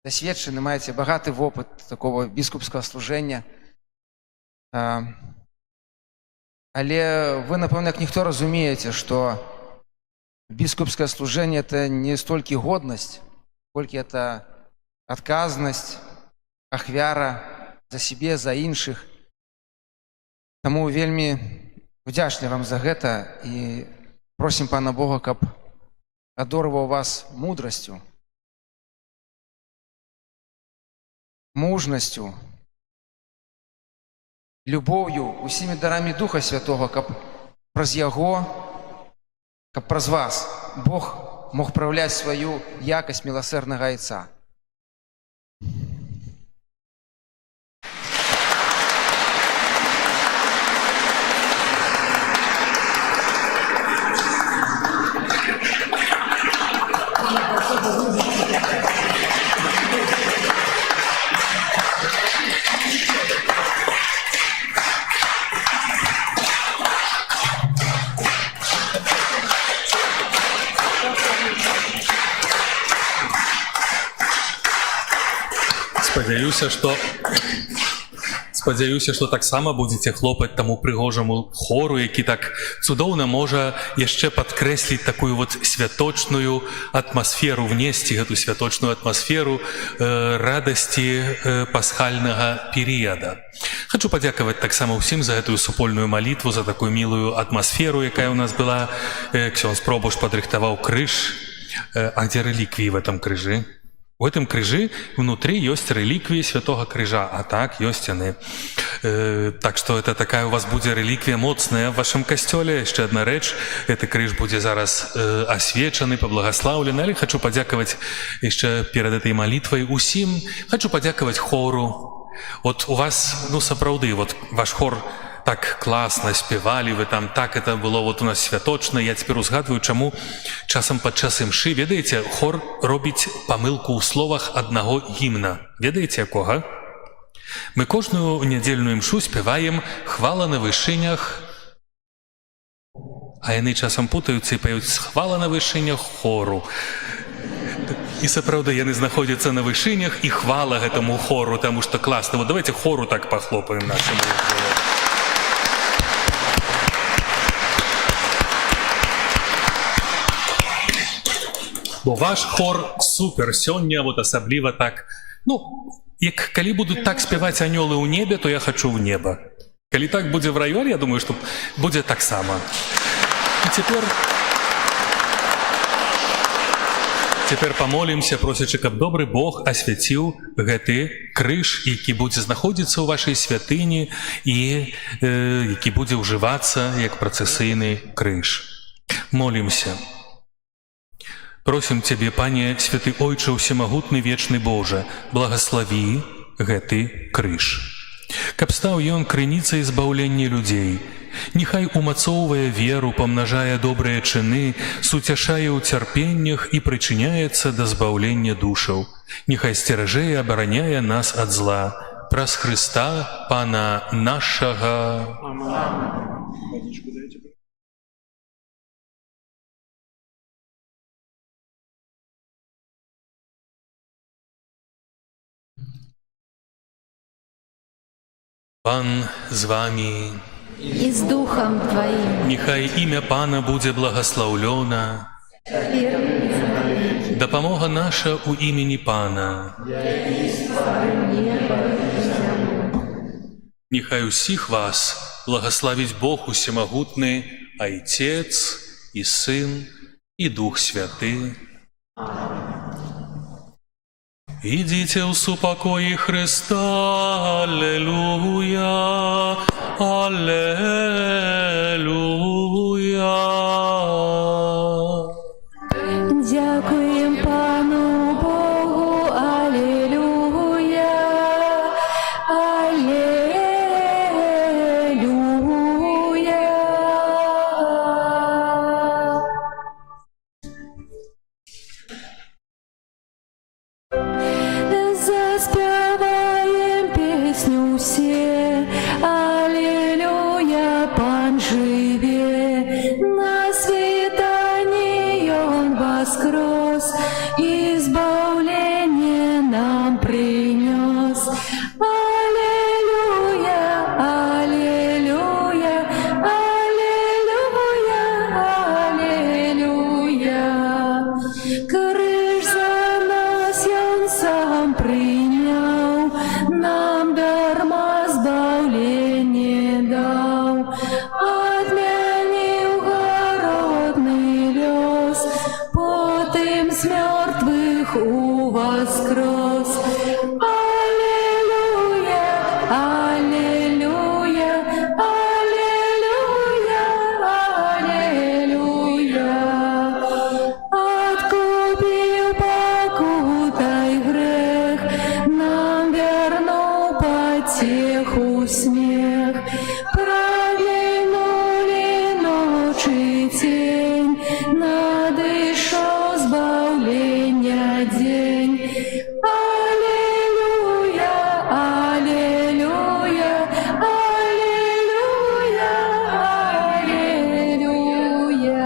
дасведчаны, маеце багаты вопыт такого біскупскага служэння. Але вы, напэўна, як ніхто разумееце, што біскупскае служэнне – это не столькі годнасць, колькі это адказнасць, ахвяра за сябе, за іншых. Таму вельмі удзячны вам за гэта і просім Пана Бога, каб адорваў вас мудрасцю, мужнасцю, любоўю, усімі дарамі Духа Святога, каб праз яго, каб праз вас Бог мог праяўляць сваю якасць міласэрнага айца. Спадзяюся, што таксама будзеце хлопаць таму прыгожаму хору, які так цудоўна можа яшчэ падкрэсліць такую вот святочную атмасферу, внесці гэту святочную атмасферу радасці пасхальнага перыяда. Хачу падзякаваць таксама ўсім за гэтую супольную малітву, за такую мілую атмасферу, якая ў нас была. Ксёндз Пробышч падрыхтаваў крыж. А где реликвии в этом крыжы? У этом крыжы внутри есть реликвии Святого Крыжа, а так есть яны. Так что это такая у вас будет реликвия моцная в вашем костёле. Еще одна рэч, это крыж будет зараз освечаны, поблагославлены. Але хочу подяковать еще перед этой молитвой усім. Хочу подяковать хору, От у вас, ну, сапраўды, вот ваш хор так класна спявалі, вы там так это было вот у нас святочна. Я цяпер узгадваю, чаму часам падчас імшы, ведаеце, хор робіць памылку ў словах аднаго гімна. Ведаеце якога? Мы кожную нядзельную імшу спяваем «Хвала на вышынях», а яны часам путаюцца і паюць «Хвала на вышынях хору». І сапраўды яны знаходзяцца на вышынях, і хвала гэтаму хору, таму што класна. Вот давайте хору так пахлопаем нашаму. Бо ваш хор супер сёння, вот асабліва так, ну, як калі будуць так спяваць анёлы ў небе, то я хачу в неба. Калі так будзе в раёле, я думаю, што будзе таксама. І цяпер памолімся, просячы, каб добры Бог асвяціў гэты крыж, які будзе знаходзіцца ў вашай святыні і які будзе ўжывацца як працэсійны крыж. Молімся. Просім Цябе, Пане, святы Ойче ўсемагутны вечны Божа, благаславі гэты крыж. Каб стаў ён крыніцай збаўлення людзей, няхай умацоўвае веру, памнажае добрыя чыны, суцяшае ў цярпеннях і прычыняецца да збаўлення душаў. Няхай сцеражэ і абараняе нас ад зла. Праз Хрыста, Пана нашага. Пан з вамі. И с Духом Твоим. Няхай імя Пана будзе благаслаўлёна. Дапамога наша ў імені Пана. Няхай усіх вас благаславіць Бог усемагутны, Айцец і Сын і Дух Святы. Ідзіце ў супакоі Христа, аллелуя, аллелуя. Дякуем Пану Богу, аллилуйя, аллилуйя. Заспеваем песню все, аллилуйя, Пан живе, на свидании Он воскрес, избавление нам принес. Аллилуйя, аллилуйя, аллилуйя, аллилуйя. Крыж за нас Он сам принял, нам дарма збавление дал, отмянил городный лёс, потым с мертвых увоскрес. Аллилуйя, аллилуйя, аллилуйя, аллилуйя. Откупил покутай грех, нам вернул потеху смех. Проглянули ночи тень, надышал збавления день. Аллилуйя, аллилуйя, аллилуйя, аллилуйя.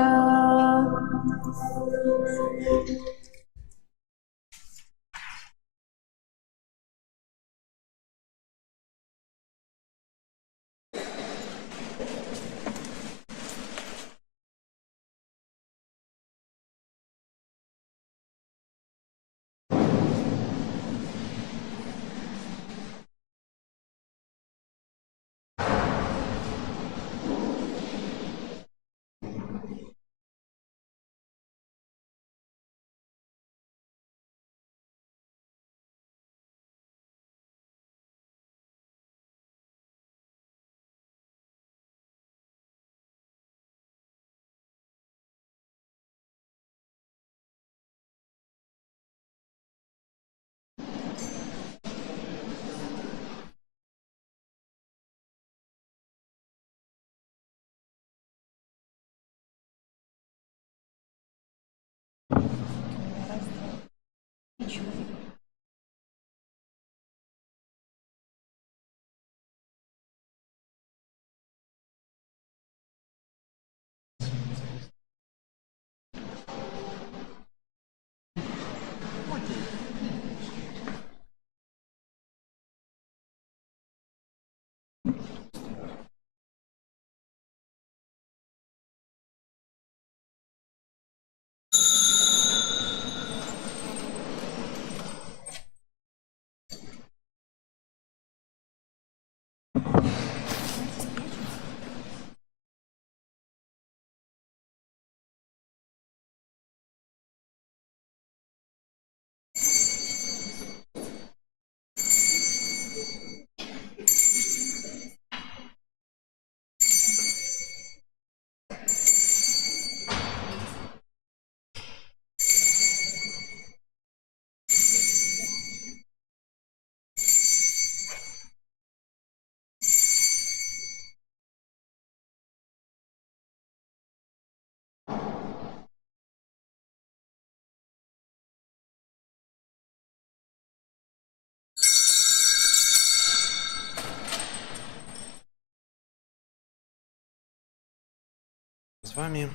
З вами.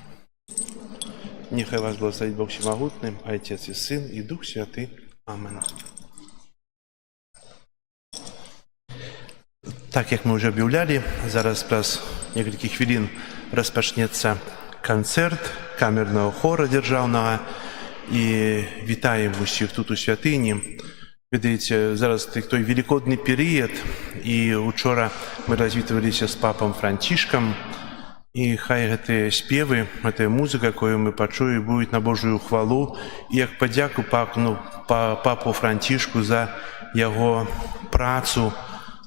Нехай вас благословить Бог Всемогутний, Отець і Син, і Дух Святий. Амен. Так, як ми вже об'являли, зараз праз некалькі хвилин розпочнеться концерт камерного хора державного. І вітаємо усіх тут у святині. Ведаеце, зараз той великодний період, і учора ми розвітувалися з папом Францішком. І хай гэтыя спевы, гэтая музыка, якую мы пачуем, будуць на Божую хвалу, і як падзяку папу Францішку за яго працу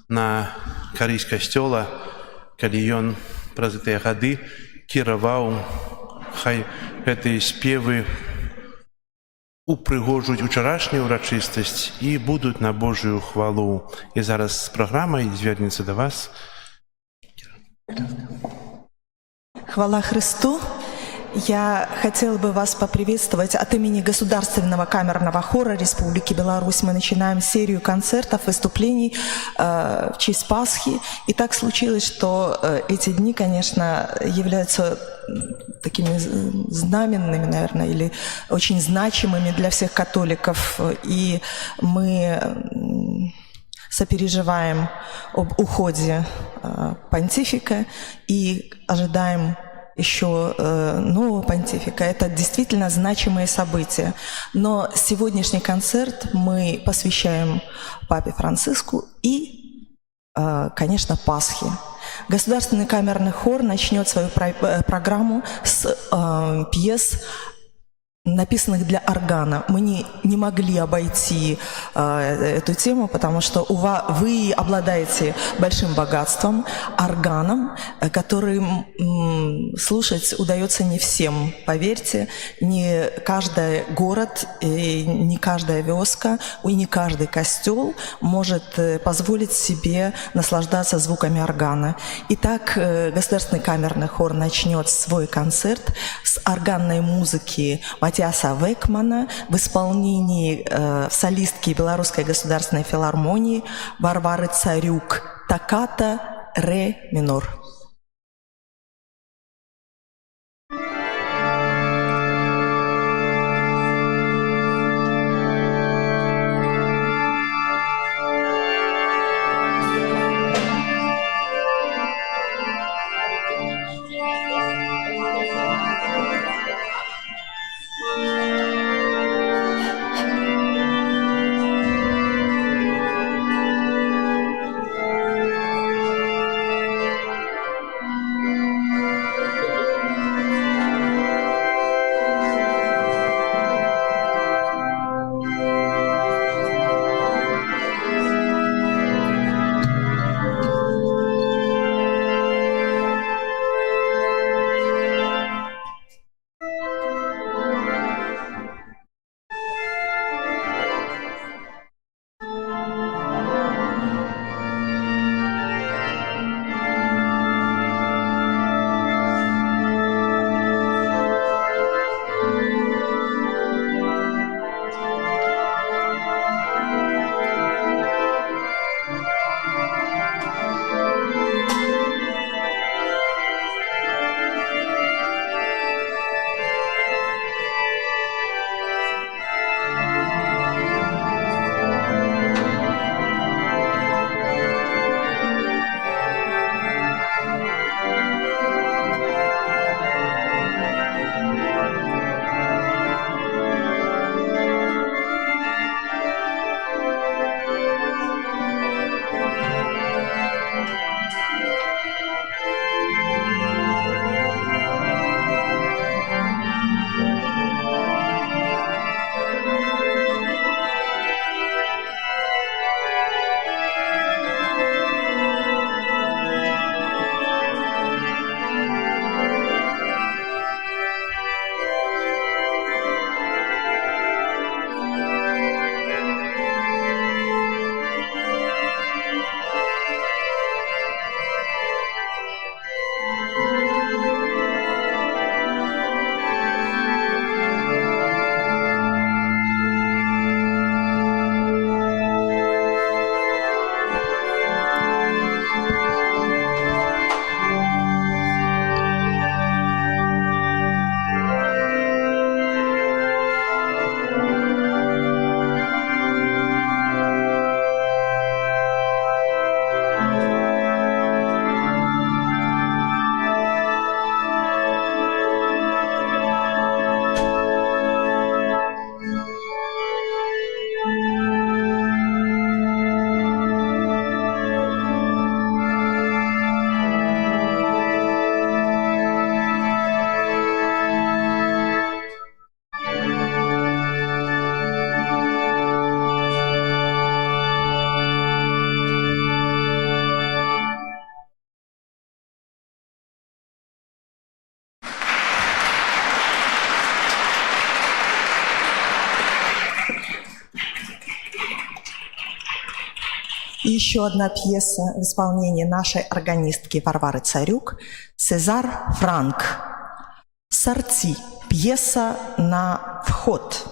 на карысць касцёла, калі ён праз гэтыя гады кіраваў, хай гэтыя спевы упрыгожуць учарашнюю урачыстасць і будуць на Божую хвалу. І зараз з праграмай звернецца да вас. Хвала Христу! Я хотела бы вас поприветствовать от имени Государственного камерного хора Республики Беларусь. Мы начинаем серию концертов, выступлений в честь Пасхи. И так случилось, что эти дни, конечно, являются такими знаменными, наверное, или очень значимыми для всех католиков. И мы сопереживаем об уходе понтифика и ожидаем еще нового понтифика. Это действительно значимые события. Но сегодняшний концерт мы посвящаем папе Франциску и, конечно, Пасхе. Государственный камерный хор начнет свою программу с пьес, написанных для органа. Мы не могли обойти эту тему, потому что вы обладаете большим богатством, органом, который слушать удается не всем. Поверьте, не каждый город, не каждая вёска и не каждый костел может позволить себе наслаждаться звуками органа. Итак, Государственный камерный хор начнет свой концерт с органной музыки Матиаса Векмана в исполнении солистки Белорусской государственной филармонии Варвары Царюк «Токката ре минор». И еще одна пьеса в исполнении нашей органистки Варвары Царюк «Сезар Франк». «Сорти». Пьеса на вход.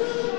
Господи.